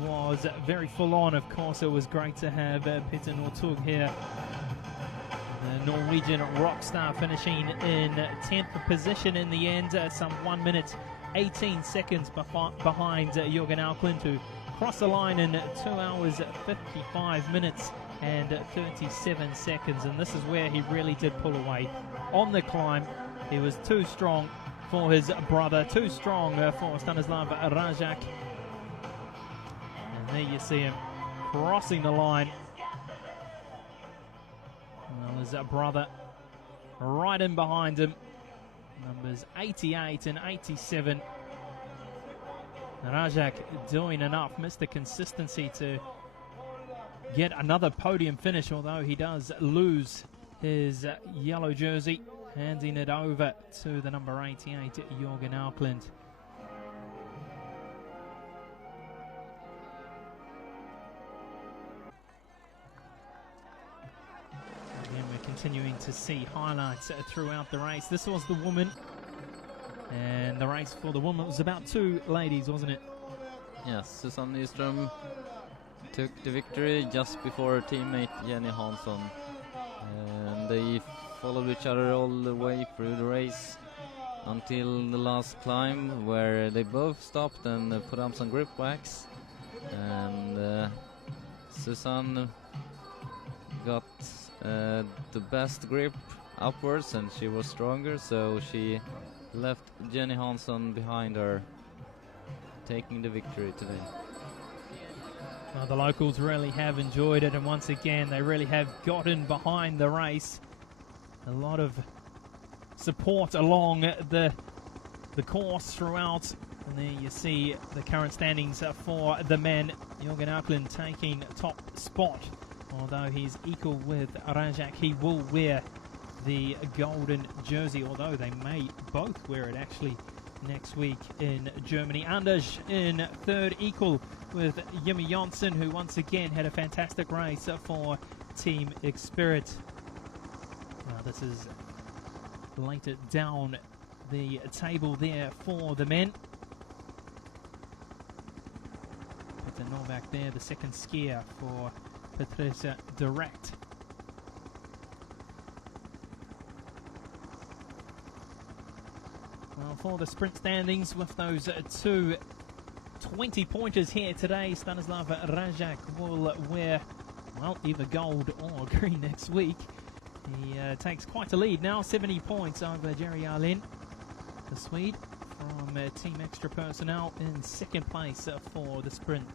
was very full on. Of course, it was great to have Peter Northug here, the Norwegian rock star, finishing in 10th position in the end, some 1 minute 18 seconds behind Jürgen Auckland, who crossed the line in 2 hours, 55 minutes and 37 seconds. And this is where he really did pull away. On the climb, he was too strong for his brother, too strong for Stanislav Rajak. And there you see him crossing the line. Well, his brother right in behind him. Numbers 88 and 87. Rajak doing enough, missed the consistency to get another podium finish, although he does lose his yellow jersey, handing it over to the number 88, Jürgen Auckland. Again, we're continuing to see highlights throughout the race. This was the woman, and the race for the woman was about 2 ladies, wasn't it? Yes, Susanne Nyström took the victory just before her teammate Jenny Hansson. And they followed each other all the way through the race until the last climb, where they both stopped and put on some grip wax. And Susanne got the best grip upwards, and she was stronger, so she left Jenny Hansson behind her, taking the victory today. Well, the locals really have enjoyed it, and once again they really have gotten behind the race. A lot of support along the course throughout, and there you see the current standings for the men. Jürgen Auckland taking top spot, although he's equal with Rajak. He will wear the golden jersey, although they may both wear it actually next week in Germany. Anders in third, equal with Jimmy Jonsson, who once again had a fantastic race for Team Xspirit. Now this is later down the table there for the men. Peter Novak there, the second skier for Patricia Direct. Well, for the sprint standings, with those 2 20-pointers here today, Stanislav Rajak will wear, well, either gold or green next week. He takes quite a lead now, 70 points over Jerry Allen, the Swede from Team Extra Personnel, in second place for the sprint.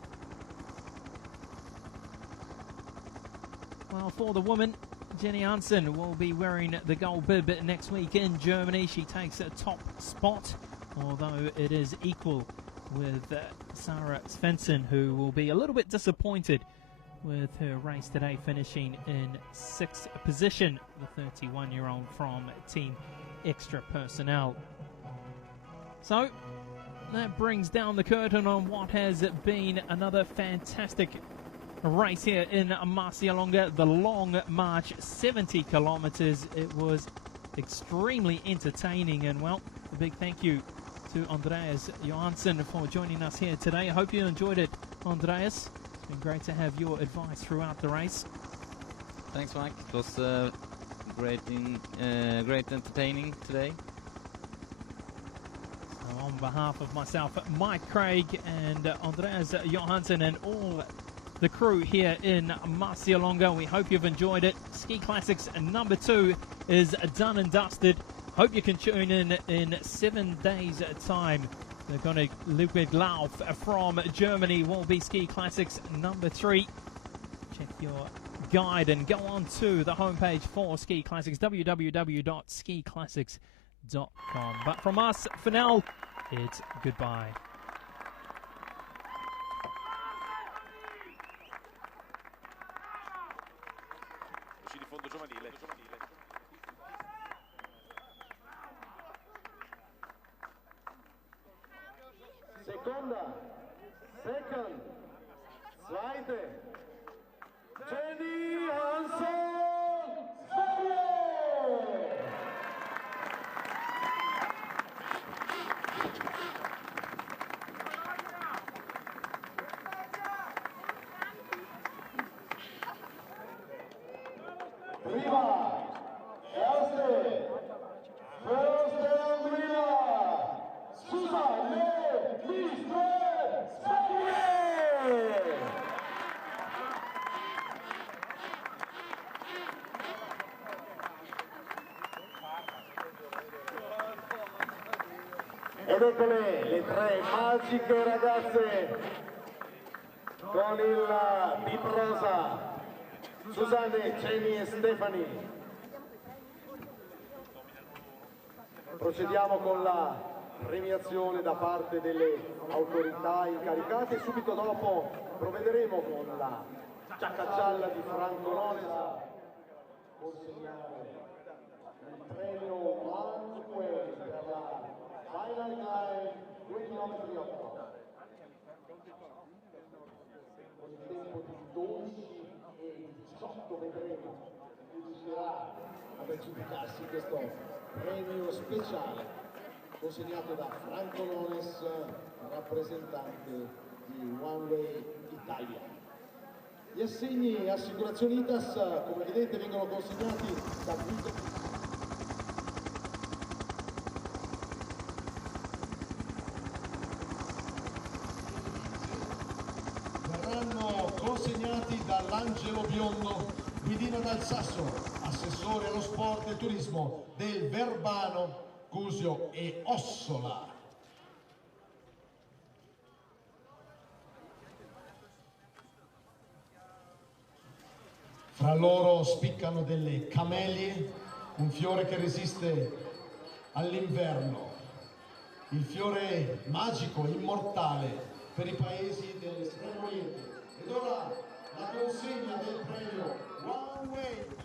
Well, for the woman, Jenny Hansen will be wearing the gold bib next week in Germany. She takes a top spot, although it is equal with Sarah Svensson, who will be a little bit disappointed with her race today, finishing in 6th position, the 31-year-old from Team Extra Personnel. So that brings down the curtain on what has been another fantastic race here in Marcialonga, the long march, 70 kilometers. It was extremely entertaining, and well, a big thank you to Andreas Johansson for joining us here today. I hope you enjoyed it, Andreas. It's been great to have your advice throughout the race. Thanks, Mike. It was great entertaining today. So on behalf of myself, Mike Craig, and Andreas Johansson, and all the crew here in Marcialonga, we hope you've enjoyed it. Ski Classics number 2 is done and dusted. Hope you can tune in 7 days' time. They're going to Ludwig Lauf from Germany will be Ski Classics number 3. Check your guide and go on to the homepage for Ski Classics, www.skiclassics.com. But from us, for now, it's goodbye. Seconda, second, zweite, Jenny Hansson, Sverige! Prima, erste, first and winner, Susanne Ed eccole le tre magiche ragazze con il bib rosa, Susanne, Jenny e Stefani. Procediamo con la premiazione da parte delle autorità incaricate e subito dopo provvederemo con la giacca gialla di Franco Nones a consegnare il premio One Way per la Final Line 2 km 8 con il tempo di 12 e 18 vedremo chi riuscirà ad aggiudicarsi questo premio speciale consegnato da Franco Nones, rappresentante di One Way Italia. Gli assegni assicurazioni ITAS, come vedete, vengono consegnati da Guido. Verranno consegnati dall'Angelo Biondo, guidino dal Sasso, assessore allo sport e turismo del Verbano, Cusio e Ossola. Fra loro spiccano delle camelie, un fiore che resiste all'inverno, il fiore magico, immortale per i paesi dell'estremo oriente. Ed ora la consegna del premio One Way.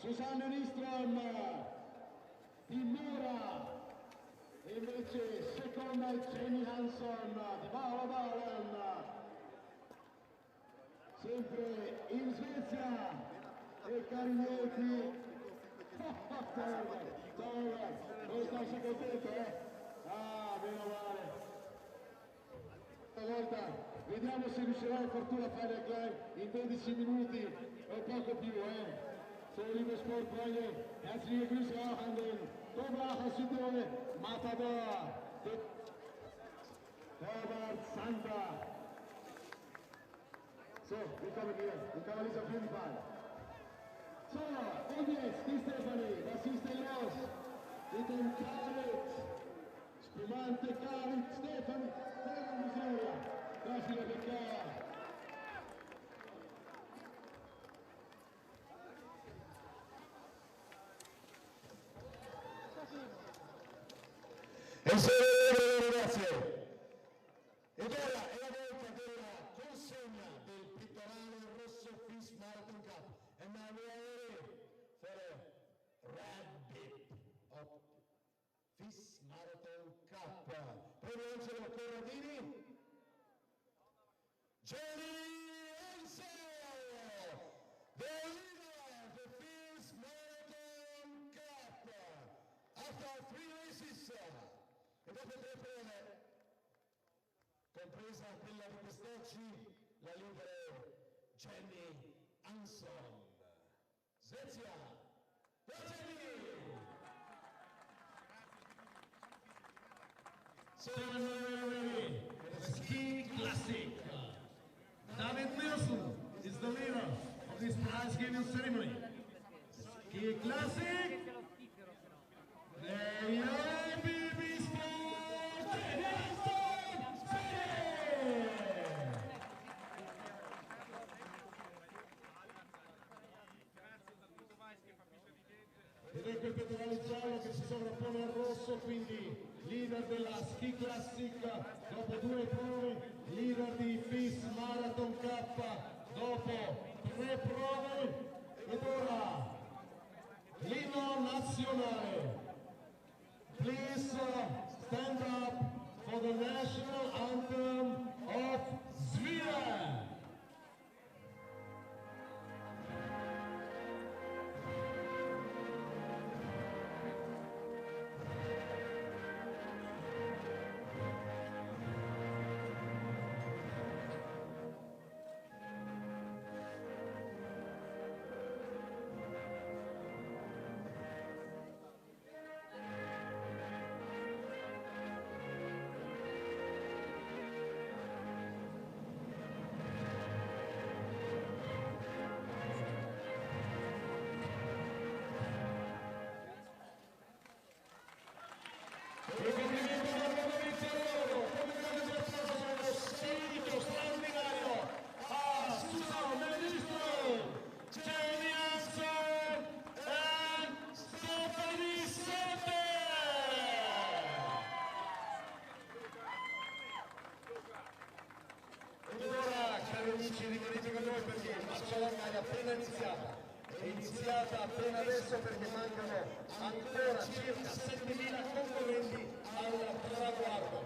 Susanne Nistrom di Mura e invece seconda Jenny Hanson di Balen, sempre in Svezia, e Carigneti. Dove stai, sei contento, eh? Ah, meno male. Stavolta vediamo se riuscirà la fortuna a fare il climb in 12 minuti o poco più, eh? So, liebe Sportfreunde, herzliche Grüße auch an den Dobracher Südtirol Matador, Herbert Sander. So, willkommen hier, willkommen ist auf jeden Fall. So, und jetzt die Stefanie, was ist denn los? Mit dem Karit, spumante Karit, Stefanie, ferma miseria, facile peccare. Grazie. Ed ora è la volta della consegna del pettorale rosso Fish Marathon Cup. And now we are ready for a red dip of Fish Marathon Cup. Prego Angelo Corradini. Jenny Hanson, the leader of the Fish Marathon Cup. After 3 races. E dopo 3 prove, compresa quella di quest'oggi, la leader Jenny Hanson. Svezia, la Jenny! So we're ready for the Ski Classic. David Nielsen is the leader of this prize-giving ceremony. Ski Classic, there you are, baby sport, Jenny Hanson, ed ecco il pettorale giallo che si sovrappone al rosso, quindi leader della Ski Classic dopo 2 prove, leader di FIS Marathon Cup dopo 3 prove, ed ora magari appena iniziata. È iniziata appena adesso perché mancano ancora circa 7.000 concorrenti al traguardo.